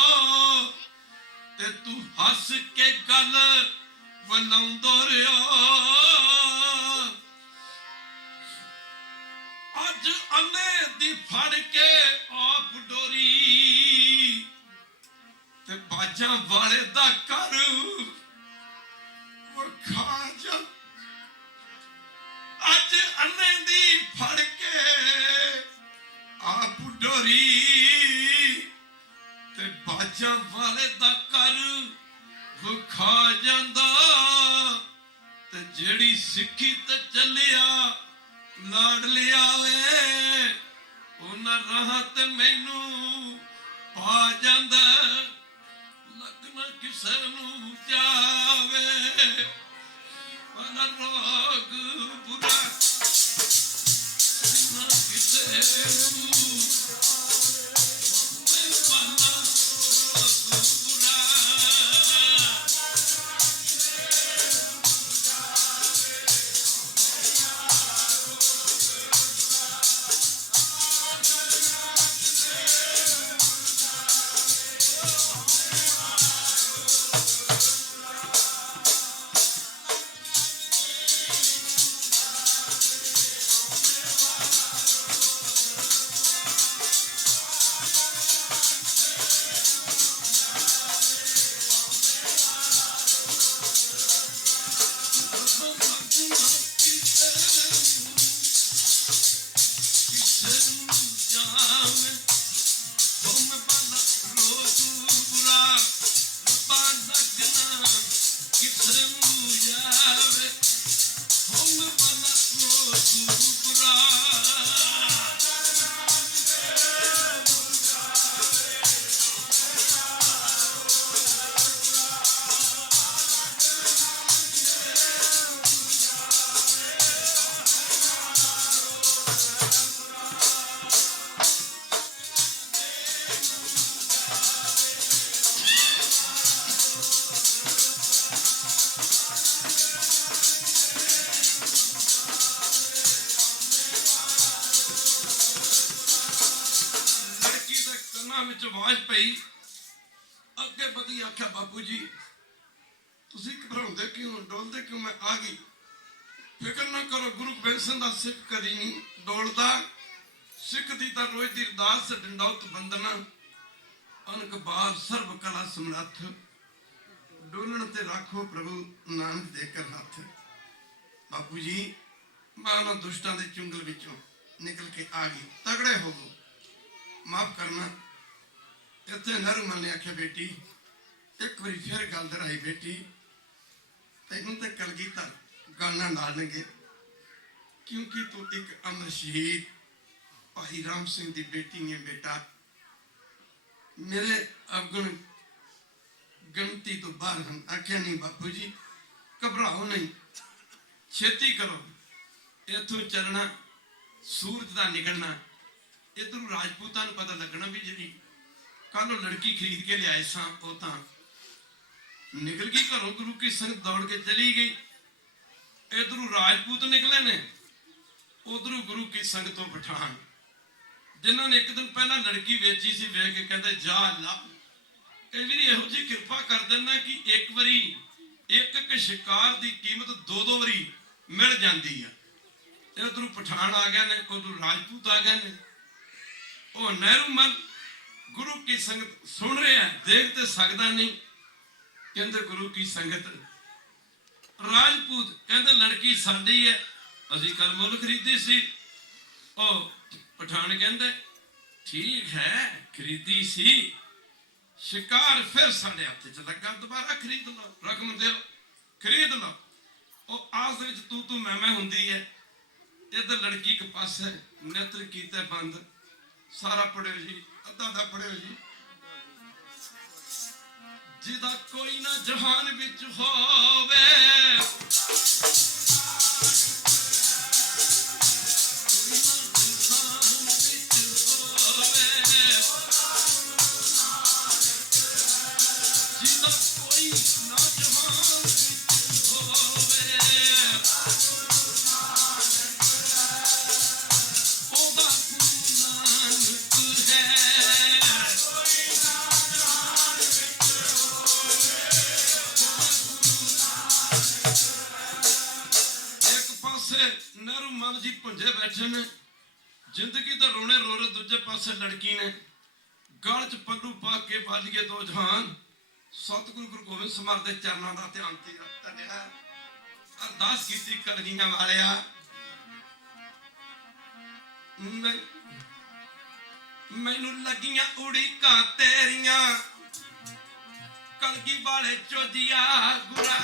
ते तू हस के गल बनाउंदा रिया अज अन्ने दी फड़ के आप डोरी ते बाजा वाले दा कर वखा जा अज अन्ने दी फड़ के आप डोरी ते बाजा वाले दा कर वखा जांदा ते जेड़ी सिक्खी ते चलिया लाड लिया वे उन्हां राह ते मैनू पा जांदा लगना किसे नूं जावे वाला रोग बुरा लगना किसे नूं वाला रोग बुरा आवाज पई, अगे बधी आख्या बापू जी तुसी घबराउंदे क्यों, डोलदे क्यों, मैं आ गई। फिक्र ना करो, गुरु गोबिंद सिंह दा सिख कदी नहीं डोलदा। सिख दी तां रोज दी अरदास डंडौत वंदना, अनक बार सर्व कला समर्थ, डोलण ते राखो प्रभु नानक देकर हथ। बापू जी मैं उन्हां दुष्टां दे चुंगल विचों निकल के आ गई, तगड़े हो गो, माफ करना। इत्थे नरमल ने आख्या बेटी एक बारी फिर गल दोहराई, बेटी तैनूं ते कलगीधर गल ना डालणगे, क्योंकि तू एक अमर शहीद भाई राम सिंह की बेटी ने। बेटा मेरे अवगुण गिनती तो बाहर हैं। आख्या नहीं बापू जी घबराओ नहीं, छेती करो, इथों चलना सूरज का निकलना, इधर राजपूतां नूं पता लगना भी जी कल लड़की खरीद के लियाए सा वो तां निकल गई घरों, गुरु की संगत दौड़ के चली गई। इधरों राजपूत निकले ने, उधरों गुरु की संगतों पठान, जिन्होंने एक दिन पहला लड़की वेची सी, वेख के कहते जा अल्लाह कई बार यहो जी कृपा कर देना कि एक बारी एक शिकार की कीमत दो दो बारी मिल जाती है। इधरों पठान आ गए ने, उधरों राजपूत आ गए ने। वो नहरूमल गुरु की संगत सुन रहे हैं, देख तो सकता नहीं, कहते गुरु की संगत। राजपूत कहते लड़की साडी है, असी कल मुल खरीदी सी। ओ पठान कहते ठीक है खरीदी सी, शिकार फिर साढ़े हथ च लगा, दोबारा खरीद लो, रकम दो खरीद लो। ਉਹ ਆਸ ਵਿੱਚ ਤੂੰ ਤੂੰ ਮੈਂ ਹੁੰਦੀ ਹੈ। इधर लड़की के पास है, नेत्र कीते बंद, सारा पढ़ियो जी, अद्धा दा पढ़ियो जी। जिदा कोई ना जहान विच होवे, नहरूमल जी भुंजे बैठे ने, जिंदगी तो रोने रो रहे, दूजे पासे लड़की ने गल च पल्लू पा के बालिए दो जहान। सतगुरु गुरु गोबिंद सिंह महाराज के चरणों का ध्यान धरिया, अरदास की कलगियां वालिया। मैनू लगियां उड़ीकां तेरियां, कलगी वाले चोदिया गुरा,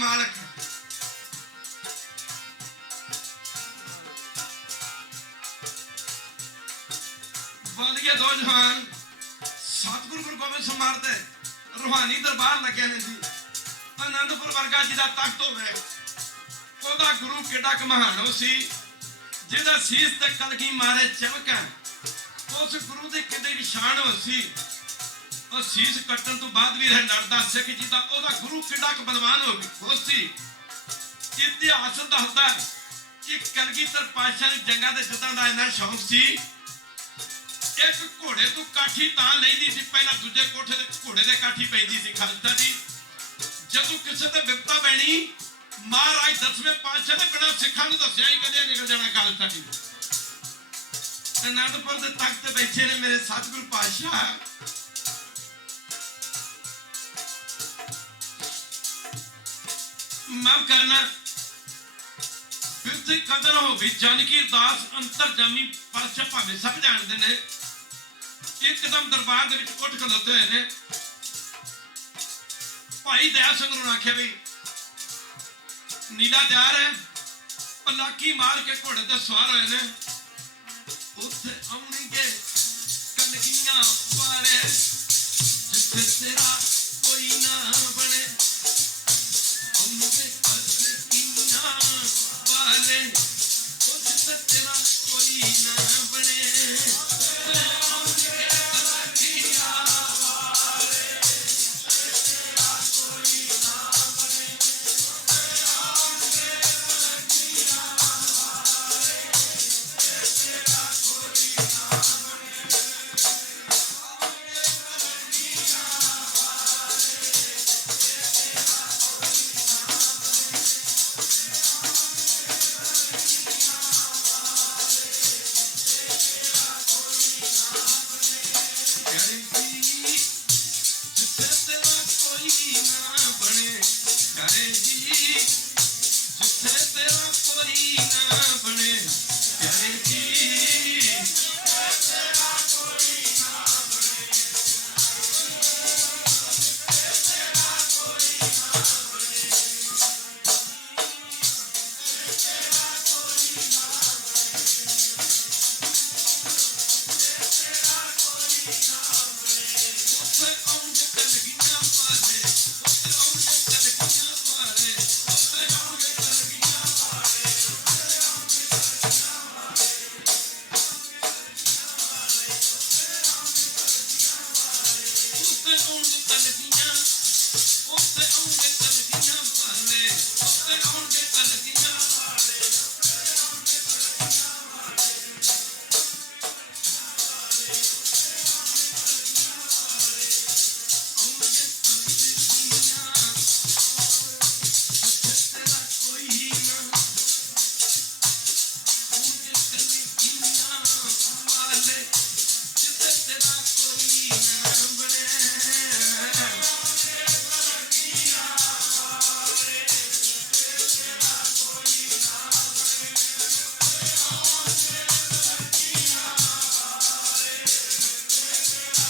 मालक वालिए दो जहान, सतगुरु गुरु गोबिंद सिंह महाराज रूहानी दरबार लगे ने जी। आनंदपुर वर्गा जी का तख्त होवे, ओदा गुरु केडा क महान सी, जिहदा सीस ते कलगी मारे चमक है। उस गुरु दी किड्डी शान हो सी। और सीस कट्टन तो बाद भी रह लड़दा सिख जी दा, ओदा गुरु केडा क बलवान हो सी। इतिहास दसदा कि कलगीधर पातशाह ने जंगां दे युद्धां दा इन्ना शौक सी। एक घोड़े तो काठी तां लैंदी सी, पहला दूजे कोठे दे घोड़े दे काठी पैंदी सी खालसा जी। जदों किसे ते विपता पैनी, महाराज 10वें पातशाह ने बिना सिखां नूं दस्सिया ही कदे निकल जाना खालसा जी। आनंदपुर दे तख्त ते बैठे ने मेरे सतगुरु पातशाह। माफ करना बिरथी कदर हो भी जानकी दास अंतरजामी पातशाह भावे सब जानते ने। एकदम दरबार दे विच उठ खलोते हुए ने। भाई दया सिंह नूं आख्या भी नीला तैयार है, पलाकी मार के घोड़े ते सवार होए ने। उत्थे आउणगे कलगियां वाले, जिथे तेरा कोई ना बने। आउणगे कलगियां वाले, जिथे तेरा कोई ना बने। आउणगे कलगियां वाले, जिथे तेरा कोई ना बने। आउणगे कलगियां वाले, जिथे तेरा कोई ना बने।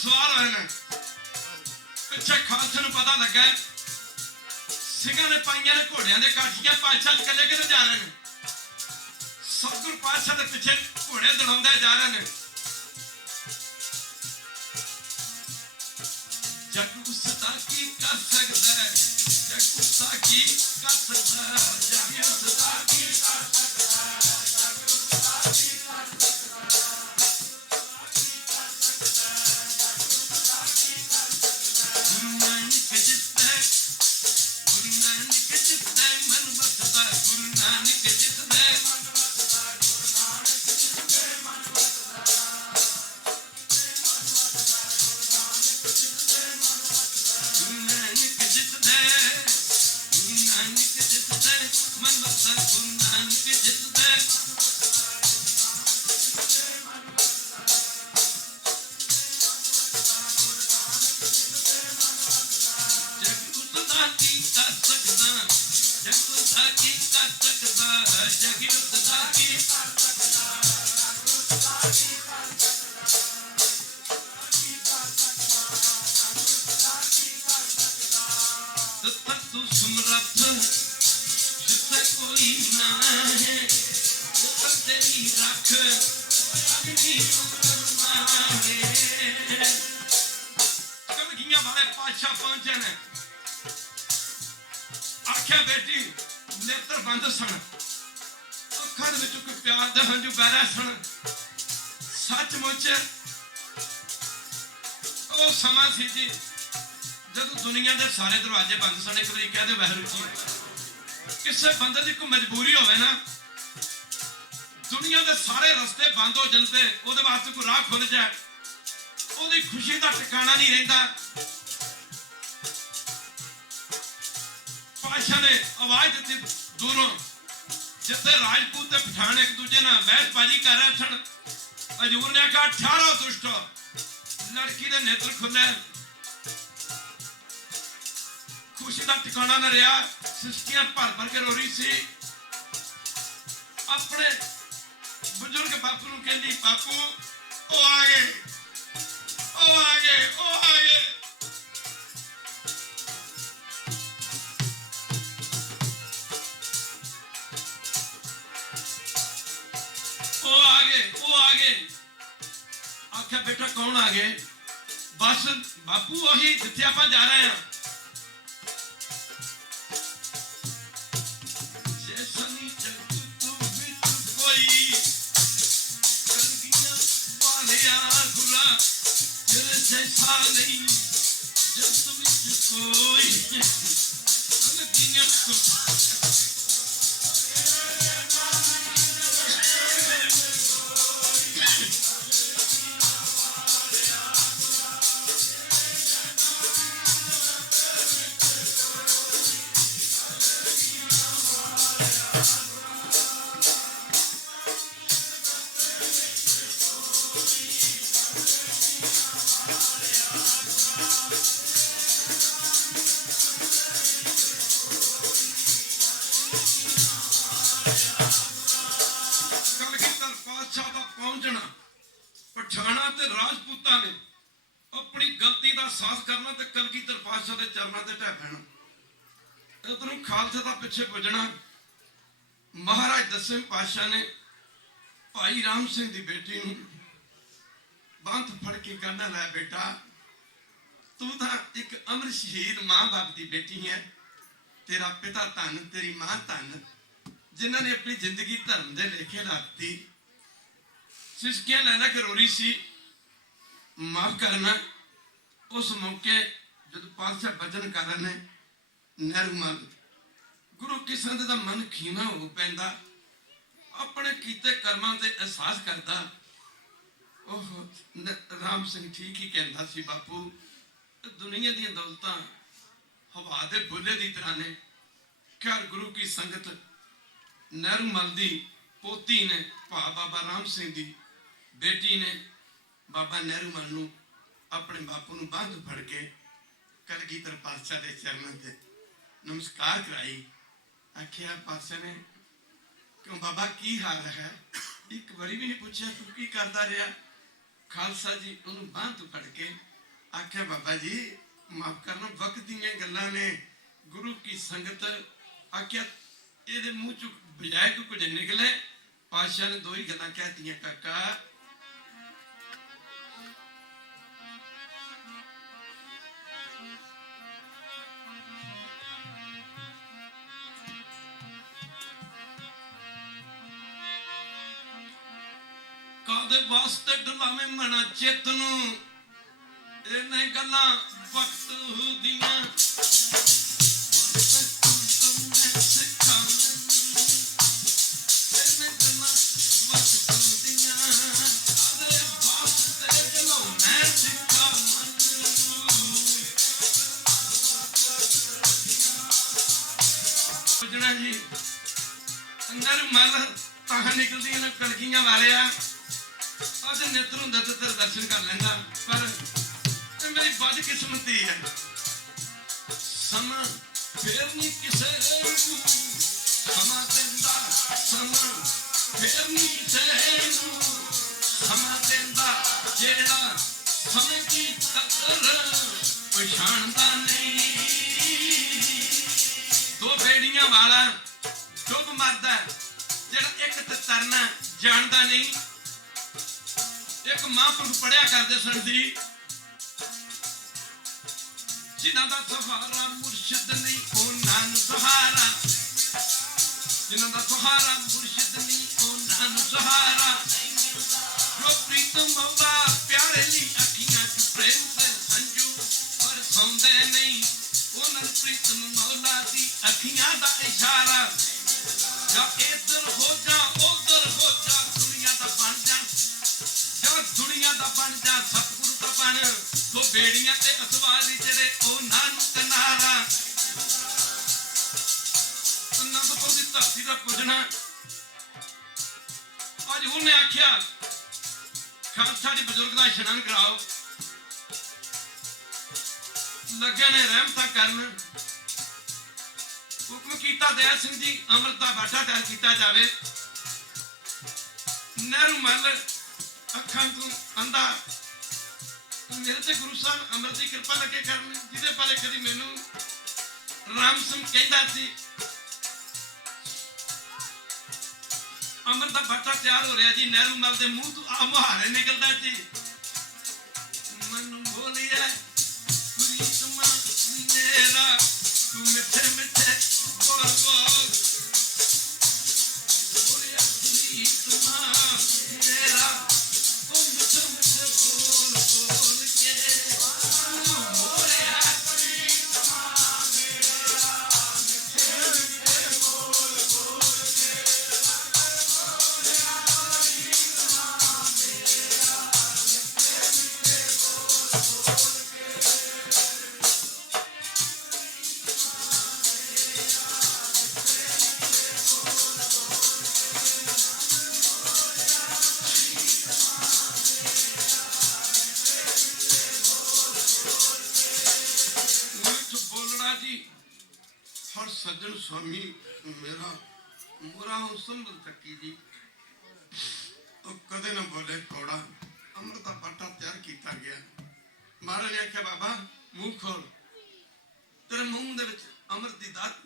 सवार होए ने। पिछे खालसे नूं पता लगा सिंघां ने पाइयां ने घोड़ियां दे काठियां, पातशाह कले किधर जा रहे हैं। सतगुरु पातशाह दे पिछे घोड़े दौड़ाउंदे जा रहे हैं। जग उसदा की कर सकदा है, जग उसदा की कर सकदा है, जग उसदा की कर सकदा है, जग उसदा की कर सकदा है। गुरु नानक जिसदा, गुरु नानक जिसदा मन बसदा, गुरु नानक जिसदा मन बसदा, गुरु नानक जिसदा मन बसदा। गुरु नानक जिसदा, गुरु नानक जिसदा मन बसदा, गुरु नानक जिसदा ਜਗਤ ਦਾ ਕੀ ਤੂੰ ਸਮਰੱਥ ਜਿੱਥੇ ਕੋਈ ਨਾ ਹੈ ਉਹ ਤੇਰੀ ਰੱਖ ਅਗਨੀ ਮਾਰੇ ਕਲਗੀਆਂ ਵਾਲੇ ਪਾਤਸ਼ਾਹ ਪਹੁੰਚੇ ਨੇ ਆਖਿਆ ਬੇਟੀ ਨੇਤਰ ਬੰਦ ਸਣ ਅੱਖਾਂ ਦੇ ਵਿੱਚੋਂ ਕੋਈ ਪਿਆਰ ਦੇ ਹੰਝੂ ਵਹਿ ਰਹੇ ਸਨ ਸੱਚਮੁੱਚ ਉਹ ਸਮਾਂ ਸੀ ਜੀ ਜਦੋਂ ਦੁਨੀਆ ਦੇ ਸਾਰੇ ਦਰਵਾਜ਼ੇ ਬੰਦ ਸਨ। ਇੱਕ ਵਾਰੀ ਕਹਿ ਦਿਓ ਵਾਹਿਗੁਰੂ ਜੀ ਕਿਸੇ ਬੰਦੇ ਦੀ ਕੋਈ ਮਜਬੂਰੀ ਹੋਵੇ ਨਾ ਦੁਨੀਆ ਦੇ ਸਾਰੇ ਰਸਤੇ ਬੰਦ ਹੋ ਜਾਣ ਤੇ ਉਹਦੇ ਵਾਸਤੇ ਕੋਈ ਰਾਹ ਖੁੱਲ ਜਾਏ ਉਹਦੀ ਖੁਸ਼ੀ ਦਾ ਟਿਕਾਣਾ ਨਹੀਂ ਰਹਿੰਦਾ। ਪਾਤਸ਼ਾਹ ਨੇ ਆਵਾਜ਼ ਦਿੱਤੀ ਦੂਰੋਂ ਜਿੱਥੇ ਰਾਜਪੂਤ ਤੇ ਪਠਾਨ ਇੱਕ ਦੂਜੇ ਨਾਲ ਬਹਿਸਬਾਜ਼ੀ ਕਰ ਰਹੇ ਸਨ। ਹਜ਼ੂਰ ਨੇ ਆਖਿਆ ਠਹਿਰੋ ਦੁਸ਼ਟੋ। ਲੜਕੀ ਦੇ ਨੇਤਰ ਖੁੱਲੇ ਖੁਸ਼ੀ ਦਾ ਟਿਕਾਣਾ ਨਾ ਰਿਹਾ ਸਿਸਕੀਆਂ ਭਰ ਭਰ ਕੇ ਰੋ ਰਹੀ ਸੀ। ਆਪਣੇ ਬਜ਼ੁਰਗ ਬਾਪੂ ਨੂੰ ਕਹਿੰਦੀ ਬਾਪੂ ਉਹ ਆ ਗਏ ਉਹ ਆ ਗਏ ਉਹ ਆ ਗਏ। ਉਹ ਆ ਗਏ ਆਖਿਆ ਬੇਟਾ ਕੌਣ ਆ ਗਏ? ਬਸ ਬਾਪੂ ਉਹੀ ਜਿੱਥੇ ਆਪਾਂ ਜਾ ਰਹੇ ਹਾਂ। जैसा नहीं जब विच कोई ਪਠਾਣਾ ਤੇ ਰਾਜਪੂਤਾਂ ਨੇ ਆਪਣੀ ਗਲਤੀ ਦਾ ਅਹਿਸਾਸ ਕਰਨਾ ਤੇ ਕਲਗੀਧਰ ਪਾਤਸ਼ਾਹ ਦੇ ਚਰਨਾਂ ਤੇ ਢਹਿ ਪੈਣਾ। ਉਧਰੋਂ ਖਾਲਸੇ ਦਾ ਪਿੱਛੇ ਪੁੱਜਣਾ। ਮਹਾਰਾਜ ਦਸਵੇਂ ਪਾਤਸ਼ਾਹ ਨੇ ਭਾਈ ਰਾਮ ਸਿੰਘ ਦੀ ਬੇਟੀ ਨੂੰ ਬੰਦ ਫੜ ਕੇ ਕਹਿੰਦਾ ਲੈ ਬੇਟਾ ਤੂੰ ਤਾਂ ਇੱਕ ਅਮਰ ਸ਼ਹੀਦ ਮਾਂ ਬਾਪ ਦੀ ਬੇਟੀ ਹੈ। ਤੇਰਾ ਪਿਤਾ ਧੰਨ ਤੇਰੀ ਮਾਂ ਧੰਨ ਜਿਨ੍ਹਾਂ ਨੇ ਆਪਣੀ ਜ਼ਿੰਦਗੀ ਧਰਮ ਦੇ ਲੇਖੇ ਲਾਤੀ। ਸਿਸਕੀਆਂ ਲੈ ਲੈ ਕੇ ਰੋ ਰਹੀ ਸੀ ਮਾਫ ਕਰਨਾ। ਉਸ ਮੌਕੇ ਜਦੋਂ ਪਾਤਸ਼ਾਹ ਭਜਨ ਕਰ ਰਹੇ ਨੇ ਨਰਮਲ ਗੁਰੂ ਕਿਸ਼ਨ ਦਾ ਮਨ ਖੀਨਾ ਹੋ ਪੈਂਦਾ ਆਪਣੇ ਕੀਤੇ ਕਰਮਾਂ ਤੇ ਅਹਿਸਾਸ ਕਰਦਾ। ਉਹ ਰਾਮ ਸਿੰਘ ਠੀਕ ਹੀ ਕਹਿੰਦਾ ਸੀ ਬਾਪੂ ਦੁਨੀਆ ਦੀਆਂ ਦੌਲਤਾਂ ਹਵਾ ਦੇ ਬੁੱਲੇ ਦੀ ਤਰ੍ਹਾਂ ਨੇ। ਘਰ ਗੁਰੂ ਕੀ ਸੰਗਤ ਨਰਮਲ ਦੀ ਪੋਤੀ ਨੇ ਭਾ ਬਾਬਾ ਰਾਮ ਸਿੰਘ ਦੀ ਬੇਟੀ ਨੇ ਬਾਬਾ ਨਰਮਲ ਨੂੰ ਆਪਣੇ ਬਾਪੂ ਨੂੰ ਬਾਂਹ ਫੜ ਕੇ ਕਲਗੀਧਰ ਪਾਤਸ਼ਾਹ ਦੇ ਚਰਨਾਂ ਤੇ ਨਮਸਕਾਰ ਕਰਾਈ। ਆਖਿਆ ਪਾਤਸ਼ਾਹ ਨੇ ਕਿਉਂ ਬਾਬਾ ਕੀ ਹਾਲ ਹੈ? ਇੱਕ ਵਾਰੀ ਵੀ ਨਹੀਂ ਪੁੱਛਿਆ ਤੂੰ ਕੀ ਕਰਦਾ ਰਿਹਾ? ਖਾਲਸਾ ਜੀ ਉਹਨੂੰ ਬਾਂਹ ਤੋਂ ਫੜ ਕੇ ਆਖਿਆ ਬਾਬਾ ਜੀ ਮਾਫ ਕਰਨਾ ਵਕਤ ਦੀਆਂ ਗੱਲਾਂ ਨੇ ਗੁਰੂ ਕੀ ਸੰਗਤ। ਆਖਿਆ ਇਹਦੇ ਮੂੰਹ ਚੋਂ ਬਜਾਏ ਕਿ ਕੁਝ ਨਿਕਲੇ। ਪਾਤਸ਼ਾਹ ਨੇ ਦੋ ਹੀ ਗੱਲਾਂ ਕਹਿਤੀਆਂ ਕਾਕਾ ਕਾਦੇ ਵਾਸਤੇ ਡੁਲਾਵੇਂ ਮਨਾ ਚਿੱਤ ਨੂੰ ਇਹਨੇ ਗੱਲਾਂ ਵਕਤ ਦੀਆਂ ਜੀ ਅੰਦਰ ਮਲ ਤਾਂ ਨਿਕਲਦੀਆਂ ਨੇ ਕਲਗੀਆਂ ਵਾਲਿਆ ਅੱਜ ਨੇਤਰ ਹੁੰਦਾ ਤੇ ਤੇਰੇ ਦਰਸ਼ਨ ਕਰ ਲੈਂਦਾ ਪਰ ਇਹ ਮੇਰੀ ਬਦਕਿਸਮਤੀ ਹੈ। ਸਮਾਂ ਫੇਰ ਨਹੀਂ ਕਿਸੇ ਨੂੰ ਸਮਾਂ ਦਿੰਦਾ ਸਮਾਂ ਫੇਰ ਨਹੀਂ ਤੈਨੂੰ ਸਮਾਂ ਦਿੰਦਾ ਜਿਹੜਾ ਸਮੇਂ ਦੀ ਕਦਰ ਪਛਾਣਦਾ ਨਹੀਂ। ਦੋ ਬੇੜੀਆਂ ਵਾਲਾ ਚੁੱਪ ਮਰਦਾ ਜਿਹੜਾ ਇੱਕ ਤੇ ਤਰਨਾ ਜਾਣਦਾ ਨਹੀਂ। ਇੱਕ ਮਹਾਂਪੁਰਖ ਪੜਿਆ ਕਰਦੇ ਸਨ ਜੀ, ਜਿਨ੍ਹਾਂ ਦਾ ਸਹਾਰਾ ਮੁਰਸ਼ਿਦ ਨਹੀਂ ਉਹਨਾਂ ਨੂੰ ਸਹਾਰਾ, ਜਿਨ੍ਹਾਂ ਦਾ ਸਹਾਰਾ ਮੁਰਸ਼ਿਦ ਨਹੀਂ ਉਹਨਾਂ ਨੂੰ ਸਹਾਰਾ। ਜੋ ਪ੍ਰੀਤਮ ਮੌਲਾ ਪਿਆਰੇ ਲਈ ਅੱਖੀਆਂ 'ਚ ਪ੍ਰੇਮ ਦੇ ਹੰਝੂ ਵਰਸਾਉਂਦੇ ਨਹੀਂ, ਉਹਨਾਂ ਨੂੰ ਪ੍ਰੀਤਮ ਮੌਲਾ ਦੀ ਅੱਖੀਆਂ ਦਾ ਇਸ਼ਾਰਾ। ਜਾਂ ਇੱਧਰ ਹੋ ਜਾ ਉੱਧਰ ਹੋ ਜਾ ਦੁਨੀਆ ਦਾ ਬਣ ਜਾ, ਜਾਂ ਦੁਨੀਆ ਦਾ ਬਣ ਜਾ ਸਤਿਗੁਰੂ ਦਾ ਬਣ। ਦੋ ਬੇੜੀਆਂ ਤੇ ਅਸਵਾਰੀ ਜਿਹੜੇ ਉਹਨਾਂ ਨੂੰ ਕਿਨਾਰਾ। ਅਨੰਦਪੁਰ ਦੀ ਧਰਤੀ ਦਾ ਪੁੱਜਣਾ ਅੱਜ ਉਹਨੇ ਆਖਿਆ ਖਾਲਸਾ ਜੀ ਬਜ਼ੁਰਗ ਦਾ ਇਸ਼ਨਾਨ ਕਰਾਓ। ਲੱਗੇ ਨੇ ਰਹਿਮਤਾਂ ਕਰਨ। ਹੁਕਮ ਕੀਤਾ ਦਇਆ ਸਿੰਘ ਜੀ ਅੰਮ੍ਰਿਤ ਦਾ ਬਾਟਾ ਤਿਆਰ ਕੀਤਾ ਜਾਵੇ। ਨਹਿਰੂ ਮੱਲ ਅੱਖਾਂ ਤੋਂ ਅੰਧਾ ਮੇਰੇ ਤੇ ਗੁਰੂ ਸਾਹਿਬ ਅੰਮ੍ਰਿਤ ਦੀ ਕਿਰਪਾ ਲੱਗੇ ਕਰਨ, ਜਿਹਦੇ ਬਾਰੇ ਕਦੀ ਮੈਨੂੰ ਰਾਮ ਸਿੰਘ ਕਹਿੰਦਾ ਸੀ ਅੰਮ੍ਰਿਤ ਦਾ ਬਾਟਾ ਤਿਆਰ ਹੋ ਰਿਹਾ ਜੀ। ਨਹਿਰੂ ਮੱਲ ਦੇ ਮੂੰਹ ਤੋਂ ਆ ਮੁਹਾਰੇ ਨਿਕਲਦਾ ਜੀ, ਮੈਨੂੰ ਬੋਲਿਆ ਪ੍ਰੀਤਮਾ ਮੇਰਾ ਤੂੰ ਮਿੱਠੇ ਮਿੱਠੇ ਬੋਲ ਬੋਲ। ਬੋਲਿਆ ਪ੍ਰੀਤਮਾ ਮੇਰਾ ਉਹ ਮਿੱਠੇ ਮਿੱਠੇ ਬੋਲ ਬੋਲ ਕੇ। ਬੋਲਿਆ ਪ੍ਰੀਤਮਾ ਮੇਰਾ ਮਿੱਠੇ ਮਿੱਠੇ ਬੋਲ ਬੋਲ ਕੇ। ਹਰ ਸੱਜਣ ਸੁਆਮੀ ਮੇਰਾ ਮੁਰਾ ਹੁਸਨ ਤੱਕੀ ਜੀ ਉਹ ਕਦੇ ਨਾ ਬੋਲੇ ਕੋੜਾ। ਅੰਮ੍ਰਿਤ ਦਾ ਬਾਟਾ ਤਿਆਰ ਕੀਤਾ ਗਿਆ। ਮਹਾਰਾਜ ਨੇ ਆਖਿਆ ਬਾਬਾ ਮੂੰਹ ਖੋਲ, ਤੇਰੇ ਮੂੰਹ ਦੇ ਵਿੱਚ ਅੰਮ੍ਰਿਤ ਦੀ ਦਾਤ,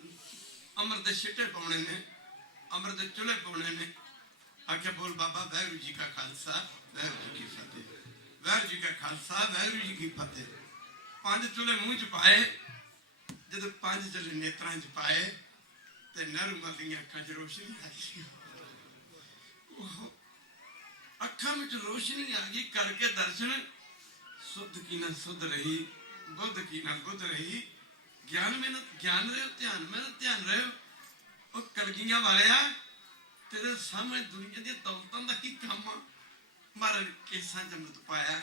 ਅੰਮ੍ਰਿਤ ਦੇ ਛਿੱਟੇ ਪਾਉਣੇ ਨੇ, ਅੰਮ੍ਰਿਤ ਦੇ ਚੁੱਲ੍ਹੇ ਪਾਉਣੇ ਨੇ। ਆਖਿਆ ਬੋਲ ਬਾਬਾ ਵਾਹਿਗੁਰੂ ਜੀ ਕਾ ਖਾਲਸਾ ਵਾਹਿਗੁਰੂ ਜੀ ਕੀ ਫਤਿਹ, ਵਾਹਿਗੁਰੂ ਜੀ ਕਾ ਖਾਲਸਾ ਵਾਹਿਗੁਰੂ ਜੀ ਕੀ ਫਤਿਹ। ਪੰਜ ਚੁੱਲ੍ਹੇ ਮੂੰਹ 'ਚ ਪਾਏ। ਜਦੋਂ ਪੰਜ ਚੁੱਲ੍ਹੇ ਨੇਤਰਾਂ 'ਚ ਪਾਏ ਤੇ ਨਹਿਰੂ ਮੱਲ ਦੀਆਂ ਅੱਖਾਂ 'ਚ ਰੋਸ਼ਨੀ ਆ ਗਈ। ਅੱਖਾਂ ਵਿੱਚ ਰੋਸ਼ਨੀ ਆ ਗਈ। ਕਰਕੇ ਦਰਸ਼ਨ ਸੁਧ ਕੀ ਨਾ ਸੁਧ ਰਹੀ, ਬੁੱਧ ਕੀ ਨਾ ਬੁੱਧ ਰਹੀ। ਗਿਆਨ ਮਿਹਨਤ ਗਿਆਨ રહ્યો, ਧਿਆਨ ਮਿਹਨਤ ਧਿਆਨ રહ્યો। ਉਹ ਕਲਗੀਆਂ ਵਾਲਿਆ ਤੇਰੇ ਸਾਹਮਣੇ ਦੁਨੀਆ ਦੀਆਂ ਦੌਲਤਾਂ ਦਾ ਕੀ ਕੰਮ ਆ। ਮਹਾਰਾਜ ਕੇਸਾਂ 'ਚ ਅੰਮ੍ਰਿਤ ਪਾਇਆ,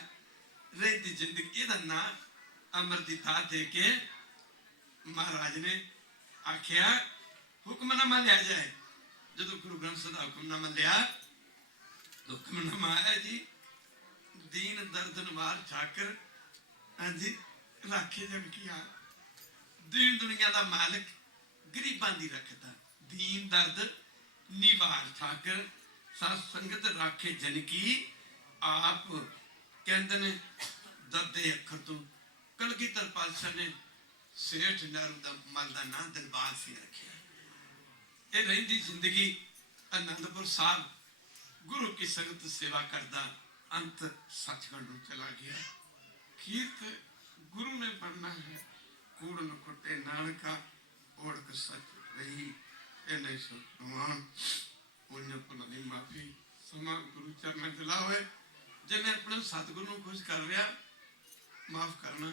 ਰਹਿੰਦੀ ਜ਼ਿੰਦਗੀ ਇਹਦਾ ਨਾਂ ਅੰਮ੍ਰਿਤ ਦੀ ਦਾਤ ਦੇ ਕੇ ਮਹਾਰਾਜ ਨੇ ਆਖਿਆ ਹੁਕਮਨਾਮਾ ਲਿਆ ਜਾਏ। ਜਦੋਂ ਗੁਰੂ ਗ੍ਰੰਥ ਸਾਹਿਬ ਦਾ ਹੁਕਮਨਾਮਾ ਲਿਆ, ਹੁਕਮਨਾਮਾ ਆਇਆ ਜੀ ਦੀਨ ਦਰਦ ਨਵਾਰ ਠਾਕਰ ਹਾਂਜੀ ਰਾਖੇ ਜਗ ਕੀ ਆ। ਦੀਨ ਦੁਨੀਆ ਦਾ ਮਾਲਕ ਗਰੀਬਾਂ ਦੀ ਰੱਖਦਾ, ਦੀਨ ਦਰਦ ਨਿਵਾਰ ਠਾਕਰ ਸਾਧ ਸੰਗਤ ਰਾਖੇ ਜਨ ਕੀ ਆਪ। ਕਹਿੰਦੇ ਨੇ ਦੱਦੇ ਅੱਖਰ ਤੋਂ ਕਲਗੀਧਰ ਪਾਤਸ਼ਾਹ ਨੇ ਸੇਠ ਨਹਿਰੂ ਦਾ ਮੱਲ ਦਾ ਨਾਂ ਦਿਲਬਾਗ ਸਿੰਘ ਰੱਖਿਆ। ਇਹ ਰਹਿੰਦੀ ਜ਼ਿੰਦਗੀ ਅਨੰਦਪੁਰ ਸਾਹਿਬ ਗੁਰੂ ਕੀ ਸੰਗਤ ਸੇਵਾ ਕਰਦਾ ਅੰਤ ਸੱਚਖੰਡ ਨੂੰ ਚਲਾ ਗਿਆ। ਕੀਰਤ ਗੁਰੂ ਨੇ ਬਣਨਾ ਹੈ, ਕੂੜ ਨ ਕੁੱਟੇ ਨਾਨਕਾ ਓੜਕ ਸੱਚ ਰਹੀ। ਇਹ ਨਹੀਂ ਸੁਣਵਾਨ ਪੁੰਨ ਪੁੰਨ ਦੀ ਮਾਫੀ ਸਮਾਂ ਗੁਰੂ ਚਰਨਾਂ ਚ ਲਾਵੇ। ਜੇ ਮੈਂ ਆਪਣੇ ਸਤਿਗੁਰੂ ਨੂੰ ਖੁਸ਼ ਕਰ ਰਿਹਾ ਮਾਫ ਕਰਨਾ।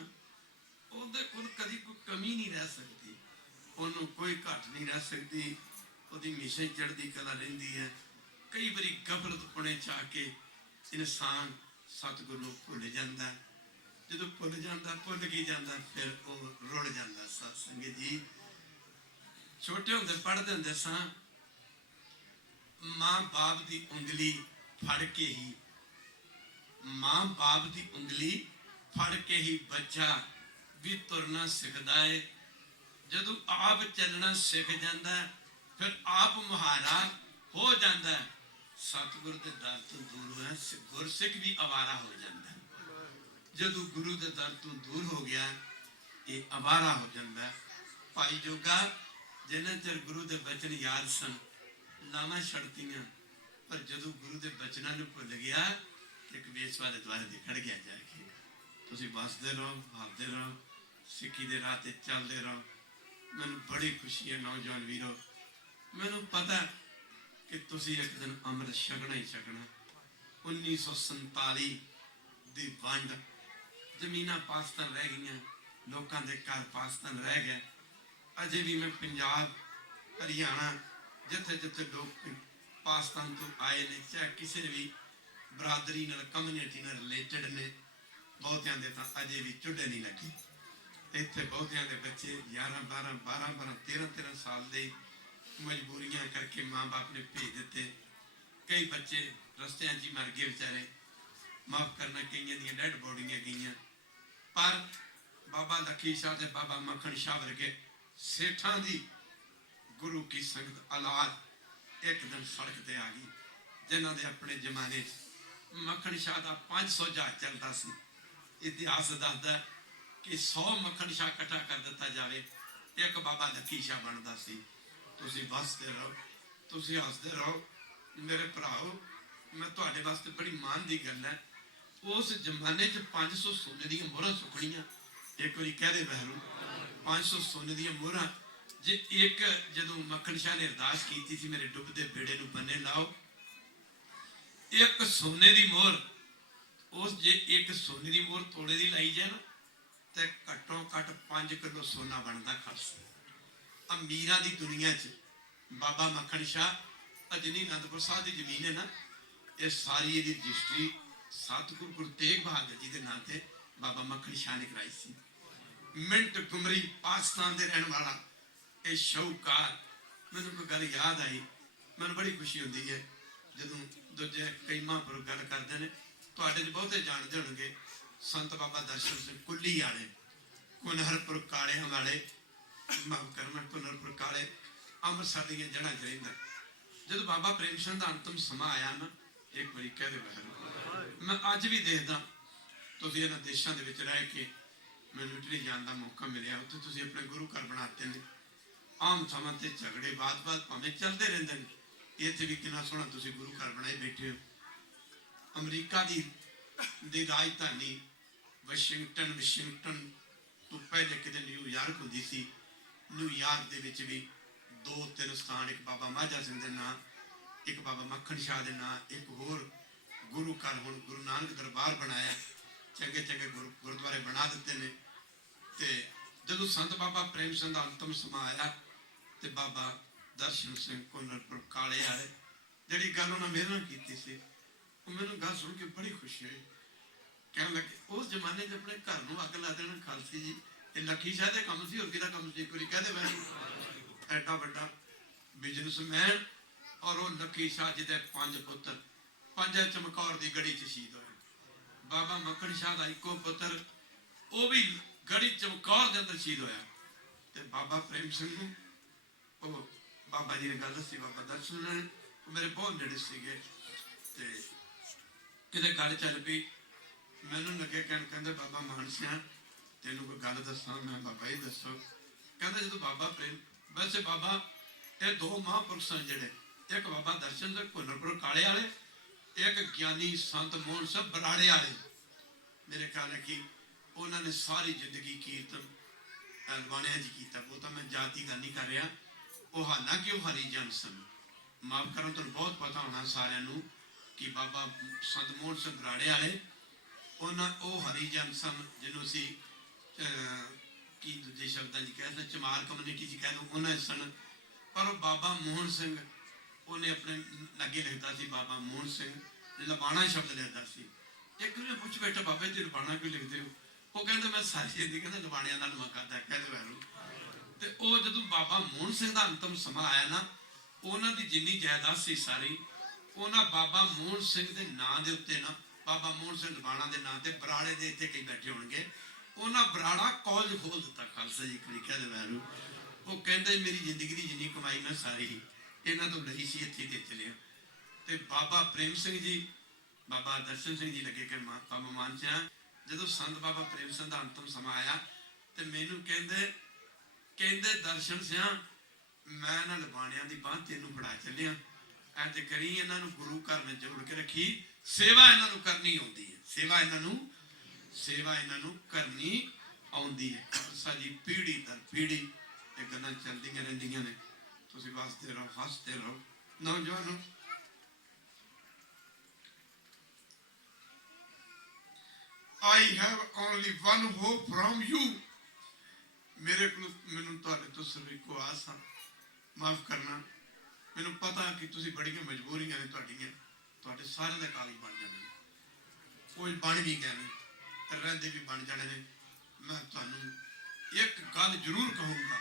ਉਹਦੇ ਕੋਲ ਕਦੀ ਕੋਈ ਕਮੀ ਨਹੀਂ ਰਹਿ ਸਕਦੀ, ਉਹਨੂੰ ਕੋਈ ਘਾਟ ਨਹੀਂ ਰਹਿ ਸਕਦੀ। ਉਹਦੀ ਹਮੇਸ਼ਾ ਹੀ ਚੜ੍ਹਦੀ ਕਲਾ ਰਹਿੰਦੀ ਹੈ। ਕਈ ਵਾਰੀ ਗਫਲਤ ਪੁਣੇ ਚਾਹ ਕੇ ਇਨਸਾਨ ਸਤਿਗੁਰੂ ਨੂੰ ਭੁੱਲ ਜਾਂਦਾ। ਜਦੋਂ ਭੁੱਲ ਜਾਂਦਾ ਭੁੱਲ ਕੀ ਜਾਂਦਾ ਫਿਰ ਉਹ ਰੁੜ ਜਾਂਦਾ। ਸਤ ਸੰਗਤ ਜੀ ਛੋਟੇ ਹੁੰਦੇ ਪੜ੍ਹਦੇ ਹੁੰਦੇ ਸਾਂ, ਮਾਂ ਬਾਪ ਦੀ ਉਂਗਲੀ ਫੜ ਕੇ ਹੀ, ਮਾਂ ਬਾਪ ਦੀ ਉਂਗਲੀ ਫੜ ਕੇ ਹੀ ਬੱਚਾ ਵੀ ਤੁਰਨਾ ਸਿੱਖਦਾ ਹੈ। ਜਦੋਂ ਆਪ ਚੱਲਣਾ ਸਿੱਖ ਜਾਂਦਾ ਫਿਰ ਆਪ ਮੁਹਾਰਾ ਹੋ ਜਾਂਦਾ ਹੈ। ਸਤਿਗੁਰ ਦੇ ਦਰ ਤੋਂ ਦੂਰ ਹੋਇਆ ਗੁਰਸਿੱਖ ਵੀ ਅਵਾਰਾ ਹੋ ਜਾਂਦਾ ਹੈ। ਜਦੋਂ ਗੁਰੂ ਦੇ ਦਰ ਤੋਂ ਦੂਰ ਹੋ ਗਿਆ ਇਹ ਅਵਾਰਾ ਹੋ ਜਾਂਦਾ ਹੈ। ਭਾਈ ਜੋਗਾ ਜਿੰਨਾ ਚਿਰ ਗੁਰੂ ਦੇ ਬਚਨ ਯਾਦ ਸਨ ਲਾਵਾਂ ਛੱਡਤੀਆਂ, ਪਰ ਜਦੋਂ ਗੁਰੂ ਦੇ ਬਚਨਾਂ ਨੂੰ ਭੁੱਲ ਗਿਆ ਇੱਕ ਵੇਸਵਾ ਦੇ ਦੁਆਰੇ ਦੇ ਖੜ ਗਿਆ ਜਾ ਕੇ। ਤੁਸੀਂ ਵਸਦੇ ਰਹੋ, ਹੱਸਦੇ ਰਹੋ, ਸਿੱਖੀ ਦੇ ਰਾਹ ਤੇ ਚੱਲਦੇ ਰਹੋ। ਮੈਨੂੰ ਬੜੀ ਖੁਸ਼ੀ ਹੈ ਨੌਜਵਾਨ ਵੀਰੋ, ਮੈਨੂੰ ਪਤਾ ਕਿ ਤੁਸੀਂ ਇੱਕ ਦਿਨ ਅੰਮ੍ਰਿਤ ਛਕਣਾ ਹੀ ਛਕਣਾ। 1947 ਦੀ ਵੰਡ, ਜ਼ਮੀਨਾਂ ਪਾਕਿਸਤਾਨ ਰਹਿ ਗਈਆਂ, ਲੋਕਾਂ ਦੇ ਘਰ ਪਾਕਿਸਤਾਨ ਰਹਿ ਗਏ। ਅਜੇ ਵੀ ਮੈਂ ਪੰਜਾਬ, ਹਰਿਆਣਾ, ਜਿੱਥੇ ਜਿੱਥੇ ਲੋਕ ਪਾਕਿਸਤਾਨ ਤੋਂ ਆਏ ਨੇ, ਚਾਹੇ ਕਿਸੇ ਵੀ ਬਰਾਦਰੀ ਨਾਲ, ਕਮਿਊਨਿਟੀ ਨਾਲ ਰਿਲੇਟਡ ਨੇ, ਬਹੁਤਿਆਂ ਦੇ ਤਾਂ ਅਜੇ ਵੀ ਚੁੱਲ੍ਹੇ ਨਹੀਂ ਲੱਗੇ। ਇੱਥੇ ਬਹੁਤਿਆਂ ਦੇ ਬੱਚੇ 11, 12, 12, 13 ਸਾਲ ਦੇ ਮਜਬੂਰੀਆਂ ਕਰਕੇ ਮਾਂ ਬਾਪ ਨੇ ਭੇਜ ਦਿੱਤੇ। ਕਈ ਬੱਚੇ ਰਸਤਿਆਂ 'ਚ ਹੀ ਮਰ ਗਏ ਵਿਚਾਰੇ, ਮਾਫ ਕਰਨਾ, ਕਈਆਂ ਦੀਆਂ ਡੈਡ ਬੋਡੀਆਂ ਗਈਆਂ। ਪਰ ਬਾਬਾ ਲੱਖੀ ਸ਼ਾਹ ਤੇ ਬਾਬਾ ਮੱਖਣ ਸ਼ਾਹ ਵਰਗੇ ਸੇਠਾਂ ਦੀ ਗੁਰੂ ਕੀ ਸੰਗਤ ਔਲਾਦ ਇੱਕ ਦਿਨ ਸੜਕ ਤੇ ਆ ਗਈ, ਜਿਨ੍ਹਾਂ ਦੇ ਆਪਣੇ ਜ਼ਮਾਨੇ 'ਚ ਮੱਖਣ ਸ਼ਾਹ ਦਾ 500 ਜਹਾਜ਼ ਚੱਲਦਾ ਸੀ। ਇਤਿਹਾਸ ਦੱਸਦਾ ਕਿ 100 ਮੱਖਣ ਸ਼ਾਹ ਇਕੱਠਾ ਕਰ ਦਿੱਤਾ ਜਾਵੇ, ਇੱਕ ਬਾਬਾ ਲੱਖੀ ਸ਼ਾਹ ਬਣਦਾ ਸੀ। ਤੁਸੀਂ ਵਸਦੇ ਰਹੋ, ਤੁਸੀਂ ਹੱਸਦੇ ਰਹੋ ਮੇਰੇ ਭਰਾਓ। ਮੈਂ ਤੁਹਾਡੇ ਵਾਸਤੇ ਬੜੀ ਮਾਣ ਦੀ ਗੱਲ ਹੈ, ਉਸ ਜ਼ਮਾਨੇ 'ਚ 500 ਸੋਨੇ ਦੀਆਂ ਮੋਹਰਾਂ ਸੁੱਕਣੀਆਂ। ਇੱਕ ਵਾਰੀ ਕਹਦੇ ਬਹਿਰੂ 500 ਸੋਨੇ ਦੀਆਂ ਮੋਹਰਾਂ। ਜੇ ਇੱਕ ਜਦੋਂ ਮੱਖਣ ਸ਼ਾਹ ਨੇ ਅਰਦਾਸ ਕੀਤੀ ਸੀ ਮੇਰੇ ਡੁੱਬਦੇ ਬੇੜੇ ਨੂੰ ਬੰਨੇ ਲਾਓ, ਇੱਕ ਸੋਨੇ ਦੀ ਮੋਹਰ, ਉਸ ਜੇ ਇੱਕ ਸੋਨੇ ਦੀ ਮੋਹਰ ਤੋਲੇ ਦੀ ਲਾਈ ਜਾਏ ਨਾ ਤੇ ਘੱਟੋ ਘੱਟ 5 ਕਿਲੋ ਸੋਨਾ ਬਣਦਾ ਖਰਚ। ਅਮੀਰਾਂ ਦੀ ਦੁਨੀਆ 'ਚ ਬਾਬਾ ਮੱਖਣ ਸ਼ਾਹ ਅਜਨੀ ਅਨੰਦਪੁਰ ਸਾਹਿਬ ਦੀ ਜ਼ਮੀਨ ਹੈ ਨਾ, ਇਹ ਸਾਰੀ ਇਹਦੀ ਰਜਿਸਟਰੀ ਸਤਿਗੁਰੂ ਗੁਰੂ ਤੇਗ ਬਹਾਦਰ ਜੀ ਦੇ ਨਾਂ ਤੇ ਬਾਬਾ ਮੱਖਣ ਸ਼ਾਹ ਨੇ ਕਰਾਈ ਸੀ। ਮਿੰਟ ਗੁਮਰੀ ਪਾਕਿਸਤਾਨ ਦੇ ਰਹਿਣ ਵਾਲਾ ਇਹ ਸ਼ੌਕਾਰ। ਮੈਨੂੰ ਕੋਈ ਗੱਲ ਯਾਦ ਆਈ, ਮੈਨੂੰ ਬੜੀ ਖੁਸ਼ੀ ਹੁੰਦੀ ਹੈ ਜਦੋਂ ਦੂਜੇ ਕਈ ਮਹਾਂਪੁਰਖ ਗੱਲ ਕਰਦੇ ਨੇ। ਤੁਹਾਡੇ 'ਚ ਬਹੁਤੇ ਜਾਣਦੇ ਹੋਣਗੇ ਸੰਤ ਬਾਬਾ ਦਰਸ਼ਨ ਸਿੰਘ ਕੁੱਲੀ ਵਾਲੇ, ਕੁਨਹਰਪੁਰ ਕਾਲਿਆਂ ਵਾਲੇ, ਮਾਫ ਕਰਨਾ, ਕੁਨਹਰਪੁਰ ਕਾਲੇ ਅੰਮ੍ਰਿਤਸਰ ਦੀਆਂ ਜੜ੍ਹਾਂ 'ਚ ਰਹਿੰਦਾ। ਜਦੋਂ ਬਾਬਾ ਪ੍ਰੇਮ ਸਿੰਘ ਦਾ ਅੰਤਮ ਸਮਾਂ ਆਇਆ ਨਾ, ਇੱਕ ਵਾਰੀ ਕਹਦੇ ਬਹਿਰੂ, ਮੈਂ ਅੱਜ ਵੀ ਦੇਖਦਾ ਤੁਸੀਂ ਇਹਨਾਂ ਦੇਸ਼ਾਂ ਦੇ ਵਿੱਚ ਰਹਿ ਕੇ, ਮੈਨੂੰ ਇਟਲੀ ਜਾਣ ਦਾ ਮੌਕਾ ਮਿਲਿਆ, ਉੱਥੇ ਤੁਸੀਂ ਆਪਣੇ ਗੁਰੂ ਘਰ ਬਣਾਤੇ ਨੇ। ਆਮ ਥਾਵਾਂ ਤੇ ਝਗੜੇ ਬਾਤ-ਬਾਤ ਭਾਵੇਂ ਚੱਲਦੇ ਰਹਿੰਦੇ ਨੇ, ਇੱਥੇ ਵੀ ਕਿੰਨਾ ਸੋਹਣਾ ਤੁਸੀਂ ਗੁਰੂ ਘਰ ਬਣਾਏ ਬੈਠੇ ਹੋ। ਅਮਰੀਕਾ ਦੀ ਰਾਜਧਾਨੀ ਵਾਸ਼ਿੰਗਟਨ ਤੋਂ ਪਹਿਲੇ ਕਿਤੇ ਨਿਊਯਾਰਕ ਹੁੰਦੀ ਸੀ। ਨਿਊਯਾਰਕ ਦੇ ਵਿੱਚ ਵੀ 2-3 ਸਥਾਨ, ਇੱਕ ਬਾਬਾ ਮਾਝਾ ਸਿੰਘ ਦੇ ਨਾਂ, ਇੱਕ ਬਾਬਾ ਮੱਖਣ ਸ਼ਾਹ ਦੇ ਨਾਂ, ਇੱਕ ਹੋਰ ਗੁਰੂ ਘਰ ਹੁਣ ਗੁਰੂ ਨਾਨਕ ਦਰਬਾਰ ਬਣਾਇਆ, ਚੰਗੇ ਚੰਗੇ ਗੁਰਦੁਆਰੇ ਬਣਾ ਦਿੱਤੇ ਨੇ। ਤੇ ਜਦੋਂ ਸੰਤ ਬਾਬਾ ਪ੍ਰੇਮ ਸਿੰਘ ਦਾ ਅੰਤਮ ਸਮਾਂ ਆਇਆ ਤੇ ਬਾਬਾ ਦਰਸ਼ਨ ਸਿੰਘ ਕੁਨਰਪੁਰ ਕਾਲੇ ਵਾਲੇ ਜਿਹੜੀ ਗੱਲ ਉਹਨਾਂ ਮੇਰੇ ਨਾਲ ਕੀਤੀ ਸੀ, ਉਹ ਮੈਨੂੰ ਗੱਲ ਸੁਣ ਕੇ ਬੜੀ ਖੁਸ਼ੀ ਹੋਈ। ਕਹਿਣ ਲੱਗੇ ਉਸ ਜ਼ਮਾਨੇ 'ਚ ਆਪਣੇ ਘਰ ਨੂੰ ਅੱਗ ਲਾ ਦੇਣਾ ਖਾਲਸੀ ਜੀ, ਇਹ ਲੱਖੀ ਸ਼ਾਹ ਦੇ ਕੰਮ ਸੀ, ਹੋਰ ਕਿਹਦਾ ਕੰਮ ਸੀ? ਇੱਕ ਵਾਰੀ ਕਹਦੇ ਵੈਸੇ ਐਡਾ ਵੱਡਾ ਬਿਜ਼ਨਸਮੈਨ, ਔਰ ਉਹ ਲੱਖੀ ਸ਼ਾਹ ਜੀ ਦੇ 5 ਪੁੱਤਰ, 5 ਚਮਕੌਰ ਦੀ ਗੜੀ 'ਚ ਸ਼ਹੀਦ ਹੋਏ। ਬਾਬਾ ਮੱਖਣ ਸ਼ਾਹ ਦਾ ਇੱਕੋ ਪੁੱਤਰ, ਉਹ ਵੀ ਗੜੀ ਚਮਕੌਰ ਦੇ ਅੰਦਰ ਸ਼ਹੀਦ ਹੋਇਆ। ਤੇ ਬਾਬਾ ਪ੍ਰੇਮ ਸਿੰਘ ਨੂੰ ਉਹ ਬਾਬਾ ਜੀ ਨੇ ਗੱਲ ਦੱਸੀ, ਬਾਬਾ ਦਰਸ਼ਨ ਨੇ, ਉਹ ਮੇਰੇ ਬਹੁਤ ਨੇੜੇ ਸੀਗੇ। ਤੇ ਕਿਤੇ ਗੱਲ ਚੱਲ ਪਈ, ਮੈਨੂੰ ਲੱਗੇ ਕਹਿੰਦੇ ਬਾਬਾ ਮਾਨ ਸਿੰਘ ਤੈਨੂੰ ਕੋਈ ਗੱਲ ਦੱਸਾਂ। ਮੈਂ ਬਾਬਾ ਜੀ ਦੱਸੋ। ਕਹਿੰਦਾ ਜਦੋਂ ਬਾਬਾ ਪ੍ਰੇਮ, ਵੈਸੇ ਬਾਬਾ ਇਹ 2 ਮਹਾਂਪੁਰਖ ਸਨ ਜਿਹੜੇ, ਇੱਕ ਬਾਬਾ ਦਰਸ਼ਨ ਸਿੰਘ ਕੁਨਰਪੁਰ ਕਾਲੇ ਵਾਲੇ, ਇੱਕ ਗਿਆਨੀ ਸੰਤ ਮੋਹਨ ਸਿੰਘ ਬਰਾੜੇ ਵਾਲੇ। ਮੇਰੇ ਖਿਆਲ ਹੈ ਕਿ ਉਹਨਾਂ ਨੇ ਸਾਰੀ ਜ਼ਿੰਦਗੀ ਕੀਰਤਨ ਲਵਾਣਿਆਂ 'ਚ ਕੀਤਾ। ਉਹ ਤਾਂ ਮੈਂ ਜਾਤੀ ਗੱਲ ਨਹੀਂ ਕਰ ਰਿਹਾ, ਉਹ ਹਾਲਾਂਕਿ ਉਹ ਹਰੀਜਨ ਸਨ। ਮਾਫ ਕਰਨ ਤੁਹਾਨੂੰ ਬਹੁਤ ਪਤਾ ਹੋਣਾ ਸਾਰਿਆਂ ਨੂੰ ਕਿ ਬਾਬਾ ਸੰਤ ਮੋਹਨ ਸਿੰਘ ਬਰਾੜੇ ਵਾਲੇ ਉਹ ਹਰੀਜਨ ਸਨ, ਜਿਹਨੂੰ ਅਸੀਂ ਕੀ ਦੂਜੇ ਸ਼ਬਦਾਂ 'ਚ ਕਹਿ ਸਕਦੇ, ਚਮਾਰ ਕਮਿਊਨਿਟੀ 'ਚ ਕਹਿ ਦੋ, ਉਹਨਾਂ ਸਨ। ਪਰ ਉਹ ਬਾਬਾ ਮੋਹਨ ਸਿੰਘ, ਉਹਨੇ ਆਪਣੇ ਲਾਗੇ ਲਿਖਦਾ ਸੀ ਬਾਬਾ ਮੋਹਨ ਸਿੰਘ, ਲਬਾਣਾ ਸ਼ਬਦ ਲਿਖਦਾ ਸੀ। ਇੱਕ ਨੇ ਪੁੱਛ ਬੈਠਾ ਬਾਬਾ ਜੀ ਲਬਾਣਾ ਕਿਉਂ ਲਿਖਦੇ ਹੋ? ਉਹ ਕਹਿੰਦੇ ਮੈਂ ਸਾਰੀ ਜ਼ਿੰਦਗੀ ਕਹਿੰਦਾ ਲਬਾਣਿਆਂ ਨਾਲ ਮਕਾਦਾ ਕਹਿੰਦੇ ਵੈਰੂ। ਤੇ ਉਹ ਜਦੋਂ ਬਾਬਾ ਮੋਹਨ ਸਿੰਘ ਦਾ ਅੰਤਮ ਸਮਾਂ ਆਇਆ ਨਾ, ਉਹਨਾਂ ਦੀ ਜਿੰਨੀ ਜਾਇਦਾਦ ਸੀ ਸਾਰੀ ਉਹਨਾਂ ਬਾਬਾ ਮੋਹਨ ਸਿੰਘ ਦੇ ਨਾਂ ਦੇ ਉੱਤੇ ਨਾ, ਬਾਬਾ ਮੋਹਨ ਸਿੰਘ ਲਬਾਣਾ ਦੇ ਨਾਂ ਤੇ ਬਰਾੜੇ ਦੇ ਇੱਥੇ ਕਈ ਬੈਠੇ ਹੋਣਗੇ, ਉਹਨਾਂ ਬਰਾੜਾ ਕਾਲਜ ਖੋਲ ਦਿੱਤਾ ਖਾਲਸਾ ਜੀ ਕਲੀ ਕਹਿੰਦੇ ਵੈਰੂ। ਉਹ ਕਹਿੰਦੇ ਮੇਰੀ ਜ਼ਿੰਦਗੀ ਦੀ ਜਿੰਨੀ ਕਮਾਈ ਮੈਂ ਸਾਰੀ ਇਹਨਾਂ ਤੋਂ ਲਈ ਸੀ, ਇੱਥੇ ਦੇ ਚਲਿਆ। ਤੇ ਬਾਬਾ ਪ੍ਰੇਮ ਸਿੰਘ ਜੀ, ਬਾਬਾ ਦਰਸ਼ਨ ਸਿੰਘ ਜੀ ਲੱਗੇ ਕਿ ਬਾਬਾ ਮਾਨ ਸਿਆ, ਜਦੋਂ ਸੰਤ ਬਾਬਾ ਪ੍ਰੇਮ ਸਿੰਘ ਦਾ ਅੰਤਮ ਸਮਾਂ ਆਇਆ ਤੇ ਮੈਨੂੰ ਕਹਿੰਦੇ ਦਰਸ਼ਨ ਸਿਆ, ਮੈਂ ਇਹਨਾਂ ਲਬਾਣਿਆਂ ਦੀ ਬਾਂਹ ਤੈਨੂੰ ਫੜਾ ਚੱਲਿਆ, ਇੰਜ ਕਰੀ ਇਹਨਾਂ ਨੂੰ ਗੁਰੂ ਘਰ ਵਿੱਚ ਜੋੜ ਕੇ ਰੱਖੀ, ਸੇਵਾ ਇਹਨਾਂ ਨੂੰ ਕਰਨੀ ਆਉਂਦੀ ਹੈ, ਸੇਵਾ ਇਹਨਾਂ ਨੂੰ ਕਰਨੀ ਆਉਂਦੀ ਹੈ। ਖਾਲਸਾ ਜੀ ਪੀੜ੍ਹੀ ਦਰ ਪੀੜ੍ਹੀ ਇਹ ਗੱਲਾਂ ਚੱਲਦੀਆਂ ਰਹਿੰਦੀਆਂ ਨੇ। ਤੁਸੀਂ ਵਸਦੇ ਰਹੋ, ਹੱਸਦੇ ਰਹੋ। ਨੌਜਵਾਨੋ, I have only one hope from you। ਮੈਨੂੰ ਤੁਹਾਡੇ ਤੋਂ ਸਿਰਫ ਇੱਕੋ ਆਸ ਆ। ਮਾਫ ਕਰਨਾ, ਮੈਨੂੰ ਪਤਾ ਕਿ ਤੁਸੀਂ ਬੜੀਆਂ ਮਜਬੂਰੀਆਂ ਨੇ ਤੁਹਾਡੀਆਂ, ਤੁਹਾਡੇ ਸਾਰਿਆਂ ਦੇ ਕਾਗਜ਼ ਬਣ ਜਾਣੇ ਨੇ, ਕੋਈ ਬਣ ਵੀ ਗਏ ਨੇ, ਰਹਿੰਦੇ ਵੀ ਬਣ ਜਾਣੇ ਨੇ। ਮੈਂ ਤੁਹਾਨੂੰ ਇੱਕ ਗੱਲ ਜ਼ਰੂਰ ਕਹੂੰਗਾ,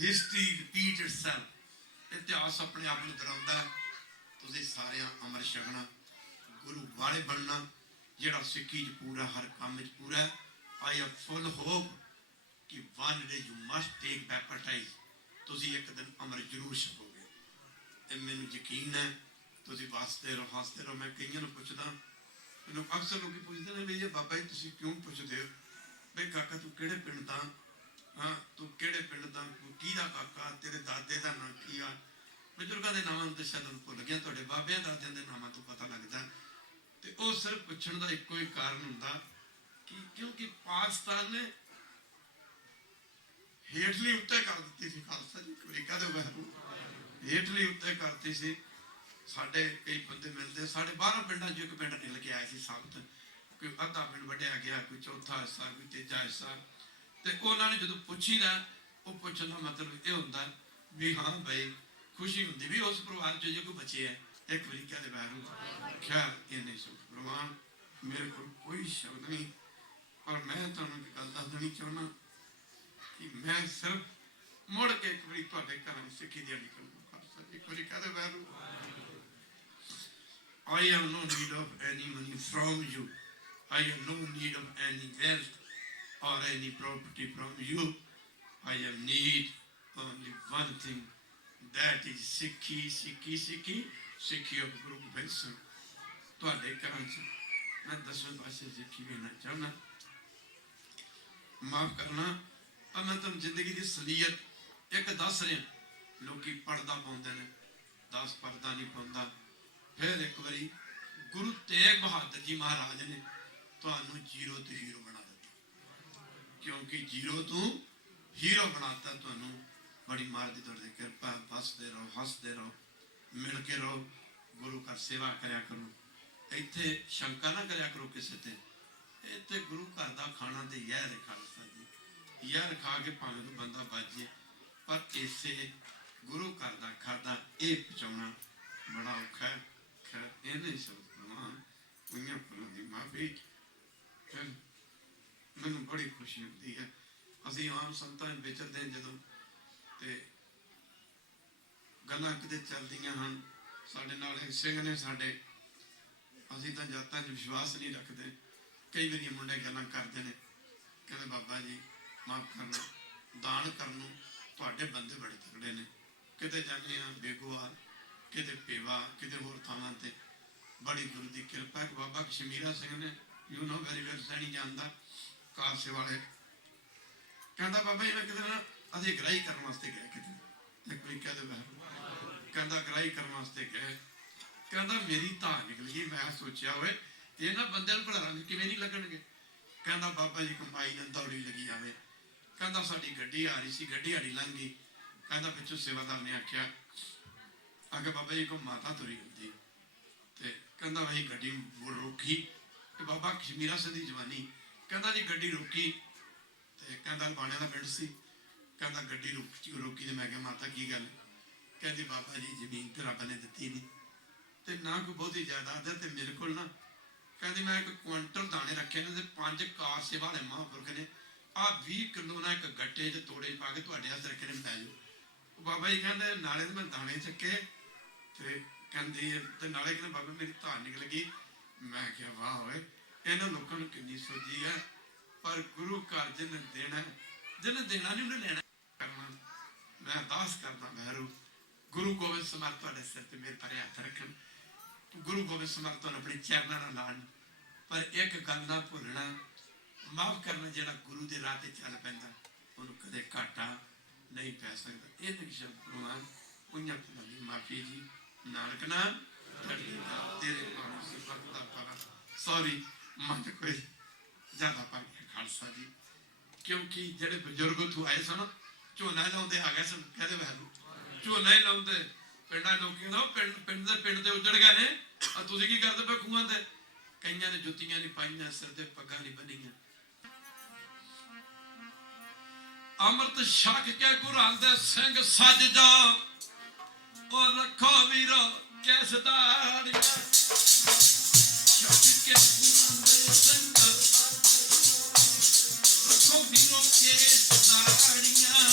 ਹਿਸਟਰੀ ਰਿਪੀਟ ਇਟਸੈਲਫ। ਇਤਿਹਾਸ ਆਪਣੇ ਆਪ ਨੂੰ ਦੁਹਰਾਉਂਦਾ। ਤੁਸੀਂ ਸਾਰਿਆਂ ਅੰਮ੍ਰਿਤ ਛਕਣਾ, ਗੁਰੂ ਵਾਲੇ ਬਣਨਾ, ਜਿਹੜਾ ਸਿੱਖੀ 'ਚ ਪੂਰਾ, ਹਰ ਕੰਮ 'ਚ ਪੂਰਾ। ਆਈ ਹੈਵ ਫੁੱਲ ਹੋਪ ਕਿ ਵਨ ਡੇ ਯੂ ਮਸਟ ਟੇਕ ਬੈਪਟਾਈਜ਼। ਤੁਸੀਂ ਇੱਕ ਦਿਨ ਅੰਮ੍ਰਿਤ ਜ਼ਰੂਰ ਛਕੋਗੇ, ਤੇ ਮੈਨੂੰ ਯਕੀਨ ਹੈ। ਤੁਸੀਂ ਵਸਦੇ ਰਹੋ, ਹੱਸਦੇ ਰਹੋ। ਮੈਂ ਕਈਆਂ ਨੂੰ ਪੁੱਛਦਾ, ਮੈਨੂੰ ਅਕਸਰ ਲੋਕ ਪੁੱਛਦੇ ਨੇ ਵੀ ਇਹ ਬਾਬਾ ਜੀ ਤੁਸੀਂ ਕਿਉਂ ਪੁੱਛਦੇ ਹੋ ਬਈ ਕਾਕਾ ਤੂੰ ਕਿਹੜੇ ਪਿੰਡ ਦਾ, ਹਾਂ ਤੂੰ ਕਿਹੜੇ ਪਿੰਡ ਦਾ, ਕਿਹਦਾ ਕਾਕਾ, ਤੇਰੇ ਦਾਦੇ ਦਾ ਨਾਂ ਕੀ ਆ। ਬਜ਼ੁਰਗਾਂ ਦੇ ਨਾਮਾਂ ਨੂੰ ਤਾਂ ਸ਼ਾਇਦ ਭੁੱਲ ਗਿਆ, ਤੁਹਾਡੇ ਬਾਬਿਆਂ ਦਾਦਿਆਂ ਦੇ ਨਾਮਾਂ ਤੋਂ ਪਤਾ ਲੱਗਦਾ। ਤੇ ਉਹ ਸਿਰਫ ਪੁੱਛਣ ਦਾ ਇੱਕੋ ਹੀ ਕਾਰਨ ਹੁੰਦਾ ਕਿ ਕਿਉਂਕਿ ਪਾਕਿਸਤਾਨ ਨੇ ਹੇਠਲੀ ਉੱਤੇ ਕਰ ਦਿੱਤੀ ਸੀ। ਖਾਲਸਾ ਜੀ ਅਮਰੀਕਾ ਦੇ ਬਾਹਰੋਂ ਹੇਠਲੀ ਉੱਤੇ ਕਰਤੀ ਸੀ। ਸਾਡੇ ਕਈ ਬੰਦੇ ਮਿਲਦੇ, ਸਾਡੇ 12 ਪਿੰਡਾਂ 'ਚ ਇੱਕ ਪਿੰਡ ਨਿਕਲ ਕੇ ਆਏ ਸੀ ਸਾਬਤ। ਕੋਈ ਅੱਧਾ ਪਿੰਡ ਵੱਢਿਆ ਗਿਆ, ਕੋਈ ਚੌਥਾ ਹਿੱਸਾ, ਕੋਈ ਤੀਜਾ ਹਿੱਸਾ। ਤੇ ਉਹਨਾਂ ਨੇ ਜਦੋਂ ਪੁੱਛੀਦਾ, ਉਹ ਪੁੱਛਣ ਦਾ ਮਤਲਬ ਇਹ ਹੁੰਦਾ ਵੀ ਹਾਂ ਬਈ ਖੁਸ਼ੀ ਹੁੰਦੀ ਵੀ ਉਸ ਪਰਿਵਾਰ 'ਚ ਜੇ ਕੋਈ ਬੱਚੇ ਹੈ ਇੱਕ ਅਮਰੀਕਾ ਦੇ ਬਾਹਰੋਂ। ਖੈਰ ਇੰਨੇ ਸੁਖ ਪ੍ਰਵਾਨ, ਮੇਰੇ ਕੋਲ ਕੋਈ ਸ਼ਬਦ ਨਹੀਂ, ਪਰ ਮੈਂ ਤੁਹਾਨੂੰ ਇੱਕ ਗੱਲ ਦੱਸ ਦੇਣੀ ਚਾਹੁੰਦਾ ਕਿ ਮੈਂ ਸਿਰਫ ਮੁੜ ਕੇ ਇੱਕ ਵਾਰੀ ਤੁਹਾਡੇ ਘਰਾਂ ਸਿੱਖੀ ਦੀ ਅੜੀ ਕਰੂੰਗਾ। ਇੱਕ ਵਾਰੀ ਕਹਦੇ ਬਾਹਰੋਂ I have no need of any money from you. I have no need of any wealth or any property from you. I have need only one thing, that is Sikhi, Sikhi, Sikhi, Sikhi of Guru Gobind Singh। ਤੁਹਾਡੇ ਘਰਾਂ 'ਚ ਮੈਂ 10ਵੇਂ ਪਾਸੇ ਸਿੱਖੀ ਵੇਖਣਾ ਚਾਹੁੰਦਾ। ਮਾਫ ਕਰਨਾ, ਮੈਂ ਤੁਹਾਨੂੰ ਜ਼ਿੰਦਗੀ ਦੀ ਅਸਲੀਅਤ ਇੱਕ ਦੱਸ ਰਿਹਾ। ਲੋਕੀ ਪਰਦਾ ਪਾਉਂਦੇ ਨੇ, 10 ਪਰਦਾ ਨਹੀਂ ਪਾਉਂਦਾ। ਫਿਰ ਇੱਕ ਵਾਰੀ ਗੁਰੂ ਤੇਗ ਬਹਾਦਰ ਜੀ ਮਹਾਰਾਜ ਨੇ ਤੁਹਾਨੂੰ ਜ਼ੀਰੋ ਤੋਂ ਹੀਰੋ ਬਣਾ ਦਿੱਤਾ। ਕਿਉਂਕਿ ਜ਼ੀਰੋ ਤੋਂ ਹੀਰੋ ਬਣਾਤਾ ਤੁਹਾਨੂੰ। ਬੜੀ ਮਹਾਰਾਜ ਤੁਹਾਡੇ ਕਿਰਪਾ। ਵਸਦੇ ਰਹੋ, ਹੱਸਦੇ ਰਹੋ, ਮਿਲ ਕੇ ਰਹੋ, ਗੁਰੂ ਘਰ ਸੇਵਾ ਕਰਿਆ ਕਰੋ। ਇੱਥੇ ਸ਼ੰਕਾ ਨਾ ਕਰਿਆ ਕਰੋ ਕਿਸੇ ਤੇ। ਇੱਥੇ ਗੁਰੂ ਘਰ ਦਾ ਖਾਣਾ ਤੇ ਯਾਰ ਖਾਲਸਾ ਜੀ, ਯਾਰ ਖਾ ਕੇ ਭਾਵੇਂ ਕੋਈ ਬੰਦਾ ਬਚ ਜੇ, ਪਰ ਇਸੇ ਗੁਰੂ ਘਰ ਦਾ ਖਾਦਾ ਇਹ ਪਹੁੰਚਾਉਣਾ ਬੜਾ ਔਖਾ ਹੈ। ਖੈਰ ਇਹਨੇ ਸ਼ਬਦ ਪ੍ਰਵਾਨ ਕੁਈਆਂ ਫੁੱਲਾਂ ਦੀ ਮਾਫੀ। ਫਿਰ ਮੈਨੂੰ ਬੜੀ ਖੁਸ਼ੀ ਹੁੰਦੀ ਹੈ। ਅਸੀਂ ਆਮ ਸੰਤਾਂ ਵਿੱਚ ਵਿਚਰਦੇ ਹਾਂ ਜਦੋਂ, ਤੇ ਗੱਲਾਂ ਕਿਤੇ ਚੱਲਦੀਆਂ ਹਨ। ਸਾਡੇ ਨਾਲ ਇੱਕ ਸਿੰਘ ਨੇ ਸਾਡੇ, ਅਸੀਂ ਤਾਂ ਜਾਤਾਂ 'ਚ ਵਿਸ਼ਵਾਸ ਨਹੀਂ ਰੱਖਦੇ। ਕਈ ਵਾਰੀ ਮੁੰਡੇ ਗੱਲਾਂ ਕਰਦੇ ਨੇ, ਕਹਿੰਦੇ ਬਾਬਾ ਜੀ ਮਾਫ ਕਰਨਾ, ਦਾਨ ਕਰਨ ਨੂੰ ਤੁਹਾਡੇ ਬੰਦੇ ਬੜੇ ਤਕੜੇ ਨੇ। ਕਿਤੇ ਜਾਂਦੇ ਹਾਂ ਬੇਗੋਹਾਲ, ਕਿਤੇ ਪੇਵਾ, ਕਿਤੇ ਹੋਰ ਥਾਵਾਂ ਤੇ। ਬੜੀ ਗੁਰੂ ਦੀ ਕਿਰਪਾ। ਬਾਬਾ ਕਸ਼ਮੀਰਾ ਸਿੰਘ ਨੇ, you know very well, Saini ਜਾਣਦਾ, ਕਾਲਸੇ ਵਾਲੇ, ਕਹਿੰਦਾ ਬਾਬਾ ਜੀ ਮੈਂ ਕਿਤੇ ਨਾ, ਅਸੀਂ ਗ੍ਰਾਹੀ ਕਰਨ ਵਾਸਤੇ ਗਏ ਕਿਤੇ, ਇੱਕ ਵਾਰੀ ਕਹਦੇ ਬਾਹਰ, ਕਹਿੰਦਾ ਗ੍ਰਾਹੀ ਕਰਨ ਵਾਸਤੇ ਗਏ, ਕਹਿੰਦਾ ਮੇਰੀ ਧਾਰ ਨਿਕਲ ਗਈ। ਮੈਂ ਸੋਚਿਆ ਹੋਏ ਇਹਨਾਂ ਬੰਦੇ ਨੂੰ ਭਲਾ ਰੰਗ ਕਿਵੇਂ ਨਹੀਂ ਲੱਗਣਗੇ। ਕਹਿੰਦਾ ਬਾਬਾ ਜੀ ਕਮਾਈ ਨਾਲ ਦੌੜੀ ਲੱਗੀ ਜਾਵੇ। ਕਹਿੰਦਾ ਸਾਡੀ ਗੱਡੀ ਆ ਰਹੀ ਸੀ, ਗੱਡੀ ਆੜੀ ਲੰਘ ਗਈ। ਕਹਿੰਦਾ ਪਿੱਛੋਂ ਸੇਵਾਦਾਰ ਨੇ ਆਖਿਆ, ਆਗੇ ਬਾਬਾ ਜੀ ਕੋ ਮਾਤਾ ਤੁਰੀ ਹੁੰਦੀ, ਤੇ ਕਹਿੰਦਾ ਵਹੀ ਗੱਡੀ ਰੋਕੀ। ਤੇ ਬਾਬਾ ਕਸ਼ਮੀਰਾ ਸਿੰਘ ਦੀ ਜਵਾਨੀ, ਕਹਿੰਦਾ ਜੀ ਗੱਡੀ ਰੋਕੀ, ਤੇ ਕਹਿੰਦਾ ਬਾਣਿਆਂ ਦਾ ਪਿੰਡ ਸੀ। ਕਹਿੰਦਾ ਗੱਡੀ ਰੋਕੀ ਤੇ ਮੈਂ ਕਿਹਾ ਮਾਤਾ ਕੀ ਗੱਲ? ਕਹਿੰਦੀ ਬਾਬਾ ਜੀ ਜ਼ਮੀਨ ਤੇ ਰੱਬ ਨੇ ਦਿੱਤੀ ਨਹੀਂ, ਤੇ ਨਾ ਕੋਈ ਬਹੁਤੀ ਜਾਇਦਾਦ ਹੈ, ਤੇ ਮੇਰੇ ਕੋਲ ਨਾ, ਕਹਿੰਦੀ ਮੈਂ ਇੱਕ ਕੁਆਂਟਲ ਦਾਣੇ ਰੱਖੇ ਨੇ, ਤੇ 5 ਕਾਰਸੇ ਵਾਲੇ ਮਹਾਂਪੁਰਖ ਨੇ ਆਹ 20 ਕਿਲੋ ਨਾ ਇੱਕ ਗੱਟੇ 'ਚ ਤੋੜੇ ਪਾ ਕੇ ਤੁਹਾਡੇ ਹੱਥ ਰੱਖੇ ਨੇ, ਪੈ ਜਾਓ। ਬਾਬਾ ਜੀ ਕਹਿੰਦੇ ਨਾਲੇ ਤੇ ਮੈਂ ਦਾਣੇ ਚੱਕੇ, ਤੇ ਕਹਿੰਦੀ ਤੇ ਨਾਲੇ ਕਹਿੰਦੇ ਬਾਬਾ ਮੇਰੀ ਧਾਰ ਨਿਕਲ ਗਈ। ਮੈਂ ਕਿਹਾ ਵਾਹ ਹੋਏ, ਇਹਨਾਂ ਲੋਕਾਂ ਨੂੰ ਕਿੰਨੀ ਸੋਝੀ ਹੈ। ਪਰ ਗੁਰੂ ਘਰ ਜਿਹਨੇ ਦੇਣਾ, ਜਿਹਨੇ ਦੇਣਾ ਨਹੀਂ ਉਹਨੇ ਲੈਣਾ ਕਰਨਾ। मैं अरदास करता वैरू गुरु गोबिंद समर्थ तुहाडे सिर ते मेरे परे हथ रखन, गुरु गोबिंद समर्थ तुहानूं अपने चरणों नाल लाण, पर एक गल ना भुलना, माफ करना जिहड़ा गुरु दे राह ते चल पैंदा उहनूं कदे घाटा नहीं पै सकदा। ये तो शब्द प्रवान उन्हां दी माफी जी, नानक नाम तेरे पानी सिफत दा परा। सॉरी मन कोई ज्यादा पा गया खालसा जी, क्योंकि जेडे बजुर्ग तू आए सन झोना लाउंदे आ गए सन, कहते वैरू झोना ही लाउंदे पिंडां लोकी दा पिंड दे उजड़ गए ने, आ तुसीं की करदे पे खूहां ते, कईयां ने जुत्तियां नहीं पाईयां, सिर ते पग्गां नहीं बन्नियां। अमृत छक के गुरां दे सिंह सज जा, ओ रखो वीरो कैस दाड़ियां, छक के गुरां दे सिंह रखो वीरो कैस दाड़ियां।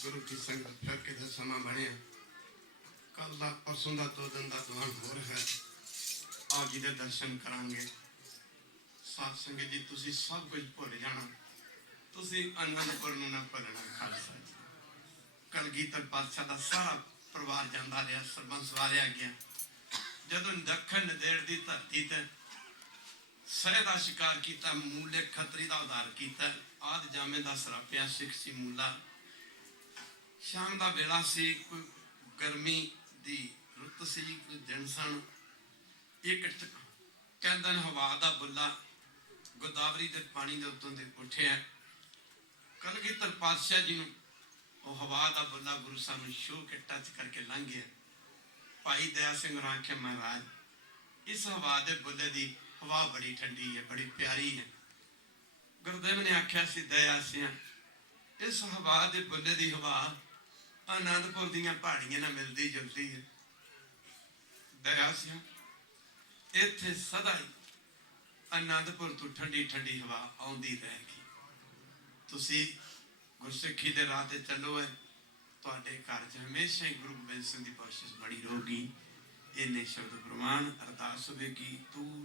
गुरु की संगत फिर कितने समा बने, कल का परसों का 2 दिन का दौरान हो रहा है, आप जी के दर्शन करांगे। साध संगत जी तुसी सब कुछ भुल जाना, तुसी आनंदपुर नूं ना भुलना। खालसा जी कलगीधर पातशाह का सारा परिवार जाता रहा, सरबंस वालिया गया, जदों दखन नदेड़ की धरती ते सह का शिकार किया, मूले खतरी का उधार किया, आदि जामे का सरापिया सिख सी मूला। शाम का वेला से कोई गर्मी की रुत सी, कोई दिन सन, एक कहते हवा का बुला गोदावरी के पानी के उत्तों से उठिया, कलगीधर पातशाह जी वो हवा का बुला गुरु साहब ने छू के टच करके लंघ गया। भाई दया सिंह ने आख्या महाराज इस हवा के बुले की हवा बड़ी ठंडी है, बड़ी प्यारी है। गुरुदेव ने आख्या सी दया सिंह इस हवा के बुले की हवा आनंदपुर दीयां पहाड़ियां नाल मिलदी जुलदी है। दया सिंह इत्थे सदा ही आनंदपुर तो ठंडी ठंडी हवा आउंदी रहेगी। तुसी गुरसिक्खी दे राह ते चलो है, तुहाडे घर च हमेशा ही गुरु गोबिंद सिंह दी बख्शिश बड़ी रहेगी। इन्ने शब्द प्रमाण अरदास होवेगी। तू